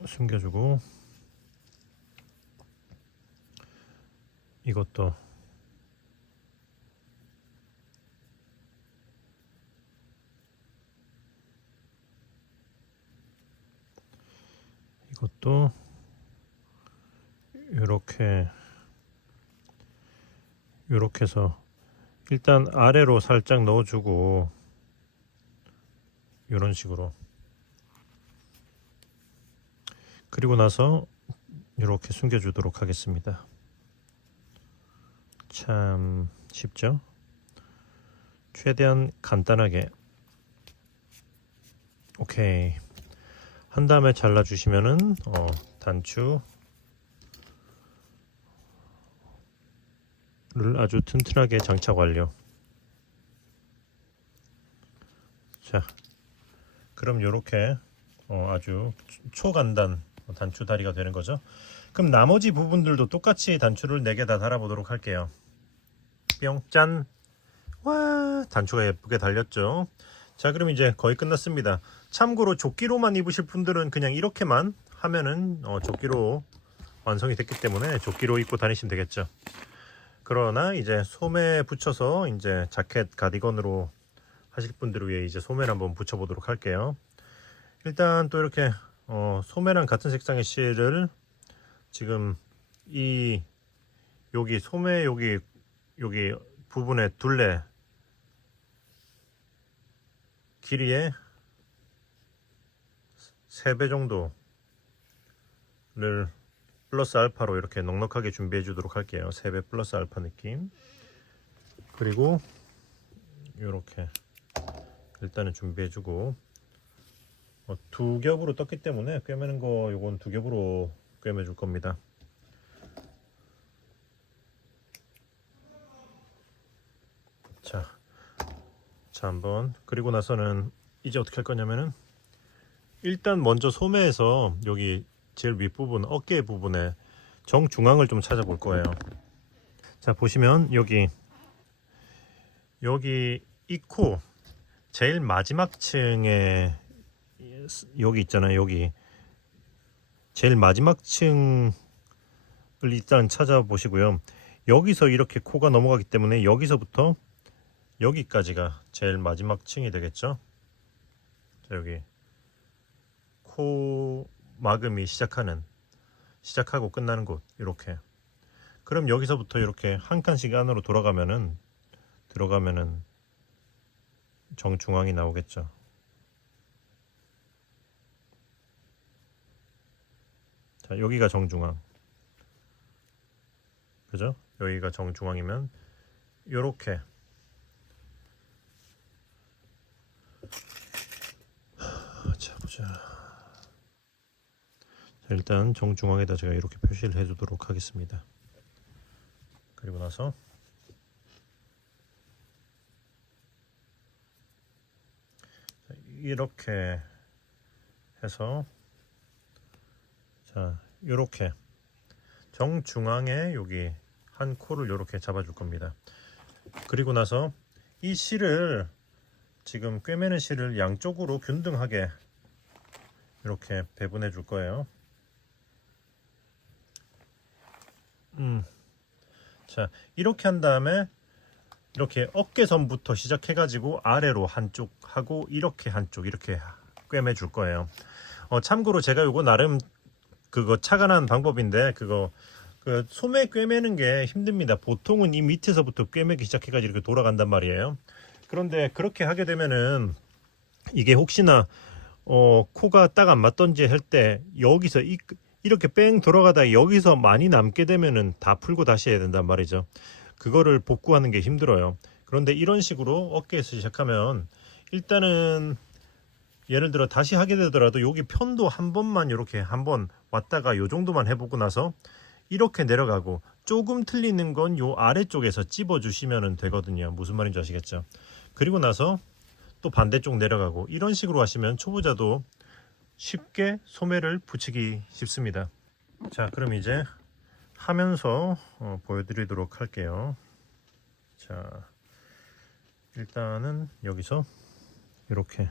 숨겨주고 이것도 이렇게 해서 일단 아래로 살짝 넣어주고 이런 식으로 그리고 나서 이렇게 숨겨주도록 하겠습니다. 참 쉽죠? 최대한 간단하게 오케이 한 다음에 잘라주시면은 단추를 아주 튼튼하게 장착 완료. 자, 그럼 이렇게 아주 초간단 단추 다리가 되는 거죠. 그럼 나머지 부분들도 똑같이 단추를 4개 다 달아보도록 할게요. 뿅, 짠! 와, 단추가 예쁘게 달렸죠. 자, 그럼 이제 거의 끝났습니다. 참고로 조끼로만 입으실 분들은 그냥 이렇게만 하면은 조끼로 완성이 됐기 때문에 조끼로 입고 다니시면 되겠죠. 그러나 이제 소매 붙여서 이제 자켓 가디건으로 하실 분들을 위해 이제 소매를 한번 붙여보도록 할게요. 일단 또 이렇게 소매랑 같은 색상의 실을 지금 이 여기 소매 여기 부분에 둘레 길이의 3배 정도를 플러스 알파로 이렇게 넉넉하게 준비해 주도록 할게요. 3배 플러스 알파 느낌. 그리고 이렇게 일단은 준비해 주고 2겹으로 떴기 때문에 꿰매는 거 요건 2겹으로 꿰매 줄 겁니다. 자 한번 그리고 나서는 이제 어떻게 할 거냐면은 일단 먼저 소매에서 여기 제일 윗부분 어깨 부분에 정중앙을 좀 찾아볼 거예요. 자, 보시면 여기 이 코 제일 마지막 층에 여기 있잖아요. 여기 제일 마지막 층을 일단 찾아보시고요. 여기서 이렇게 코가 넘어가기 때문에 여기서부터 여기까지가 제일 마지막 층이 되겠죠. 자, 여기 코 막음이 시작하고 끝나는 곳 이렇게. 그럼 여기서부터 이렇게 한 칸씩 안으로 들어가면은 정중앙이 나오겠죠. 자, 여기가 정중앙. 그죠? 여기가 정중앙이면 요렇게 자, 보자. 자, 일단 정중앙에다 제가 이렇게 표시를 해 두도록 하겠습니다. 그리고 나서 자, 이렇게 해서 자, 요렇게 정중앙에 여기 한 코를 요렇게 잡아줄 겁니다. 그리고 나서 이 실을 지금 꿰매는 실을 양쪽으로 균등하게 이렇게 배분해 줄 거예요. 자, 이렇게 한 다음에 이렇게 어깨선부터 시작해 가지고 아래로 한쪽 하고 이렇게 한쪽 이렇게 꿰매 줄 거예요. 참고로 제가 요거 나름 그거 착안한 방법인데 그 소매 꿰매는 게 힘듭니다. 보통은 이 밑에서부터 꿰매기 시작해 가지고 이렇게 돌아간단 말이에요. 그런데 그렇게 하게 되면은 이게 혹시나 코가 딱 안 맞던지 할 때 여기서 이렇게 뺑 돌아가다 여기서 많이 남게 되면은 다 풀고 다시 해야 된단 말이죠. 그거를 복구하는 게 힘들어요. 그런데 이런 식으로 어깨에서 시작하면 일단은 예를 들어 다시 하게 되더라도 여기 편도 한 번만 이렇게 한번 왔다가 요 정도만 해보고 나서 이렇게 내려가고 조금 틀리는 건 요 아래쪽에서 찝어 주시면 되거든요. 무슨 말인지 아시겠죠? 그리고 나서 또 반대쪽 내려가고 이런 식으로 하시면 초보자도 쉽게 소매를 붙이기 쉽습니다. 자, 그럼 이제 하면서 보여드리도록 할게요. 자, 일단은 여기서 이렇게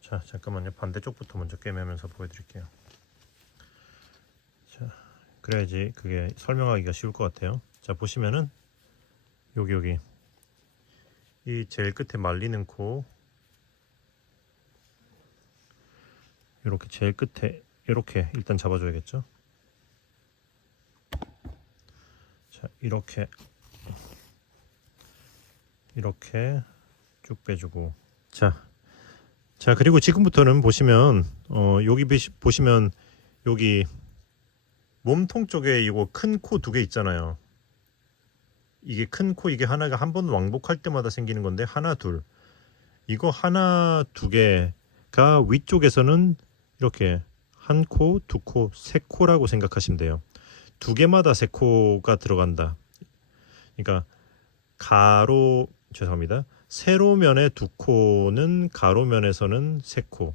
자, 잠깐만요. 반대쪽부터 먼저 꿰매면서 보여드릴게요. 자, 그래야지 그게 설명하기가 쉬울 것 같아요. 자, 보시면은 여기 이 제일 끝에 말리는 코 이렇게 제일 끝에 이렇게 일단 잡아줘야겠죠. 자, 이렇게 쭉 빼주고 자, 그리고 지금부터는 보시면 여기 보시면 여기 몸통 쪽에 이거 큰 코 두 개 있잖아요. 이게 큰 코 이게 하나가 한 번 왕복할 때마다 생기는 건데 하나 둘 이거 하나 두 개가 위쪽에서는 이렇게 한 코, 두 코, 세 코라고 생각하시면 돼요. 두 개마다 세 코가 들어간다. 그러니까 세로면에 두 코는 가로면에서는 세 코.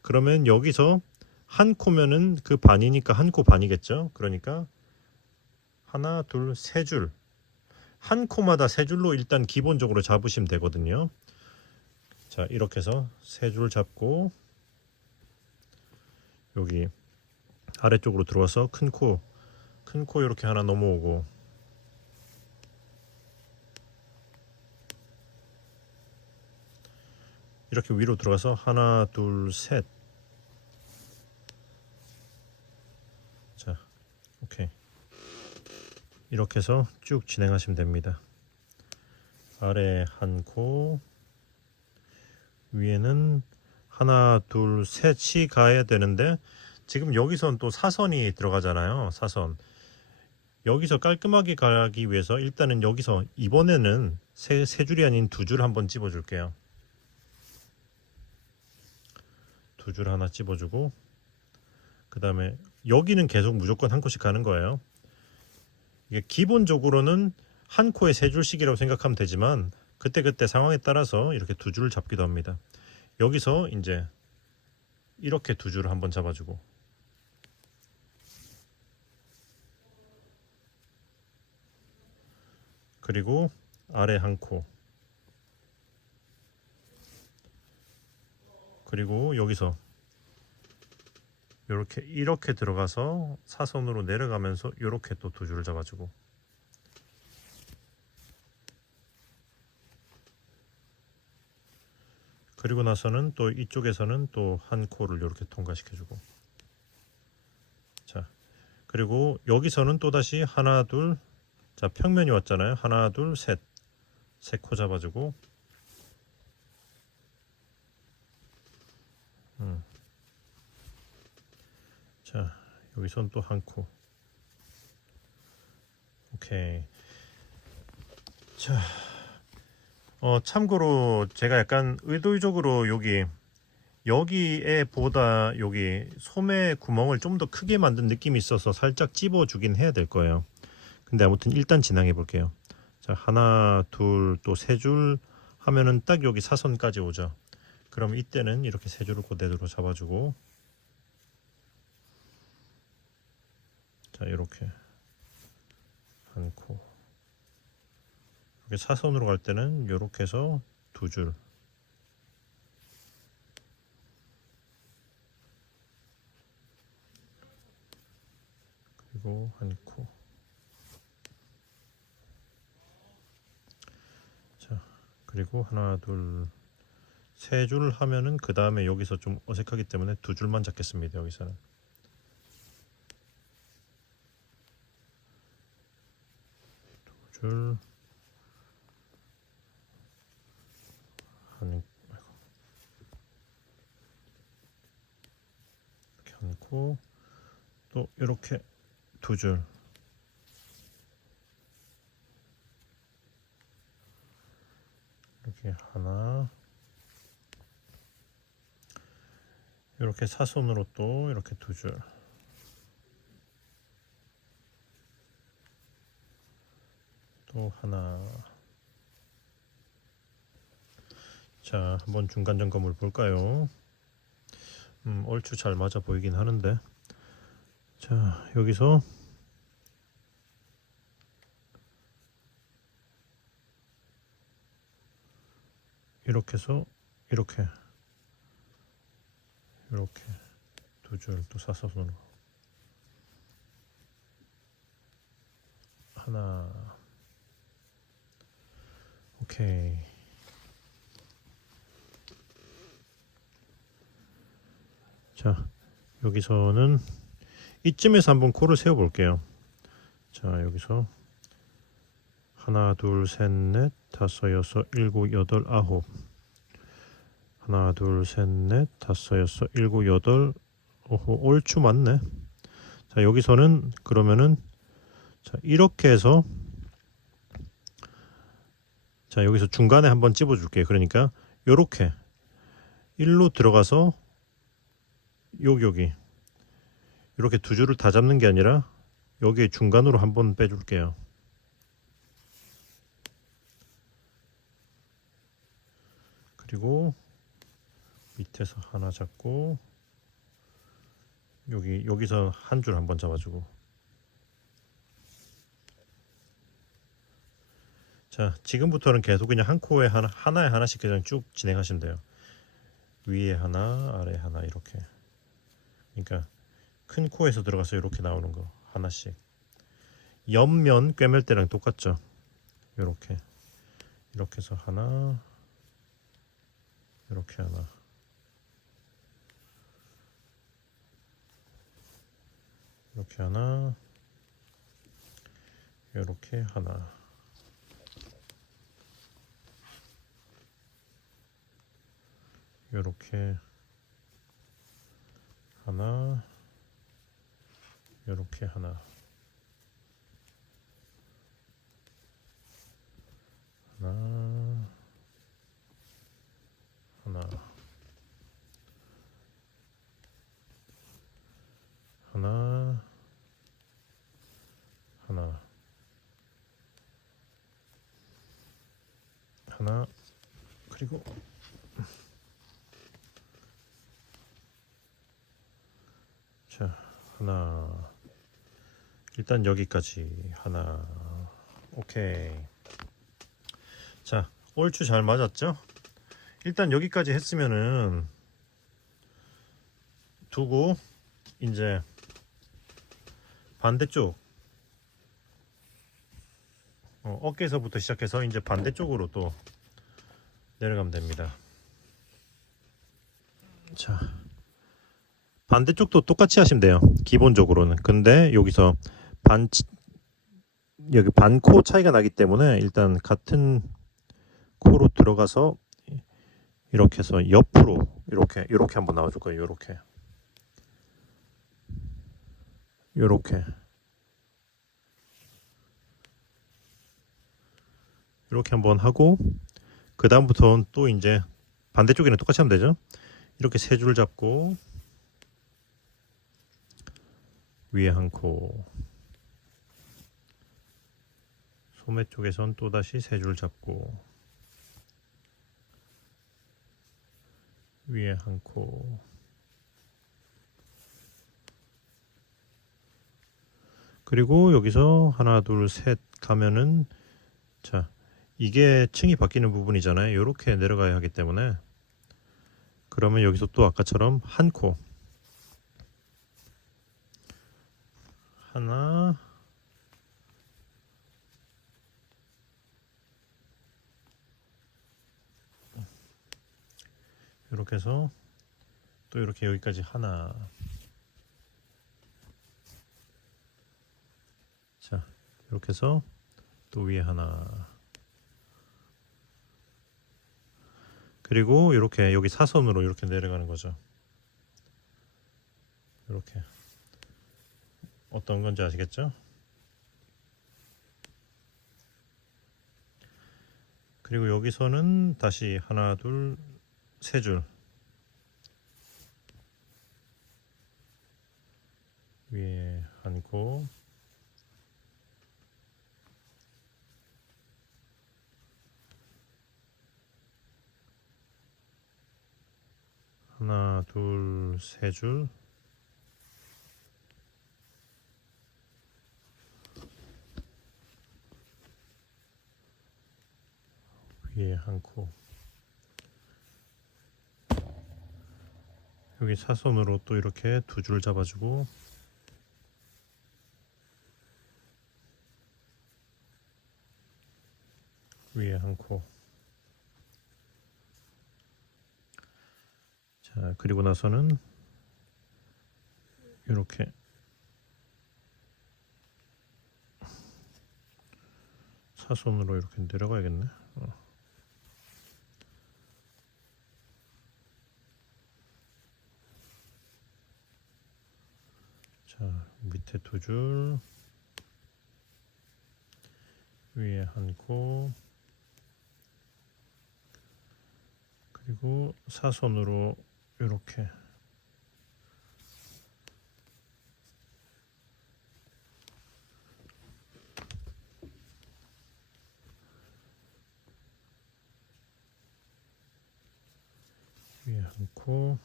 그러면 여기서 한 코면은 그 반이니까 한 코 반이겠죠. 그러니까 하나, 둘, 세 줄. 한 코마다 세 줄로 일단 기본적으로 잡으시면 되거든요. 자, 이렇게 해서 세 줄 잡고 여기 아래쪽으로 들어와서 큰 코 이렇게 하나 넘어오고 이렇게 위로 들어가서 하나, 둘, 셋. 자, 오케이. 이렇게 해서 쭉 진행하시면 됩니다. 아래 한 코, 위에는 하나, 둘, 셋이 가야 되는데 지금 여기선 또 사선이 들어가잖아요. 사선. 여기서 깔끔하게 가기 위해서 일단은 여기서 이번에는 세 줄이 아닌 두 줄 한번 찝어줄게요. 두 줄 하나 찝어주고 그 다음에 여기는 계속 무조건 한 코씩 가는 거예요. 이게 기본적으로는 한 코에 세 줄씩이라고 생각하면 되지만 그때그때 상황에 따라서 이렇게 두 줄을 잡기도 합니다. 여기서 이제 이렇게 두 줄을 한번 잡아주고, 그리고 아래 한 코, 그리고 여기서 이렇게 들어가서 사선으로 내려가면서 이렇게 또 두 줄을 잡아주고, 그리고 나서는 또 이쪽에서는 또 한 코를 이렇게 통과시켜주고, 자, 그리고 여기서는 또 다시 하나 둘, 자, 평면이 왔잖아요. 하나 둘 셋, 세 코 잡아주고, 자, 여기선 또 한 코. 오케이. 자, 참고로 제가 약간 의도적으로 여기에 보다 여기 소매 구멍을 좀 더 크게 만든 느낌이 있어서 살짝 찝어주긴 해야 될 거예요. 근데 아무튼 일단 진행해 볼게요. 자, 하나 둘 또 세 줄 하면은 딱 여기 사선까지 오죠. 그럼 이때는 이렇게 세 줄을 그대로 잡아주고, 자, 이렇게 한 코, 이렇게 사선으로 갈 때는 이렇게 해서 두 줄, 그리고 한 코. 자, 그리고 하나 둘 세 줄 하면은 그 다음에 여기서 좀 어색하기 때문에 두 줄만 잡겠습니다. 여기서는 두 줄, 한, 이렇게 한 코, 또 이렇게 두 줄, 이렇게 하나, 이렇게 사선으로 또 이렇게 두 줄, 또 하나. 자, 한번 중간 점검을 볼까요? 얼추 잘 맞아 보이긴 하는데, 자, 여기서 이렇게 해서 이렇게 두 줄 또 사선으로 하나. 오케이. 자, 여기서는 이쯤에서 한번 코를 세워 볼게요. 자, 여기서 하나 둘 셋 넷 다섯 여섯 일곱 여덟 아홉, 하나 둘 셋 넷 다섯 여섯 일곱 여덟, 오호, 얼추 맞네. 자, 여기서는 그러면은, 자, 이렇게 해서, 자, 여기서 중간에 한번 찝어 줄게요. 그러니까 요렇게 일로 들어가서 여기 이렇게 두 줄을 다 잡는 게 아니라 여기 중간으로 한번 빼줄게요. 그리고 밑에서 하나 잡고 여기서 한 줄 한번 잡아주고, 자, 지금부터는 계속 그냥 한 코에 하나에 하나씩 그냥 쭉 진행하시면 돼요. 위에 하나, 아래 하나, 이렇게. 그러니까 큰 코에서 들어가서 이렇게 나오는 거 하나씩. 옆면 꿰맬 때랑 똑같죠. 이렇게 해서 하나, 이렇게 하나, 이렇게 하나, 이렇게 하나, 이렇게 하나, 이렇게 하나, 하나, 하나, 하나, 하나, 하나, 그리고 자, 하나, 일단 여기까지 하나. 오케이. 자, 얼추 잘 맞았죠? 일단 여기까지 했으면은 두고 이제 반대쪽 어깨에서부터 시작해서 이제 반대쪽으로 또 내려가면 됩니다. 자, 반대쪽도 똑같이 하시면 돼요. 기본적으로는. 근데 여기서 여기 반코 차이가 나기 때문에 일단 같은 코로 들어가서 이렇게 해서 옆으로 이렇게 한번 나와줄 거예요. 이렇게 한번 하고, 그 다음부터는 또 이제 반대쪽에는 똑같이 하면 되죠. 이렇게 세 줄 잡고 위에 한 코, 소매 쪽에선 또 다시 세 줄 잡고 위에 한 코, 그리고 여기서 하나 둘 셋 가면은, 자, 이게 층이 바뀌는 부분이잖아요. 이렇게 내려가야 하기 때문에, 그러면 여기서 또 아까처럼 한 코 하나, 이렇게 해서 또 이렇게 여기까지 하나. 자, 이렇게 해서 또 위에 하나. 그리고 이렇게 여기 사선으로 이렇게 내려가는 거죠. 이렇게. 어떤 건지 아시겠죠? 그리고 여기서는 다시 하나 둘 세 줄 위에 한 코, 하나 둘 세 줄 위에 한 코, 여기 사선으로 또 이렇게 두 줄 잡아주고 위에 한 코. 자, 그리고 나서는 이렇게 사선으로 이렇게 내려가야겠네. 자, 밑에 두 줄 위에 한 코, 그리고 사선으로 이렇게 위에 한 코.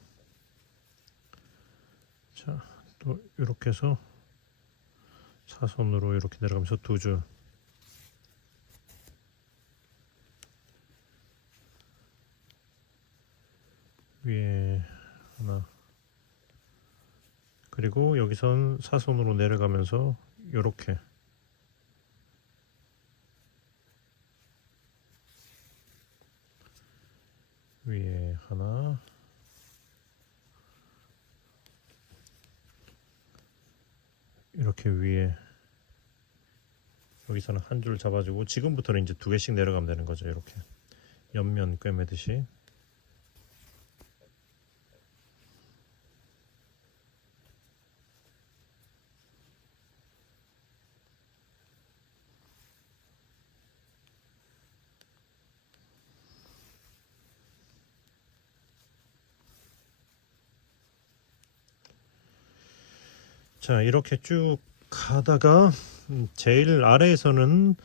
자, 또 이렇게 해서 사선으로 이렇게 내려가면서 두 줄 위에 하나, 그리고 여기선 사선으로 내려가면서 이렇게 위에 하나, 이렇게 위에 여기서는 한 줄 잡아주고, 지금부터는 이제 두 개씩 내려가면 되는 거죠. 이렇게 옆면 꿰매듯이. 자, 이렇게 쭉 가다가 제일 아래에서는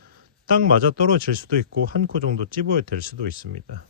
딱 맞아 떨어질 수도 있고 한 코 정도 찝어야 될 수도 있습니다.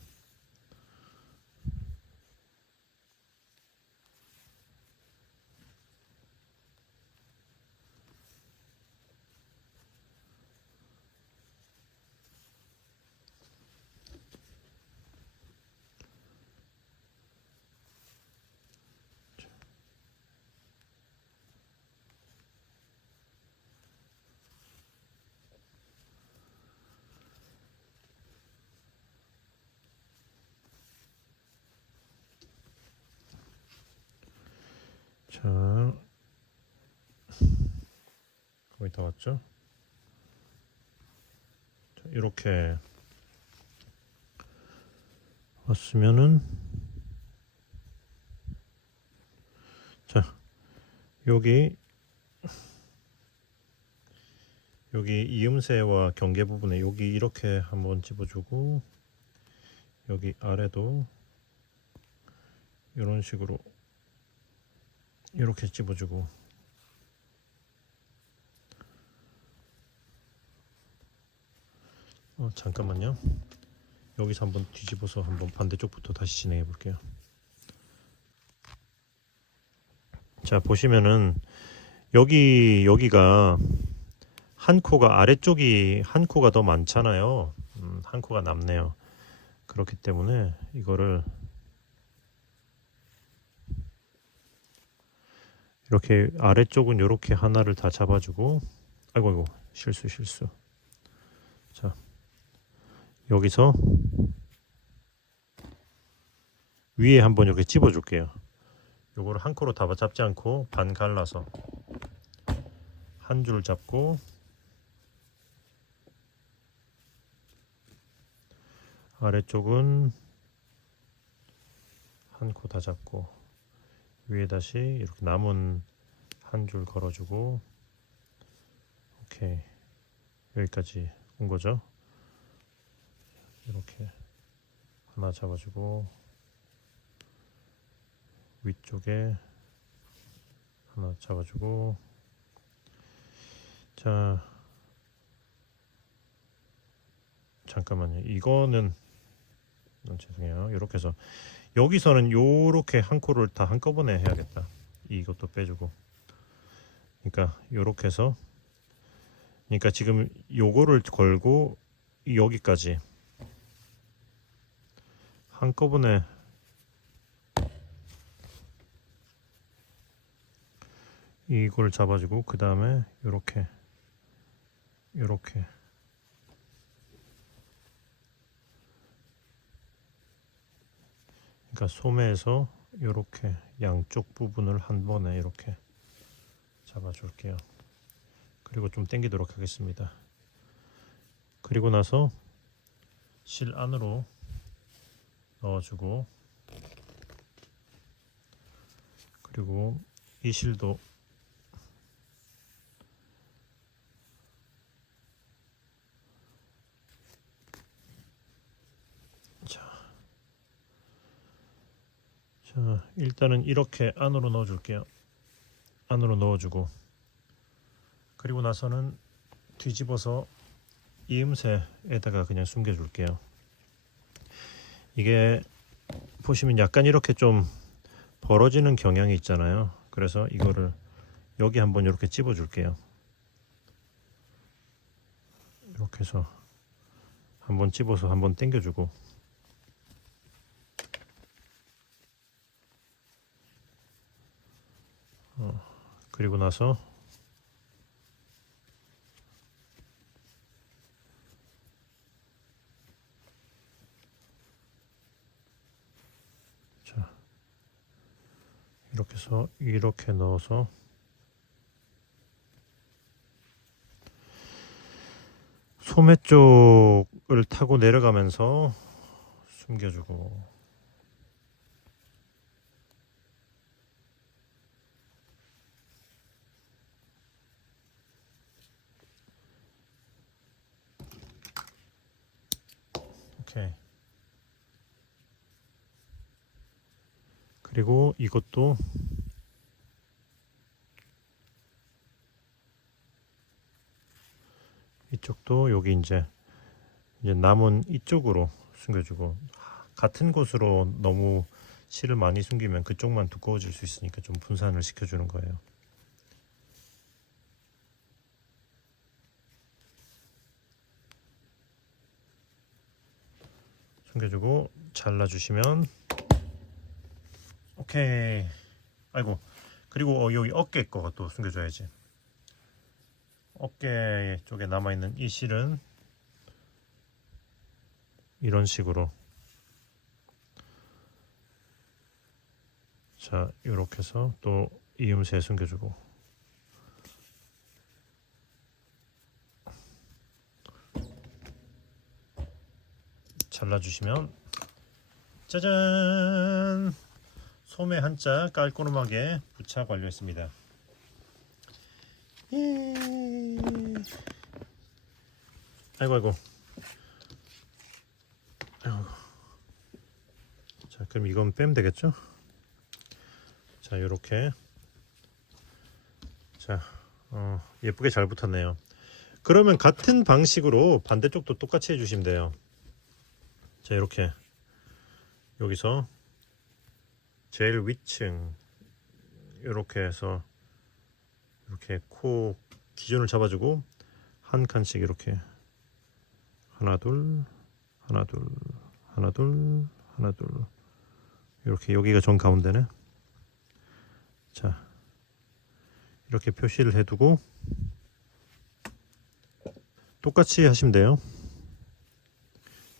자, 거의 다 왔죠? 자, 이렇게 왔으면은, 자, 여기 이음새와 경계 부분에 여기 이렇게 한번 집어주고, 여기 아래도 이런 식으로 이렇게 집어주고, 잠깐만요. 여기서 한번 뒤집어서 한번 반대쪽부터 다시 진행해 볼게요. 자, 보시면은 여기가 한 코가, 아래쪽이 한 코가 더 많잖아요. 한 코가 남네요. 그렇기 때문에 이거를 이렇게 아래쪽은 이렇게 하나를 다 잡아주고, 아이고 실수. 자, 여기서 위에 한번 이렇게 집어줄게요. 요거를 한 코로 다 잡지 않고 반 갈라서 한 줄 잡고, 아래쪽은 한 코 다 잡고, 위에 다시 이렇게 남은 한 줄 걸어주고, 오케이, 여기까지 온 거죠. 이렇게 하나 잡아주고, 위쪽에 하나 잡아주고, 자, 잠깐만요. 이거는 죄송해요. 이렇게 해서 여기서는 요렇게 한 코를 다 한꺼번에 해야겠다. 이것도 빼주고. 그러니까 요렇게 해서, 그러니까 지금 요거를 걸고 여기까지 한꺼번에 이걸 잡아주고, 그 다음에 요렇게 그러니까 소매에서 요렇게 양쪽 부분을 한 번에 이렇게 잡아줄게요. 그리고 좀 당기도록 하겠습니다. 그리고 나서 실 안으로 넣어주고, 그리고 이 실도 자, 일단은 이렇게 안으로 넣어줄게요. 안으로 넣어주고, 그리고 나서는 뒤집어서 이음새에다가 그냥 숨겨줄게요. 이게 보시면 약간 이렇게 좀 벌어지는 경향이 있잖아요. 그래서 이거를 여기 한번 이렇게 집어줄게요. 이렇게 해서 한번 집어서 한번 당겨주고, 그리고 나서 자, 이렇게 해서 이렇게 넣어서 소매 쪽을 타고 내려가면서 숨겨주고, 오케이. 그리고 이것도 이쪽도 여기 이제 남은 이쪽으로 숨겨주고, 같은 곳으로 너무 실을 많이 숨기면 그쪽만 두꺼워질 수 있으니까 좀 분산을 시켜주는 거예요. 숨겨주고 잘라주시면 오케이. 아이고, 그리고 여기 어깨 거가 또 숨겨줘야지. 어깨 쪽에 남아있는 이 실은 이런 식으로, 자, 이렇게 해서 또 이음새 숨겨주고 잘라주시면 짜잔! 소매 한자 깔끔하게 부착 완료했습니다. 아이고 아이고. 자, 그럼 이건 빼면 되겠죠? 자, 요렇게. 자, 예쁘게 잘 붙었네요. 그러면 같은 방식으로 반대쪽도 똑같이 해주시면 돼요. 자, 이렇게 여기서 제일 위층 이렇게 해서 이렇게 코 기준을 잡아주고 한 칸씩 이렇게 하나 둘 하나 둘 하나 둘 하나 둘 이렇게 여기가 정 가운데네. 자, 이렇게 표시를 해두고 똑같이 하시면 돼요.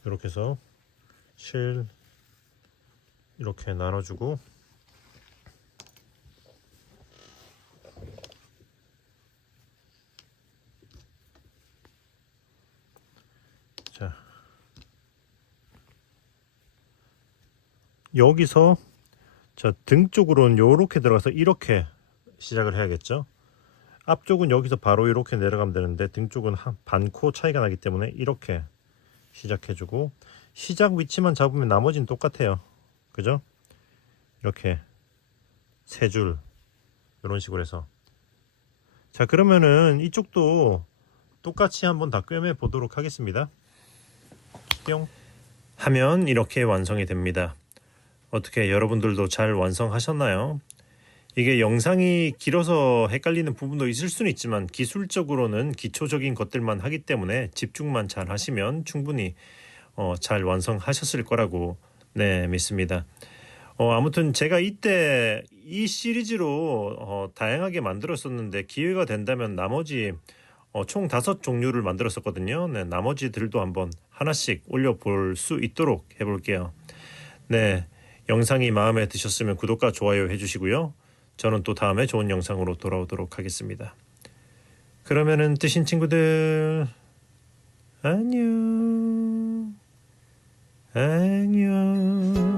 이렇게 해서 실 이렇게 나눠주고 자, 여기서 자, 등 쪽으로는 요렇게 들어가서 이렇게 시작을 해야겠죠. 앞쪽은 여기서 바로 이렇게 내려가면 되는데 등 쪽은 한 반코 차이가 나기 때문에 이렇게 시작해주고 시작 위치만 잡으면 나머지는 똑같아요. 그죠? 이렇게 세 줄 이런 식으로 해서 자, 그러면은 이쪽도 똑같이 한번 다 꿰매 보도록 하겠습니다. 뿅 하면 이렇게 완성이 됩니다. 어떻게 여러분들도 잘 완성하셨나요? 이게 영상이 길어서 헷갈리는 부분도 있을 수는 있지만 기술적으로는 기초적인 것들만 하기 때문에 집중만 잘 하시면 충분히 잘 완성하셨을 거라고 믿습니다. 아무튼 제가 이때 이 시리즈로 다양하게 만들었었는데 기회가 된다면 나머지 총 5종류를 만들었었거든요. 네, 나머지들도 한번 하나씩 올려볼 수 있도록 해볼게요. 네, 영상이 마음에 드셨으면 구독과 좋아요 해주시고요. 저는 또 다음에 좋은 영상으로 돌아오도록 하겠습니다. 그러면은 뜨신 친구들 안녕. 안녕.